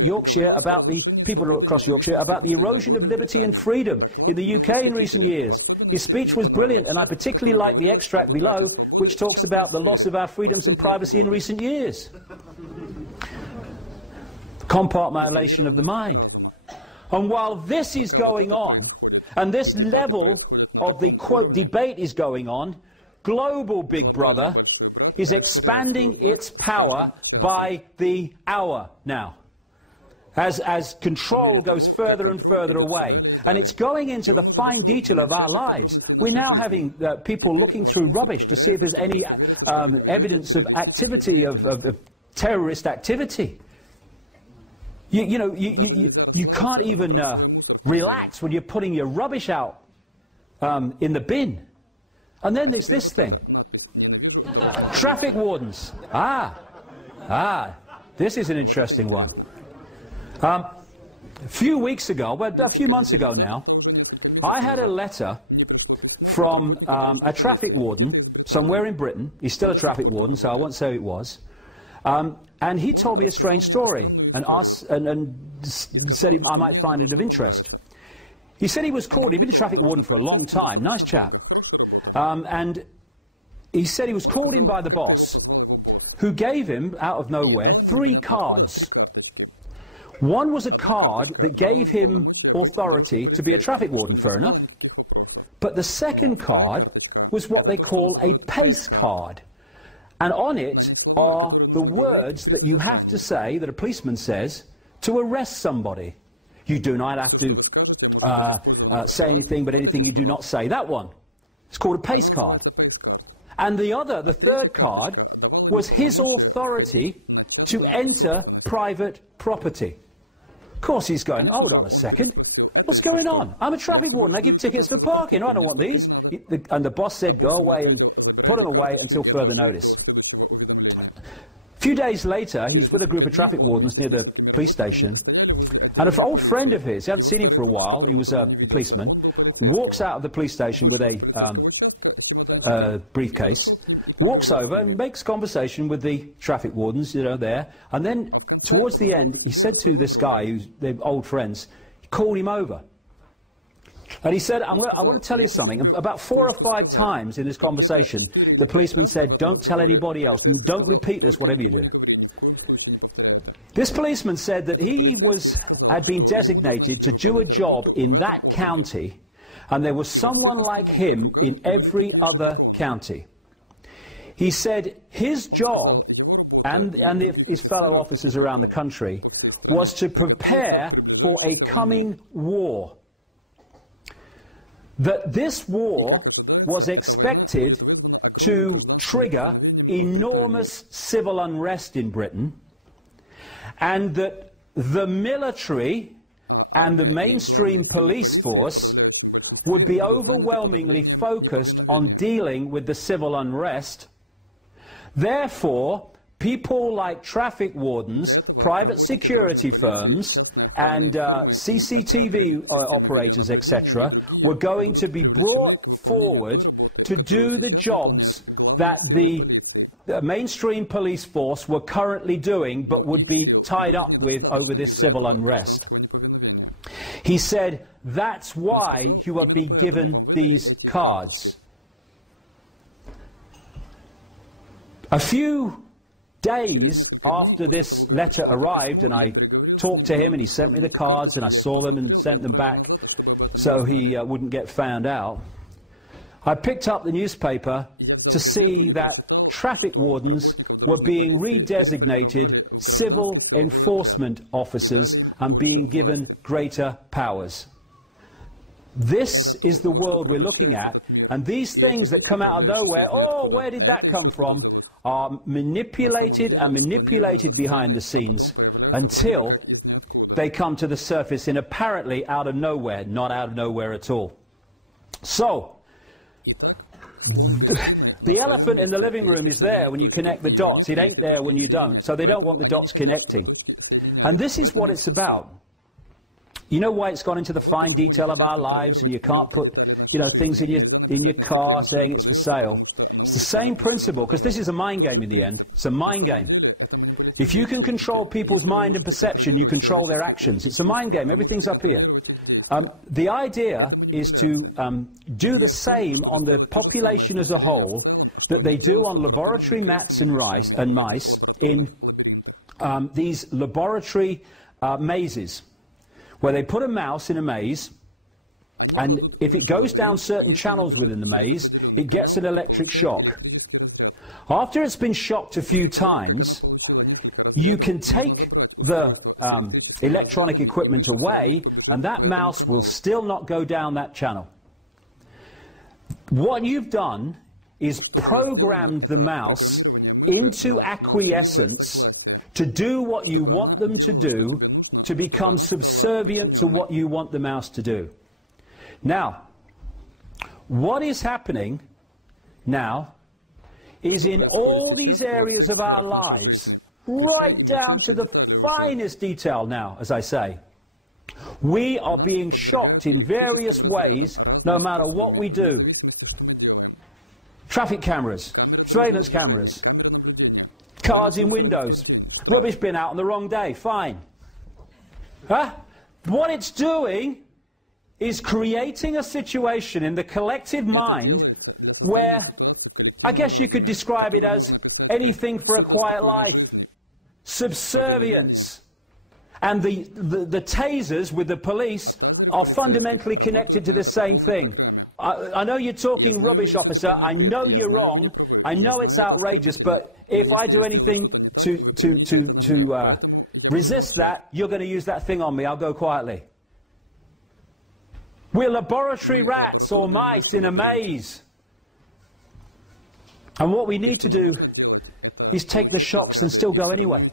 Yorkshire about the people across Yorkshire about the erosion of liberty and freedom in the UK in recent years. His speech was brilliant, and I particularly like the extract below, which talks about the loss of our freedoms and privacy in recent years. Compartmentalization of the mind. And while this is going on, and this level of the, quote, debate is going on, global Big Brother is expanding its power by the hour now, as control goes further and further away. And it's going into the fine detail of our lives. We're now having people looking through rubbish to see if there's any evidence of activity, of terrorist activity. You can't even relax when you're putting your rubbish out in the bin. And then there's this thing. Traffic wardens. This is an interesting one. A few weeks ago, well, a few months ago now, I had a letter from a traffic warden somewhere in Britain. He's still a traffic warden, so I won't say who it was. And he told me a strange story and said I might find it of interest. He said he was called, he'd been a traffic warden for a long time, nice chap. And he said he was called in by the boss, who gave him, out of nowhere, 3 cards. One was a card that gave him authority to be a traffic warden, fair enough. But the second card was what they call a pace card. And on it are the words that you have to say, that a policeman says, to arrest somebody. You do not have to say anything, but anything you do not say. That one. It's called a pace card. And the third card, was his authority to enter private property. Of course he's going, hold on a second. What's going on? I'm a traffic warden. I give tickets for parking. I don't want these. And the boss said, go away and put him away until further notice. A few days later, he's with a group of traffic wardens near the police station. And an old friend of his, he hadn't seen him for a while, he was a policeman, walks out of the police station with a briefcase, walks over and makes conversation with the traffic wardens, there. And then, towards the end, he said to this guy, who's they're old friends, he called him over. And he said, I want to tell you something. About 4 or 5 times in this conversation, the policeman said, don't tell anybody else. Don't repeat this, whatever you do. This policeman said that he had been designated to do a job in that county, and there was someone like him in every other county. He said his job, and his fellow officers around the country, was to prepare for a coming war. That this war was expected to trigger enormous civil unrest in Britain, and that the military and the mainstream police force would be overwhelmingly focused on dealing with the civil unrest. Therefore, people like traffic wardens, private security firms, and CCTV operators, etc., were going to be brought forward to do the jobs that the mainstream police force were currently doing, but would be tied up with over this civil unrest. He said, that's why you are being given these cards. A few days after this letter arrived, and I talked to him, and he sent me the cards, and I saw them and sent them back so he wouldn't get found out, I picked up the newspaper to see that traffic wardens were being redesignated civil enforcement officers and being given greater powers. This is the world we're looking at, and these things that come out of nowhere, oh, where did that come from, are manipulated and manipulated behind the scenes until they come to the surface in apparently out of nowhere, not out of nowhere at all. So, the elephant in the living room is there when you connect the dots. It ain't there when you don't. So they don't want the dots connecting. And this is what it's about. You know why it's gone into the fine detail of our lives, and you can't put, you know, things in your car saying it's for sale? It's the same principle, because this is a mind game in the end. It's a mind game. If you can control people's mind and perception, you control their actions. It's a mind game. Everything's up here. The idea is to do the same on the population as a whole that they do on laboratory rats and mice in these laboratory mazes, where they put a mouse in a maze, and if it goes down certain channels within the maze, it gets an electric shock. After it's been shocked a few times, you can take the electronic equipment away, and that mouse will still not go down that channel. What you've done is programmed the mouse into acquiescence to do what you want them to do, to become subservient to what you want the mouse to do. Now, what is happening now is in all these areas of our lives, right down to the finest detail now, as I say, we are being shocked in various ways no matter what we do. Traffic cameras, surveillance cameras, cards in windows, rubbish bin out on the wrong day, fine. Huh? What it's doing is creating a situation in the collective mind where I guess you could describe it as anything for a quiet life. Subservience. And the tasers with the police are fundamentally connected to the same thing. I know you're talking rubbish, officer. I know you're wrong. I know it's outrageous, but if I do anything to resist that, you're going to use that thing on me. I'll go quietly. We're laboratory rats or mice in a maze. And what we need to do is take the shocks and still go anyway.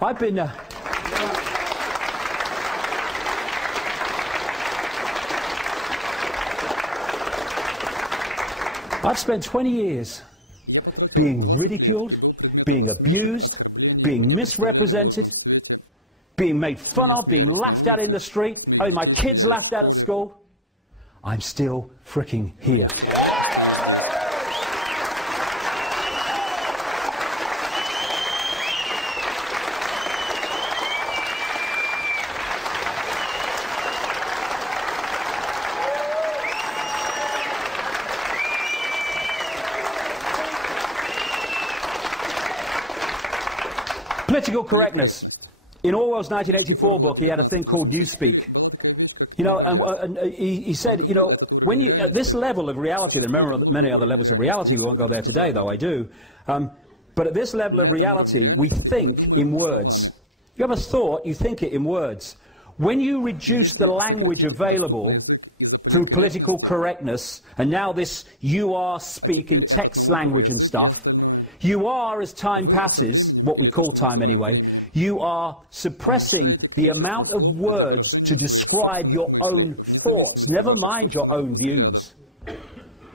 I've been... I've spent 20 years being ridiculed, being abused, being misrepresented, being made fun of, being laughed at in the street, having my kids laughed at school. I'm still fricking here. Political correctness. In Orwell's 1984 book, he had a thing called Newspeak. You know, and he said, you know, when you, at this level of reality, there are many other levels of reality, we won't go there today, though I do, but at this level of reality, we think in words. You have a thought, you think it in words. When you reduce the language available through political correctness, and now this you are speak in text language and stuff, you are, as time passes, what we call time anyway, you are suppressing the amount of words to describe your own thoughts, never mind your own views.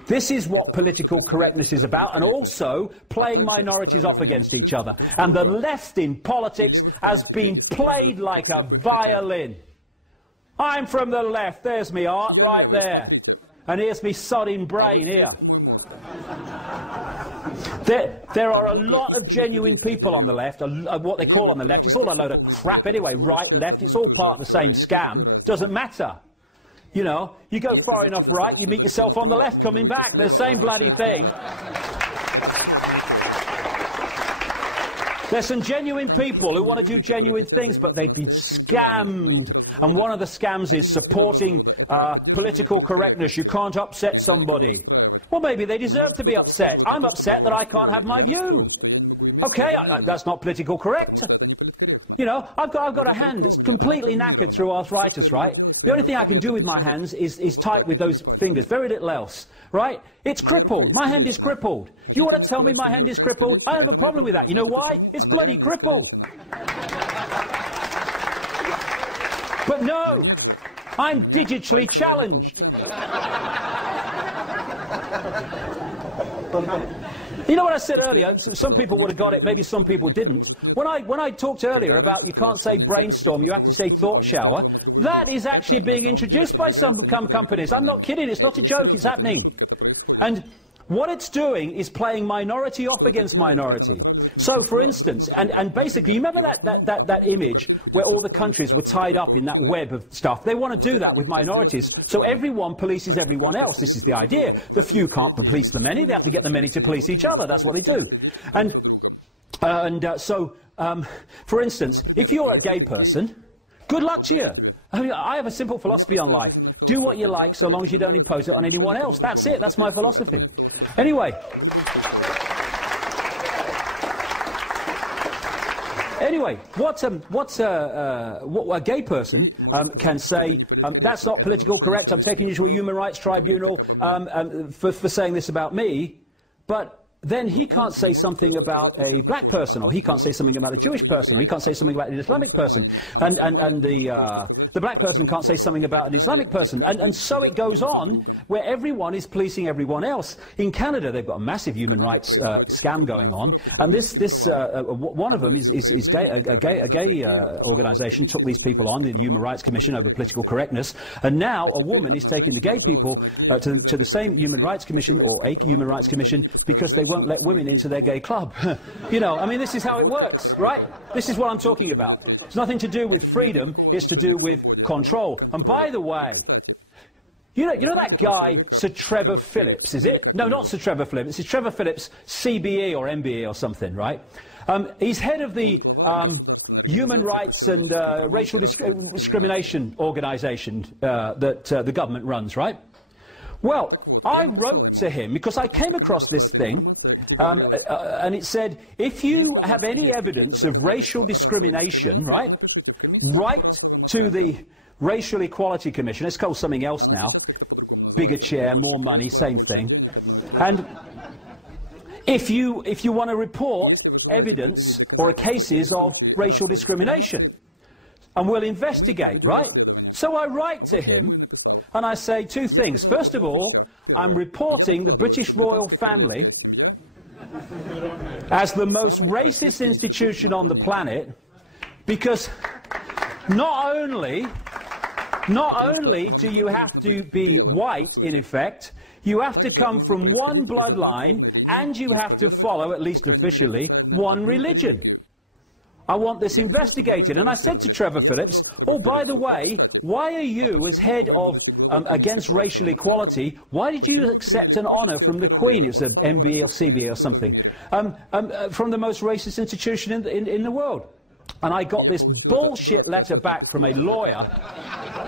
This is what political correctness is about, and also playing minorities off against each other. And the left in politics has been played like a violin. I'm from the left, there's me art right there. And here's me sodding brain here. There are a lot of genuine people on the left, what they call on the left. It's all a load of crap anyway, right, left, it's all part of the same scam. Doesn't matter. You know, you go far enough right, you meet yourself on the left coming back, the same bloody thing. There's some genuine people who want to do genuine things, but they've been scammed. And one of the scams is supporting political correctness. You can't upset somebody. Well, maybe they deserve to be upset. I'm upset that I can't have my view. Okay, that's not political correct. You know, I've got a hand that's completely knackered through arthritis, right? The only thing I can do with my hands is type with those fingers, very little else, right? It's crippled. My hand is crippled. You want to tell me my hand is crippled? I don't have a problem with that. You know why? It's bloody crippled. But no, I'm digitally challenged. You know what I said earlier? Some people would have got it, maybe some people didn't. When I talked earlier about you can't say brainstorm, you have to say thought shower, that is actually being introduced by some companies. I'm not kidding, it's not a joke, it's happening. And what it's doing is playing minority off against minority. So, for instance, and basically, you remember that image where all the countries were tied up in that web of stuff? They want to do that with minorities. So everyone polices everyone else. This is the idea. The few can't police the many. They have to get the many to police each other. That's what they do. For instance, if you're a gay person, good luck to you. I mean, I have a simple philosophy on life. Do what you like so long as you don't impose it on anyone else. That's it. That's my philosophy. Anyway. What a gay person can say, that's not politically correct, I'm taking you to a human rights tribunal for saying this about me, but then he can't say something about a black person, or he can't say something about a Jewish person, or he can't say something about an Islamic person, and the black person can't say something about an Islamic person, and so it goes on, where everyone is policing everyone else. In Canada, they've got a massive human rights scam going on, and one of them is a gay organisation took these people on, the Human Rights Commission, over political correctness, and now a woman is taking the gay people to the same Human Rights Commission, or a Human Rights Commission, because they won't let women into their gay club. You know, I mean, this is how it works, right? This is what I'm talking about. It's nothing to do with freedom, it's to do with control. And by the way, you know that guy, Sir Trevor Phillips, is it? No, not Sir Trevor Phillips. It's Trevor Phillips, CBE or MBE or something, right? He's head of the Human Rights and Racial Discrimination organisation that the government runs, right? Well, I wrote to him because I came across this thing, and it said, if you have any evidence of racial discrimination, right, write to the Racial Equality Commission. It's called something else now. Bigger chair, more money, same thing. And if you want to report evidence or cases of racial discrimination, and we'll investigate, right? So I write to him, and I say two things. First of all, I'm reporting the British royal family as the most racist institution on the planet, because not only do you have to be white, in effect, you have to come from one bloodline, and you have to follow, at least officially, one religion. I want this investigated. And I said to Trevor Phillips, oh, by the way, why are you, as head of Against Racial Equality, why did you accept an honour from the Queen? It was an MBE or CBE or something, from the most racist institution in the world. And I got this bullshit letter back from a lawyer,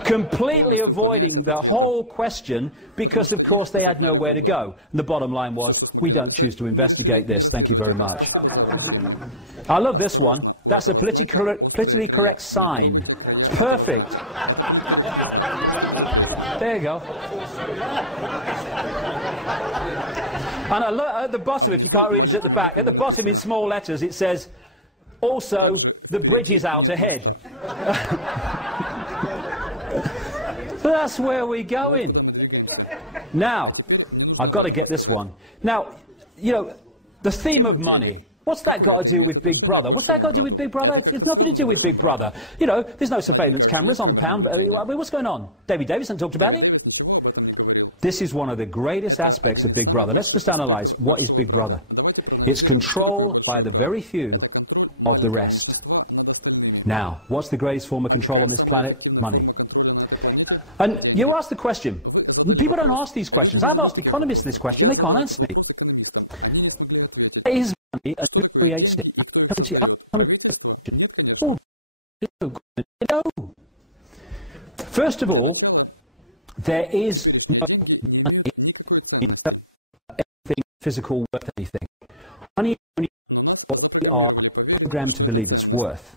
completely avoiding the whole question, because, of course, they had nowhere to go. And the bottom line was, we don't choose to investigate this. Thank you very much. I love this one. That's a politically correct sign. It's perfect. There you go. And I look at the bottom, if you can't read it at the back, at the bottom in small letters it says, also, the bridge is out ahead. That's where we're going. Now, I've got to get this one. Now, you know, the theme of money. What's that got to do with Big Brother? What's that got to do with Big Brother? It's nothing to do with Big Brother. You know, there's no surveillance cameras on the pound. I mean, what's going on? David Davidson talked about it. This is one of the greatest aspects of Big Brother. Let's just analyse what is Big Brother. It's control by the very few of the rest. Now, what's the greatest form of control on this planet? Money. And you ask the question. People don't ask these questions. I've asked economists this question. They can't answer me. What is money and who creates it? No. First of all, there is no money in anything physical worth anything. Money is only what we are programmed to believe it's worth.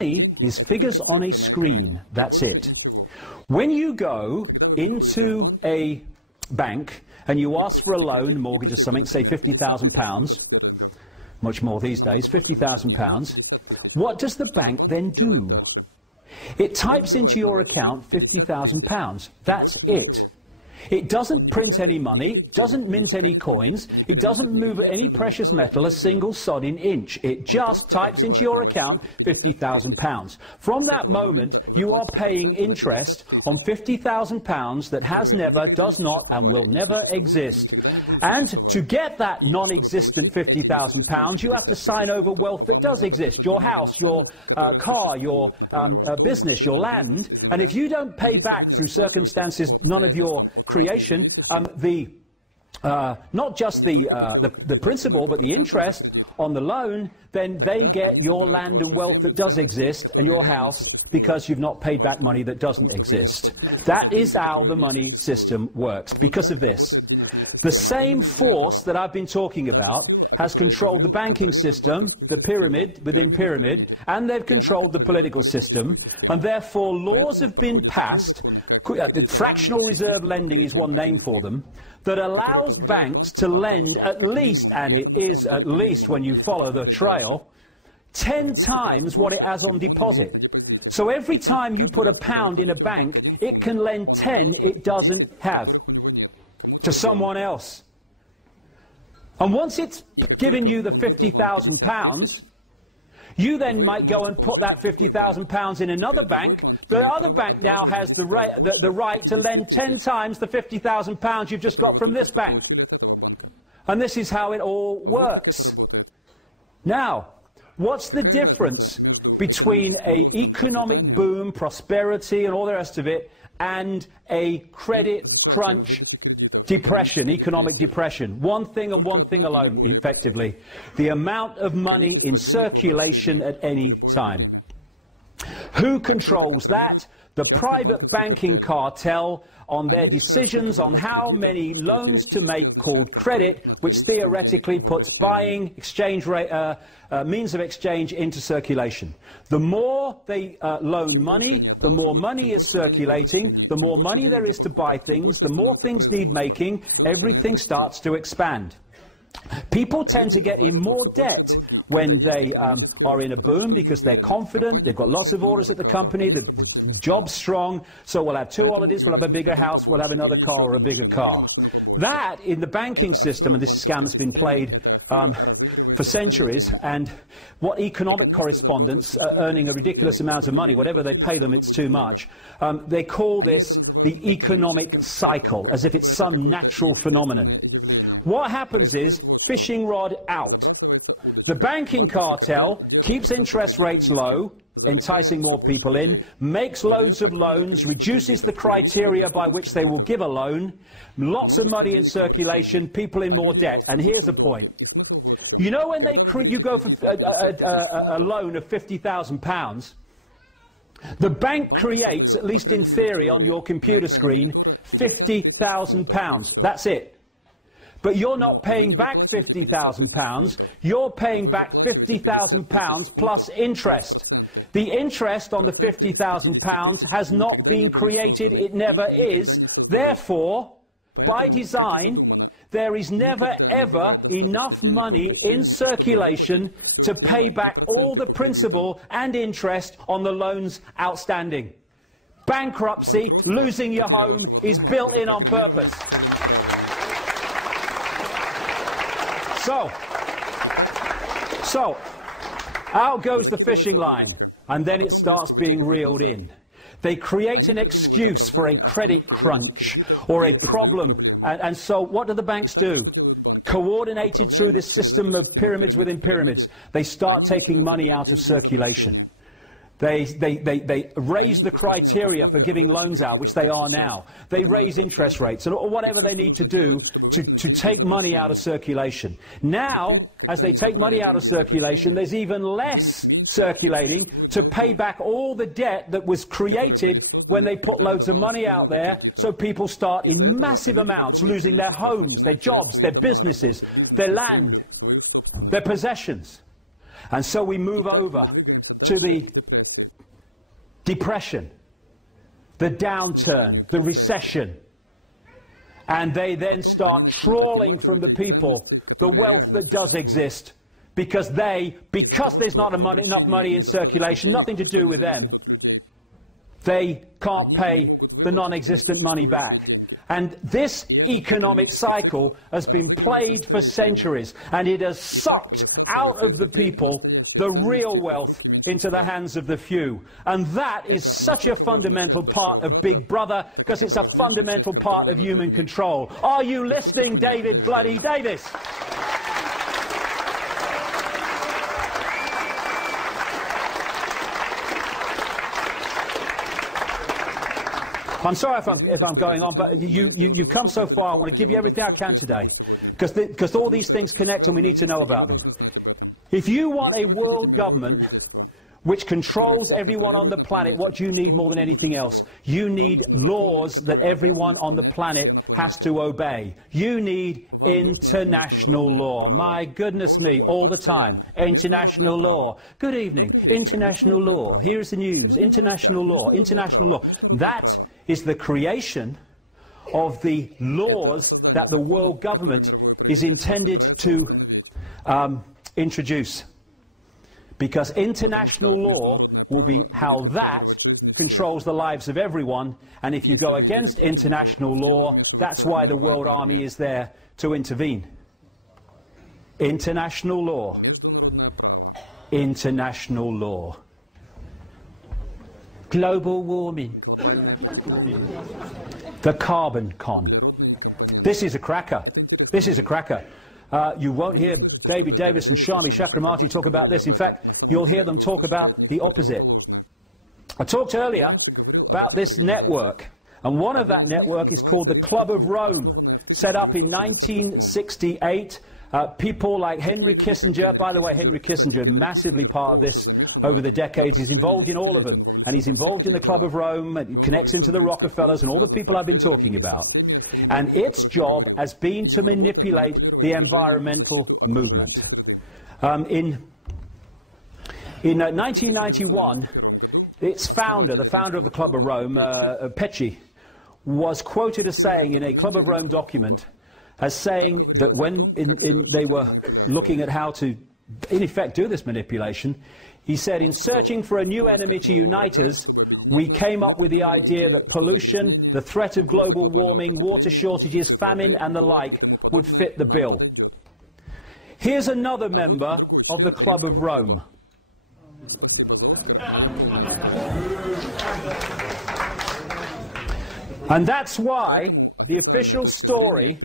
Money is figures on a screen. That's it. When you go into a bank and you ask for a loan, mortgage or something, say £50,000, much more these days, £50,000, what does the bank then do? It types into your account £50,000. That's it. It doesn't print any money, it doesn't mint any coins, it doesn't move any precious metal a single sodding inch. It just types into your account £50,000. From that moment, you are paying interest on £50,000 that has never, does not, and will never exist. And to get that non-existent £50,000, you have to sign over wealth that does exist. Your house, your car, your business, your land. And if you don't pay back through circumstances none of your creation, not just the principal, but the interest on the loan, then they get your land and wealth that does exist and your house because you've not paid back money that doesn't exist. That is how the money system works. Because of this, the same force that I've been talking about has controlled the banking system, the pyramid within pyramid, and they've controlled the political system, and therefore laws have been passed. The fractional reserve lending is one name for them, that allows banks to lend at least, and it is at least when you follow the trail, 10 times what it has on deposit. So every time you put £1 in a bank, it can lend 10 it doesn't have to someone else. And once it's given you the £50,000, you then might go and put that £50,000 in another bank. The other bank now has the right to lend 10 times the £50,000 you've just got from this bank. And this is how it all works. Now, what's the difference between an economic boom, prosperity, and all the rest of it, and a credit crunch, depression, economic depression? One thing and one thing alone, effectively: the amount of money in circulation at any time. Who controls that? The private banking cartel, on their decisions on how many loans to make, called credit, which theoretically puts buying, exchange rate, means of exchange into circulation. The more they loan money, the more money is circulating, the more money there is to buy things, the more things need making, everything starts to expand. People tend to get in more debt when they are in a boom because they're confident, they've got lots of orders at the company, the job's strong, so we'll have 2 holidays, we'll have a bigger house, we'll have another car or a bigger car. That, in the banking system, and this scam has been played for centuries, and what economic correspondents earning a ridiculous amount of money, whatever they pay them, it's too much. They call this the economic cycle, as if it's some natural phenomenon. What happens is, fishing rod out. The banking cartel keeps interest rates low, enticing more people in, makes loads of loans, reduces the criteria by which they will give a loan, lots of money in circulation, people in more debt. And here's the point. You know, when you go for a loan of £50,000, the bank creates, at least in theory on your computer screen, £50,000. That's it. But you're not paying back £50,000, you're paying back £50,000 plus interest. The interest on the £50,000 has not been created, it never is. Therefore, by design, there is never ever enough money in circulation to pay back all the principal and interest on the loans outstanding. Bankruptcy, losing your home, is built in on purpose. So, out goes the fishing line, and then it starts being reeled in. They create an excuse for a credit crunch or a problem, and so what do the banks do? Coordinated through this system of pyramids within pyramids, they start taking money out of circulation. They raise the criteria for giving loans out, which they are now. They raise interest rates, or whatever they need to do to take money out of circulation. Now, as they take money out of circulation, there's even less circulating to pay back all the debt that was created when they put loads of money out there, so people start in massive amounts losing their homes, their jobs, their businesses, their land, their possessions. And so we move over to the depression, the downturn, the recession, and they then start trawling from the people the wealth that does exist, because there's not enough money in circulation, nothing to do with them, they can't pay the non-existent money back. And this economic cycle has been played for centuries, and it has sucked out of the people the real wealth into the hands of the few. And that is such a fundamental part of Big Brother, because it's a fundamental part of human control. Are you listening, David Bloody Davis? I'm sorry if I'm going on, but you've come so far. I want to give you everything I can today, because all these things connect and we need to know about them. If you want a world government which controls everyone on the planet, what do you need more than anything else? You need laws that everyone on the planet has to obey. You need international law. My goodness me, all the time. International law. Good evening. International law. Here's the news. International law. International law. That is the creation of the laws that the world government is intended to introduce. Because international law will be how that controls the lives of everyone. And if you go against international law, that's why the World Army is there to intervene. International law. International law. Global warming. The carbon con. This is a cracker. This is a cracker. You won't hear David Davis and Shami Chakramarty talk about this. In fact, you'll hear them talk about the opposite. I talked earlier about this network, and one of that network is called the Club of Rome, set up in 1968. People like Henry Kissinger, by the way, Henry Kissinger, massively part of this over the decades. He's involved in all of them. And he's involved in the Club of Rome, and it connects into the Rockefellers and all the people I've been talking about. And its job has been to manipulate the environmental movement. In 1991, its founder, the founder of the Club of Rome, Pecci, was quoted as saying in a Club of Rome document, as saying that when they were looking at how to, in effect, do this manipulation, he said, in searching for a new enemy to unite us, we came up with the idea that pollution, the threat of global warming, water shortages, famine and the like would fit the bill. Here's another member of the Club of Rome. And that's why the official story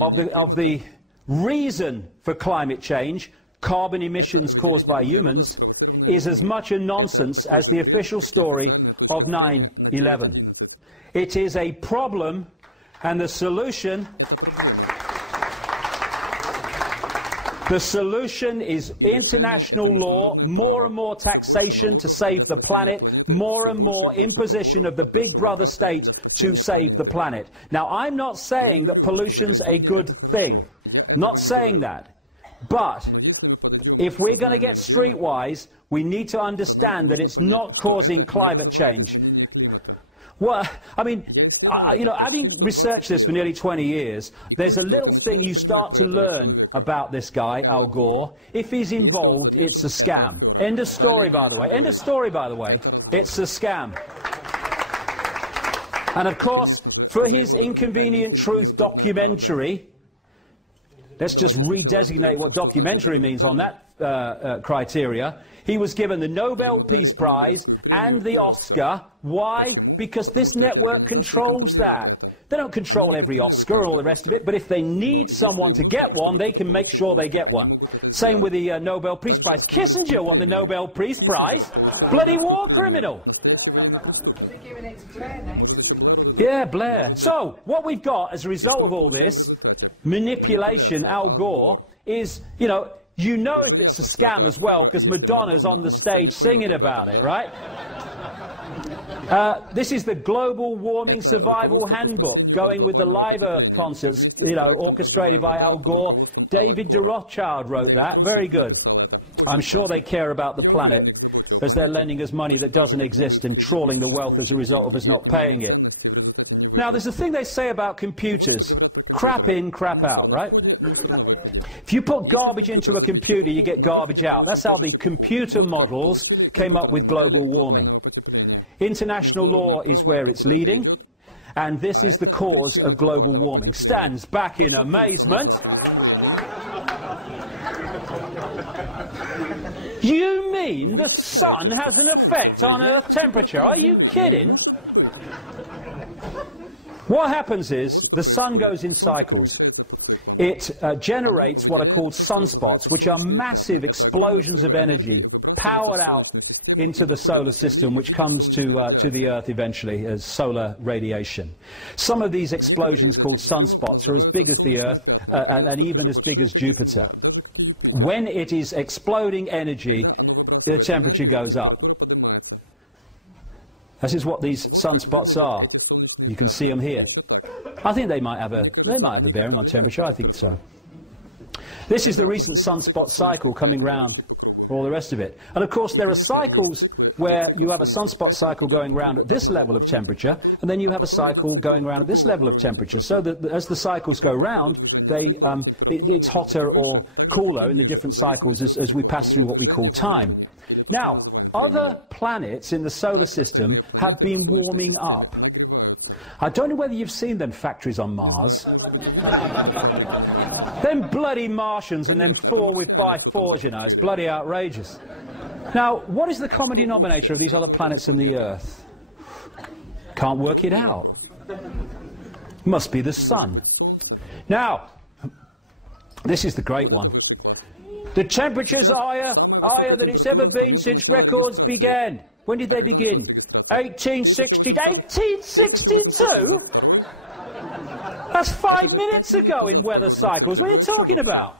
of the reason for climate change, carbon emissions caused by humans, is as much a nonsense as the official story of 9/11. It is a problem, and the solution is international law, more and more taxation to save the planet, more and more imposition of the big brother state to save the planet. Now, I'm not saying that pollution's a good thing. Not saying that. But if we're going to get streetwise, we need to understand that it's not causing climate change. Well, I mean, you know, having researched this for nearly 20 years, there's a little thing you start to learn about this guy, Al Gore. If he's involved, it's a scam. End of story, by the way. End of story, by the way. It's a scam. And of course, for his Inconvenient Truth documentary, let's just redesignate what documentary means on that criteria. He was given the Nobel Peace Prize and the Oscar. Why? Because this network controls that. They don't control every Oscar and all the rest of it, but if they need someone to get one, they can make sure they get one. Same with the Nobel Peace Prize. Kissinger won the Nobel Peace Prize. Bloody war criminal. They're giving it to Blair next. Yeah, Blair. So, what we've got as a result of all this manipulation, Al Gore, is, you know if it's a scam as well, because Madonna's on the stage singing about it, right? This is the Global Warming Survival Handbook, going with the Live Earth concerts, orchestrated by Al Gore. David de Rothschild wrote that. Very good. I'm sure they care about the planet, as they're lending us money that doesn't exist and trawling the wealth as a result of us not paying it. Now, there's a thing they say about computers. Crap in, crap out, right? If you put garbage into a computer, you get garbage out. That's how the computer models came up with global warming. International law is where it's leading, and this is the cause of global warming. Stands back in amazement. You mean the sun has an effect on Earth temperature? Are you kidding? What happens is the sun goes in cycles. It generates what are called sunspots, which are massive explosions of energy powered out into the solar system, which comes to the Earth eventually as solar radiation. Some of these explosions, called sunspots, are as big as the Earth and even as big as Jupiter. When it is exploding energy, the temperature goes up. This is what these sunspots are. You can see them here. I think they might have a bearing on temperature. I think so. This is the recent sunspot cycle coming round, all the rest of it. And of course, there are cycles where you have a sunspot cycle going round at this level of temperature, and then you have a cycle going round at this level of temperature. So that as the cycles go round, it's hotter or cooler in the different cycles as we pass through what we call time. Now, other planets in the solar system have been warming up. I don't know whether you've seen them factories on Mars. Them bloody Martians and them 4x4s, you know, it's bloody outrageous. Now, what is the common denominator of these other planets and the Earth? Can't work it out. Must be the sun. Now, this is the great one. The temperature's higher than it's ever been since records began. When did they begin? 1862? That's 5 minutes ago in weather cycles. What are you talking about?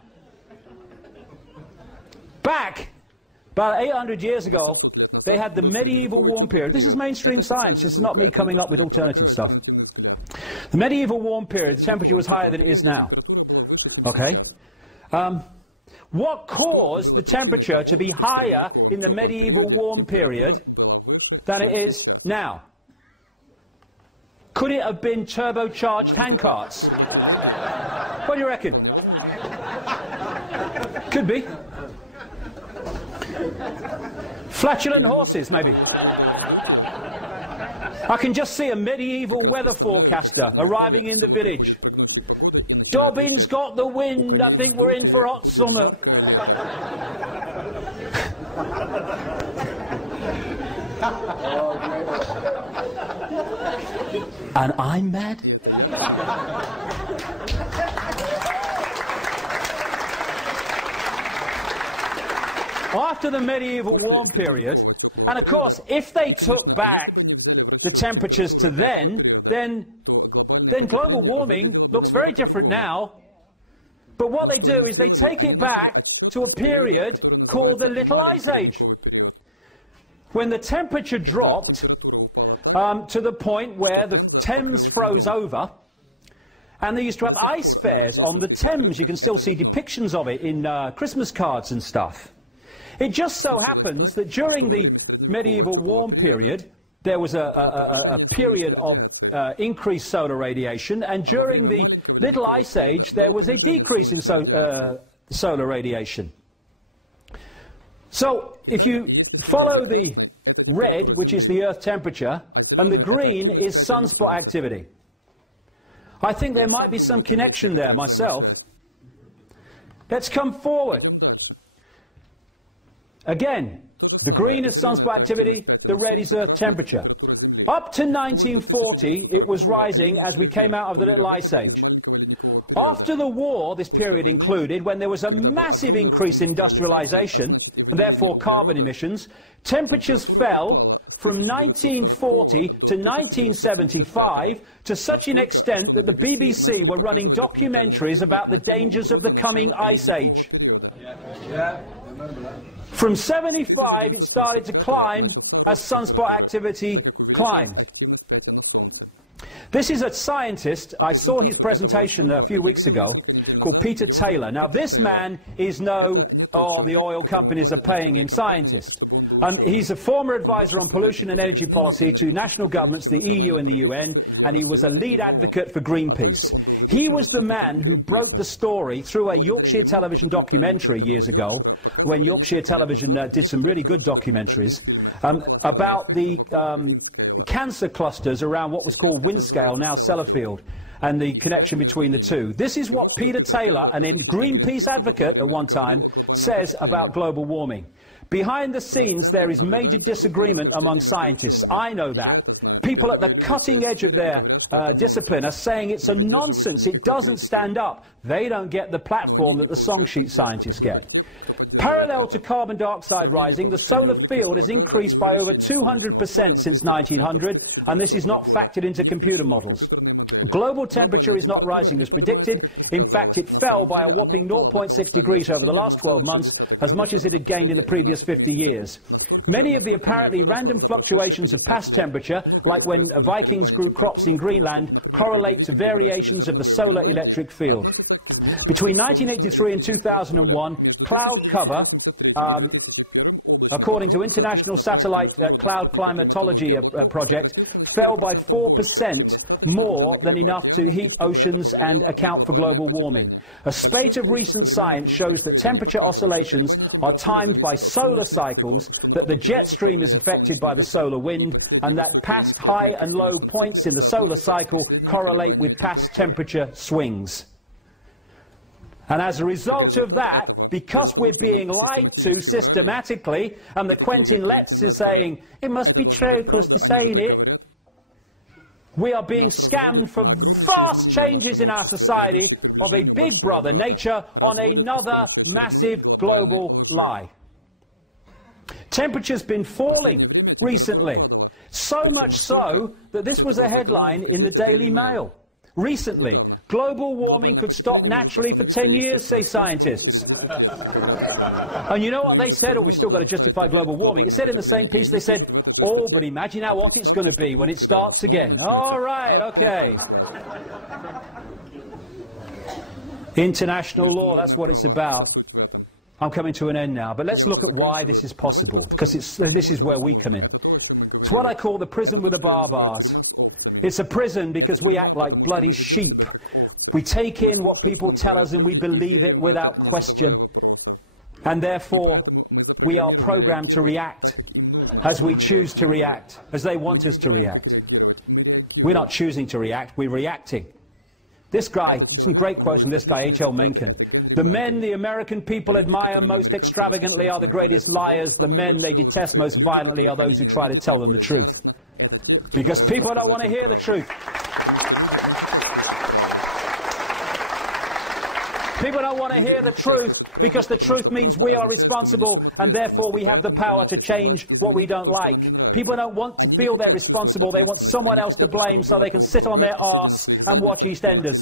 Back about 800 years ago, they had the medieval warm period. This is mainstream science. This is not me coming up with alternative stuff. The medieval warm period, the temperature was higher than it is now. Okay? What caused the temperature to be higher in the medieval warm period than it is now? Could it have been turbocharged handcarts? What do you reckon? Could be. Flatulent horses, maybe. I can just see a medieval weather forecaster arriving in the village. Dobbin's got the wind, I think we're in for hot summer. And I'm mad? After the medieval warm period, and of course, if they took back the temperatures to then global warming looks very different now. But what they do is they take it back to a period called the Little Ice Age, when the temperature dropped to the point where the Thames froze over, and they used to have ice fairs on the Thames. You can still see depictions of it in Christmas cards and stuff. It just so happens that during the medieval warm period, there was a period of increased solar radiation, and during the Little Ice Age, there was a decrease in solar radiation. So, if you follow the red, which is the Earth temperature, and the green is sunspot activity, I think there might be some connection there myself. Let's come forward. Again, the green is sunspot activity, the red is Earth temperature. Up to 1940, it was rising as we came out of the Little Ice Age. After the war, this period included, when there was a massive increase in industrialization, and therefore carbon emissions, temperatures fell from 1940 to 1975 to such an extent that the BBC were running documentaries about the dangers of the coming Ice Age. From 75, it started to climb as sunspot activity climbed. This is a scientist, I saw his presentation a few weeks ago, called Peter Taylor. Now this man is no, oh, the oil companies are paying him scientist. He's a former advisor on pollution and energy policy to national governments, the EU and the UN, and he was a lead advocate for Greenpeace. He was the man who broke the story through a Yorkshire television documentary years ago, when Yorkshire television did some really good documentaries, about the cancer clusters around what was called Windscale, now Sellafield, and the connection between the two. This is what Peter Taylor, an Greenpeace advocate at one time, says about global warming. Behind the scenes, there is major disagreement among scientists. I know that. People at the cutting edge of their discipline are saying it's a nonsense. It doesn't stand up. They don't get the platform that the song sheet scientists get. Parallel to carbon dioxide rising, the solar field has increased by over 200% since 1900, and this is not factored into computer models. Global temperature is not rising as predicted. In fact, it fell by a whopping 0.6 degrees over the last 12 months, as much as it had gained in the previous 50 years. Many of the apparently random fluctuations of past temperature, like when Vikings grew crops in Greenland, correlate to variations of the solar electric field. Between 1983 and 2001, cloud cover, according to International Satellite Cloud Climatology Project, fell by 4%, more than enough to heat oceans and account for global warming. A spate of recent science shows that temperature oscillations are timed by solar cycles, that the jet stream is affected by the solar wind, and that past high and low points in the solar cycle correlate with past temperature swings. And as a result of that, because we're being lied to systematically, and the Quentin Letts is saying, it must be true because they're saying it, we are being scammed for vast changes in our society of a big brother nature on another massive global lie. Temperature's been falling recently, so much so that this was a headline in the Daily Mail. Recently, global warming could stop naturally for 10 years, say scientists. And you know what they said? Oh, we've still got to justify global warming. It said in the same piece, they said, oh, but imagine how hot it's going to be when it starts again. All right, okay. International law, that's what it's about. I'm coming to an end now, but let's look at why this is possible, because this is where we come in. It's what I call the prison with the barbars. It's a prison because we act like bloody sheep. We take in what people tell us and we believe it without question. And therefore, we are programmed to react as we choose to react, as they want us to react. We're not choosing to react, we're reacting. This guy, some great quotes from this guy, H.L. Mencken. The men the American people admire most extravagantly are the greatest liars. The men they detest most violently are those who try to tell them the truth. Because people don't want to hear the truth. People don't want to hear the truth because the truth means we are responsible and therefore we have the power to change what we don't like. People don't want to feel they're responsible. They want someone else to blame so they can sit on their arse and watch EastEnders.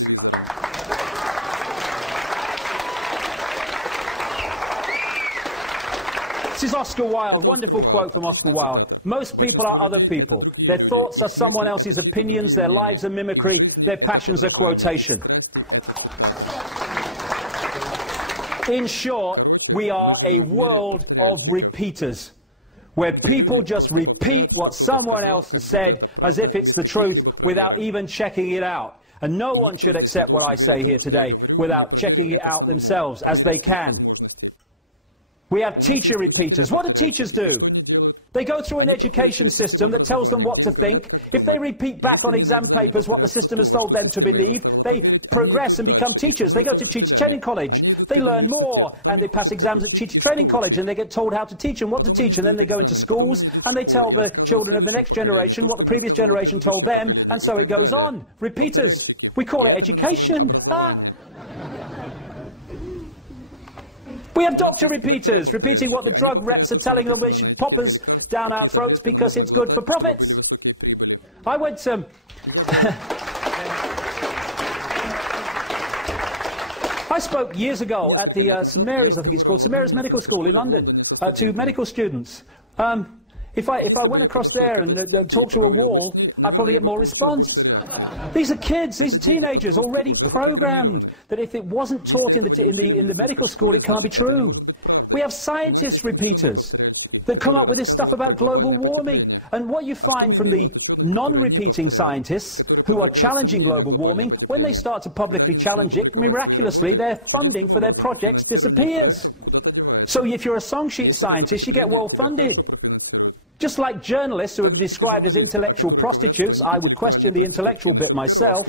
This is Oscar Wilde, wonderful quote from Oscar Wilde. Most people are other people. Their thoughts are someone else's opinions, their lives are mimicry, their passions are quotation. In short, we are a world of repeaters, where people just repeat what someone else has said as if it's the truth without even checking it out. And no one should accept what I say here today without checking it out themselves, as they can. We have teacher repeaters. What do teachers do? They go through an education system that tells them what to think. If they repeat back on exam papers what the system has told them to believe, they progress and become teachers. They go to teacher training college. They learn more and they pass exams at teacher training college and they get told how to teach and what to teach. And then they go into schools and they tell the children of the next generation what the previous generation told them. And so it goes on. Repeaters. We call it education. We have doctor repeaters, repeating what the drug reps are telling them we should pop us down our throats because it's good for profits. I went to... I spoke years ago at the St Mary's, I think it's called, St Mary's Medical School in London, to medical students. If I went across there and talked to a wall, I'd probably get more response. These are kids, these are teenagers, already programmed that if it wasn't taught in the medical school, it can't be true. We have scientist repeaters that come up with this stuff about global warming. And what you find from the non-repeating scientists who are challenging global warming, when they start to publicly challenge it, miraculously, their funding for their projects disappears. So if you're a song sheet scientist, you get well funded. Just like journalists who have been described as intellectual prostitutes, I would question the intellectual bit myself,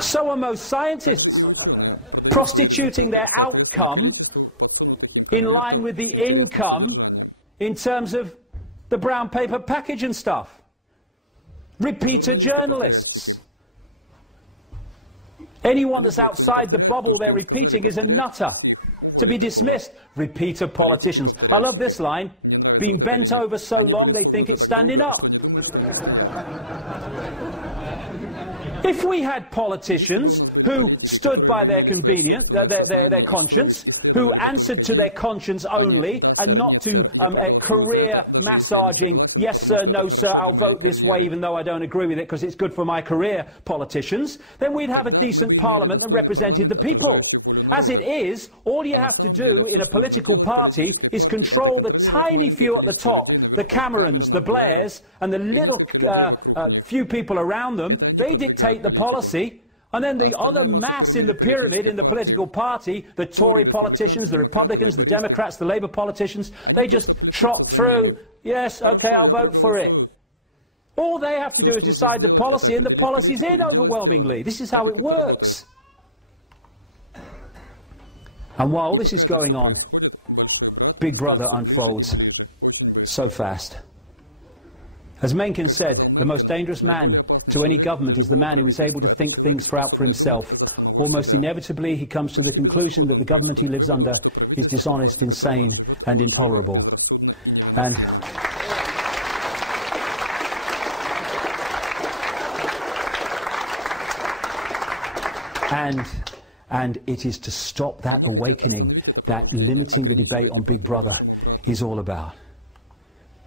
so are most scientists, prostituting their outcome in line with the income in terms of the brown paper package and stuff. Repeater journalists. Anyone that's outside the bubble they're repeating is a nutter, to be dismissed. Repeater politicians. I love this line. Been bent over so long they think it's standing up. If we had politicians who stood by their their conscience, who answered to their conscience only and not to career massaging, yes sir, no sir, I'll vote this way even though I don't agree with it because it's good for my career politicians, then we'd have a decent parliament that represented the people. As it is, all you have to do in a political party is control the tiny few at the top, the Camerons, the Blairs, and the little few people around them. They dictate the policy. And then the other mass in the pyramid in the political party, the Tory politicians, the Republicans, the Democrats, the Labour politicians, they just trot through, yes, okay, I'll vote for it. All they have to do is decide the policy, and the policy's in overwhelmingly. This is how it works. And while this is going on, Big Brother unfolds so fast. As Mencken said, the most dangerous man to any government is the man who is able to think things out for himself. Almost inevitably, he comes to the conclusion that the government he lives under is dishonest, insane, and intolerable. And it is to stop that awakening that limiting the debate on Big Brother is all about.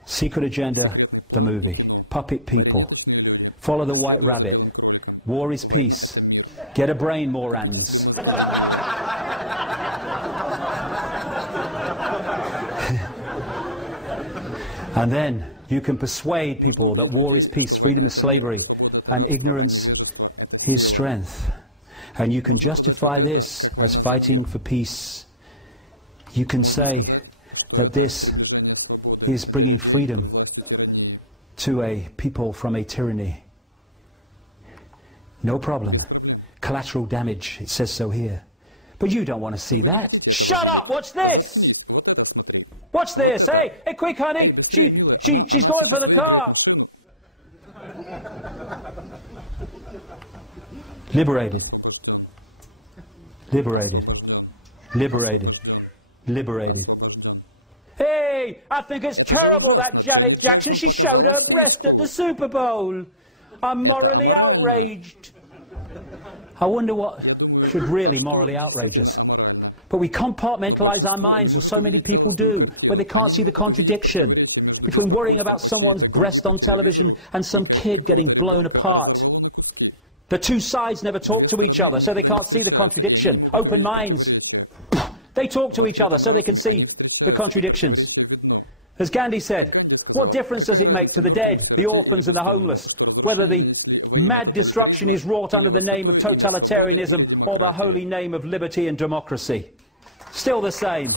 Secret Agenda, the movie. Puppet people. Follow the White Rabbit. War is peace. Get a brain, Morans. And then you can persuade people that war is peace, freedom is slavery, and ignorance is strength. And you can justify this as fighting for peace. You can say that this is bringing freedom to a people from a tyranny. No problem. Collateral damage, it says so here. But you don't want to see that. Shut up! Watch this! Watch this! Hey, quick, honey! She's going for the car! Liberated. Liberated. Liberated. Liberated. Hey, I think it's terrible that Janet Jackson, she showed her breast at the Super Bowl. I'm morally outraged. I wonder what should really morally outrage us. But we compartmentalize our minds, as so many people do, where they can't see the contradiction between worrying about someone's breast on television and some kid getting blown apart. The two sides never talk to each other, so they can't see the contradiction. Open minds. They talk to each other so they can see the contradictions. As Gandhi said, what difference does it make to the dead, the orphans and the homeless, whether the mad destruction is wrought under the name of totalitarianism or the holy name of liberty and democracy? Still the same.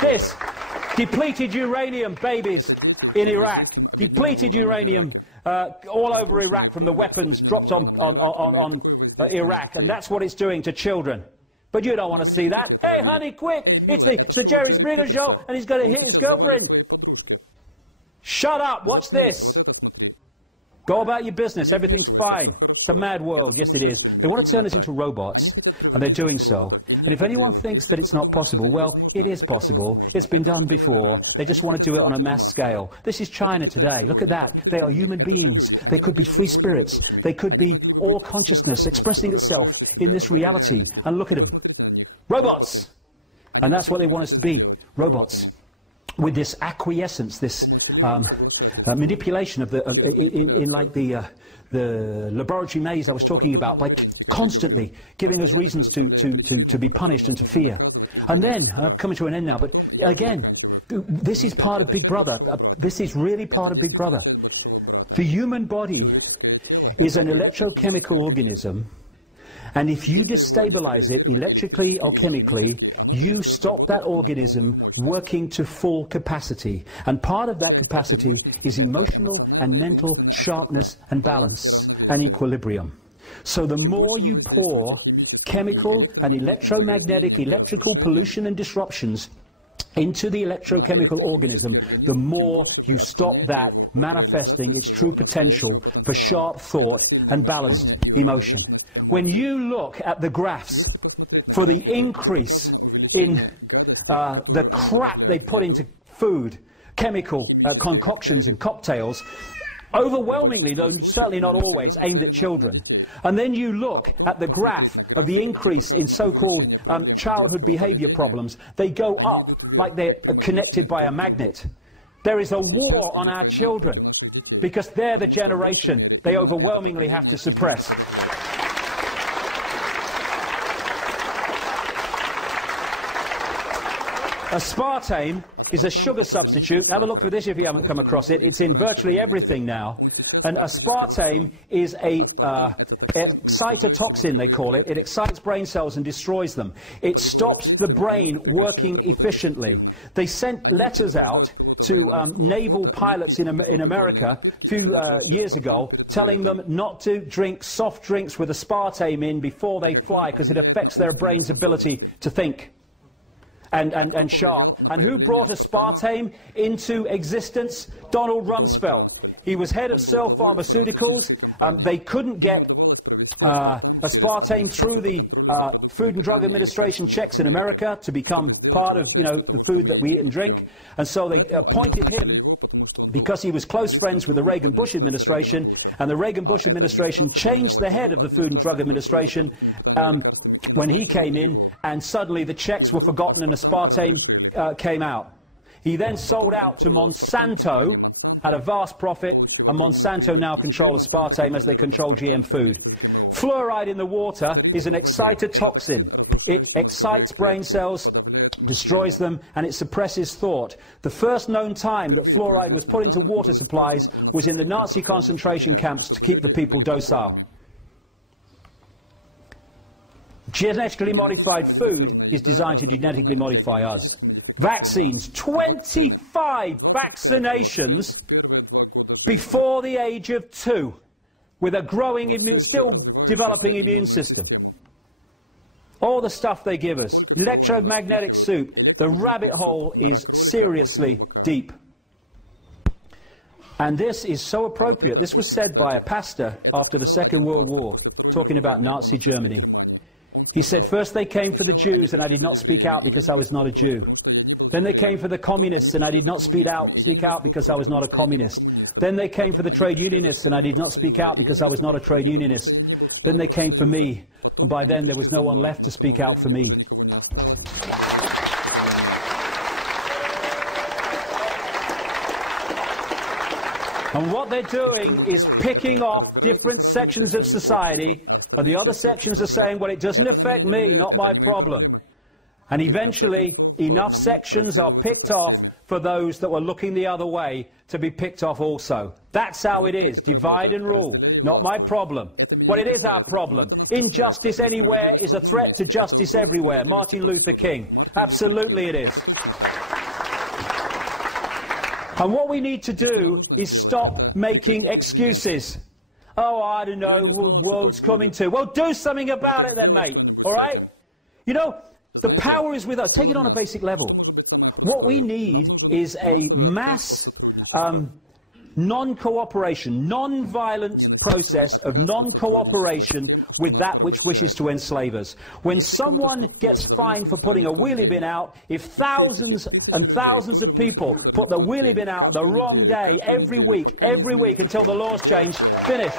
This, depleted uranium babies in Iraq, depleted uranium all over Iraq from the weapons dropped on Iraq, and that's what it's doing to children. But you don't want to see that. Hey, honey, quick! It's the Jerry Springer show, and he's going to hit his girlfriend. Shut up! Watch this. Go about your business. Everything's fine. It's a mad world. Yes, it is. They want to turn us into robots, and they're doing so. And if anyone thinks that it's not possible, well, it is possible. It's been done before. They just want to do it on a mass scale. This is China today. Look at that. They are human beings. They could be free spirits. They could be all consciousness expressing itself in this reality. And look at them. Robots. And that's what they want us to be. Robots. With this acquiescence, this manipulation of the laboratory maze I was talking about, by constantly giving us reasons to be punished and to fear. And then, I'm coming to an end now, but again, this is part of Big Brother. This is really part of Big Brother. The human body is an electrochemical organism, And if you destabilize it electrically or chemically, you stop that organism working to full capacity. And part of that capacity is emotional and mental sharpness and balance and equilibrium. So the more you pour chemical and electromagnetic, electrical pollution and disruptions into the electrochemical organism, the more you stop that manifesting its true potential for sharp thought and balanced emotion. When you look at the graphs for the increase in the crap they put into food, chemical concoctions and cocktails, overwhelmingly, though certainly not always, aimed at children. And then you look at the graph of the increase in so-called childhood behavior problems, they go up like they're connected by a magnet. There is a war on our children because they're the generation they overwhelmingly have to suppress. Aspartame is a sugar substitute. Have a look for this if you haven't come across it. It's in virtually everything now. And aspartame is a excitotoxin, they call it. It excites brain cells and destroys them. It stops the brain working efficiently. They sent letters out to naval pilots in America a few years ago, telling them not to drink soft drinks with aspartame in before they fly because it affects their brain's ability to think. And sharp. And who brought aspartame into existence? Donald Rumsfeld. He was head of Searle Pharmaceuticals. They couldn't get aspartame through the Food and Drug Administration checks in America to become part of, the food that we eat and drink. And so they appointed him because he was close friends with the Reagan-Bush administration, and the Reagan-Bush administration changed the head of the Food and Drug Administration when he came in, and suddenly the checks were forgotten and aspartame came out. He then sold out to Monsanto at a vast profit, and Monsanto now control aspartame as they control GM food. Fluoride in the water is an excitotoxin. It excites brain cells, destroys them, and it suppresses thought. The first known time that fluoride was put into water supplies was in the Nazi concentration camps to keep the people docile. Genetically modified food is designed to genetically modify us. Vaccines, 25 vaccinations before the age of 2, with a growing, still developing immune system. All the stuff they give us. Electromagnetic soup. The rabbit hole is seriously deep. And this is so appropriate. This was said by a pastor after the Second World War, talking about Nazi Germany. He said, first they came for the Jews, and I did not speak out because I was not a Jew. Then they came for the communists, and I did not speak out because I was not a communist. Then they came for the trade unionists, and I did not speak out because I was not a trade unionist. Then they came for me, and by then there was no one left to speak out for me. And what they're doing is picking off different sections of society, and the other sections are saying, well, it doesn't affect me, not my problem. And eventually, enough sections are picked off for those that were looking the other way to be picked off also. That's how it is. Divide and rule. Not my problem. Well, it is our problem. Injustice anywhere is a threat to justice everywhere. Martin Luther King. Absolutely it is. And what we need to do is stop making excuses. Oh, I don't know, the world's coming to. Well, do something about it then, mate. All right? You know, the power is with us. Take it on a basic level. What we need is a mass non-cooperation, non-violent process of non-cooperation with that which wishes to enslave us. When someone gets fined for putting a wheelie bin out, if thousands and thousands of people put the wheelie bin out the wrong day every week until the laws change, finish.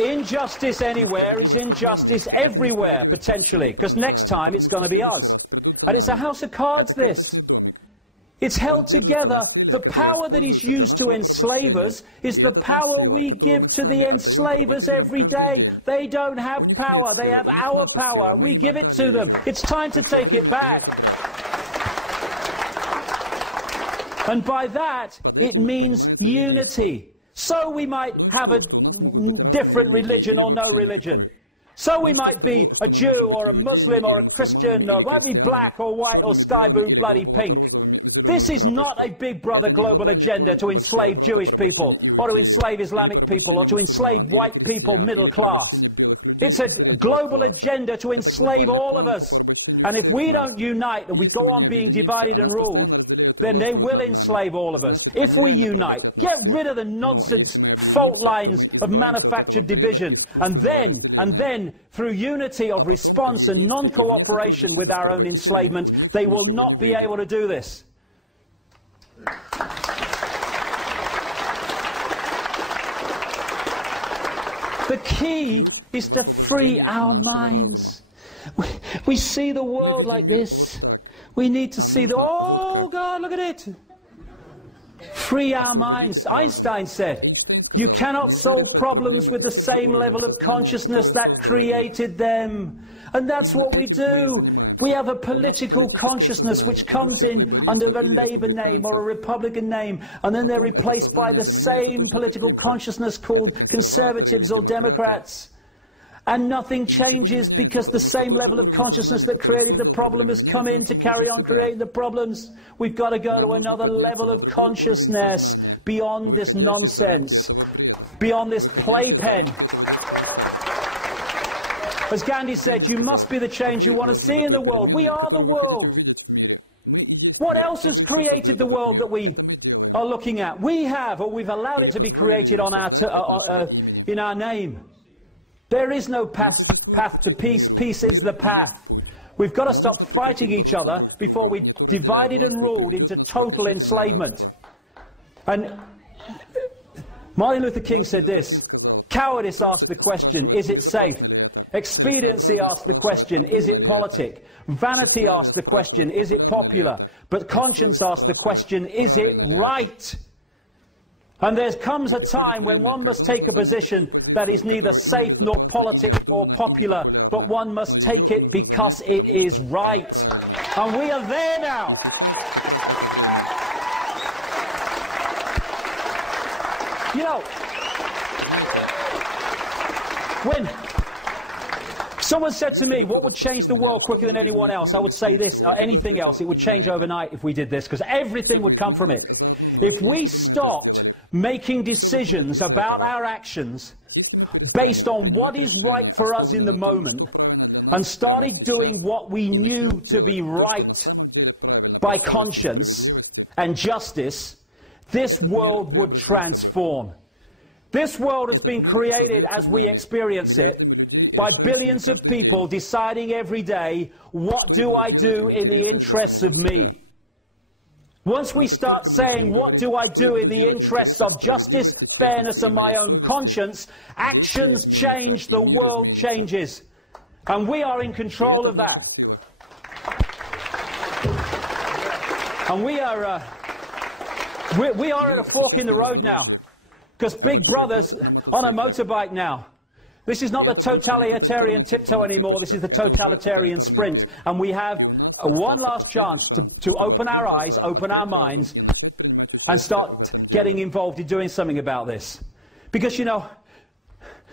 Injustice anywhere is injustice everywhere, potentially, because next time it's going to be us. And it's a house of cards, this. It's held together. The power that is used to enslave us is the power we give to the enslavers every day. They don't have power. They have our power. We give it to them. It's time to take it back. And by that, it means unity. So we might have a different religion or no religion. So we might be a Jew or a Muslim or a Christian, or might be black or white or sky blue, bloody pink. This is not a big brother global agenda to enslave Jewish people, or to enslave Islamic people, or to enslave white people, middle class. It's a global agenda to enslave all of us. And if we don't unite and we go on being divided and ruled, then they will enslave all of us. If we unite, get rid of the nonsense fault lines of manufactured division, and then through unity of response and non-cooperation with our own enslavement, they will not be able to do this. The key is to free our minds. We see the world like this. We need to see the, oh God, look at it. Free our minds. Einstein said, you cannot solve problems with the same level of consciousness that created them. And that's what we do. We have a political consciousness which comes in under a Labour name or a Republican name, and then they're replaced by the same political consciousness called Conservatives or Democrats. And nothing changes because the same level of consciousness that created the problem has come in to carry on creating the problems. We've got to go to another level of consciousness beyond this nonsense, beyond this playpen. As Gandhi said, you must be the change you want to see in the world. We are the world. What else has created the world that we are looking at? We have, or we've allowed it to be created on our in our name. There is no path to peace. Peace is the path. We've got to stop fighting each other before we divided and ruled into total enslavement. And Martin Luther King said this, cowardice asked the question, is it safe? Expediency asked the question, is it politic? Vanity asked the question, is it popular? But conscience asked the question, is it right? And there comes a time when one must take a position that is neither safe nor politic nor popular, but one must take it because it is right. And we are there now. You know, when someone said to me, what would change the world quicker than anyone else? I would say this, anything else, it would change overnight if we did this, because everything would come from it. If we stopped making decisions about our actions based on what is right for us in the moment and started doing what we knew to be right by conscience and justice, this world would transform. This world has been created as we experience it by billions of people deciding every day, what do I do in the interests of me? Once we start saying, what do I do in the interests of justice, fairness and my own conscience, actions change, the world changes. And we are in control of that. And we are at a fork in the road now. Because Big Brother's on a motorbike now. This is not the totalitarian tiptoe anymore, this is the totalitarian sprint. And we have one last chance to open our eyes, open our minds, and start getting involved in doing something about this. Because, you know,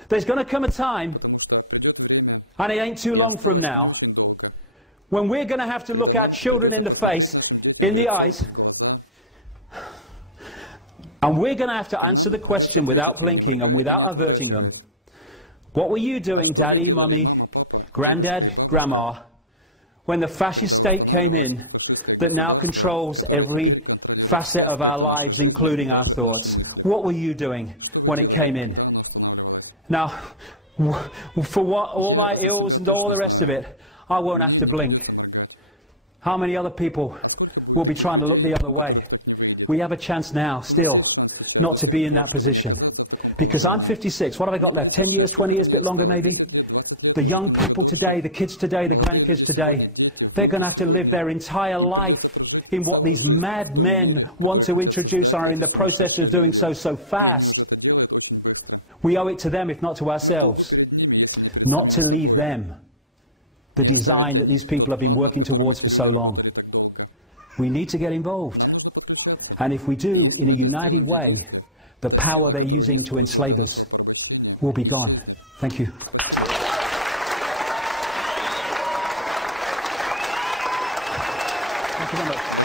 there's going to come a time, and it ain't too long from now, when we're going to have to look our children in the face, in the eyes, and we're going to have to answer the question without blinking and without averting them. What were you doing, Daddy, Mummy, Granddad, Grandma, when the fascist state came in that now controls every facet of our lives, including our thoughts? What were you doing when it came in? Now, for what, all my ills and all the rest of it, I won't have to blink. How many other people will be trying to look the other way? We have a chance now, still, not to be in that position. Because I'm 56, what have I got left? 10 years, 20 years, a bit longer maybe? The young people today, the kids today, the grandkids today, they're going to have to live their entire life in what these madmen want to introduce and are in the process of doing so fast. We owe it to them, if not to ourselves, not to leave them the design that these people have been working towards for so long. We need to get involved. And if we do, in a united way, the power they're using to enslave us will be gone. Thank you. Thank you very much.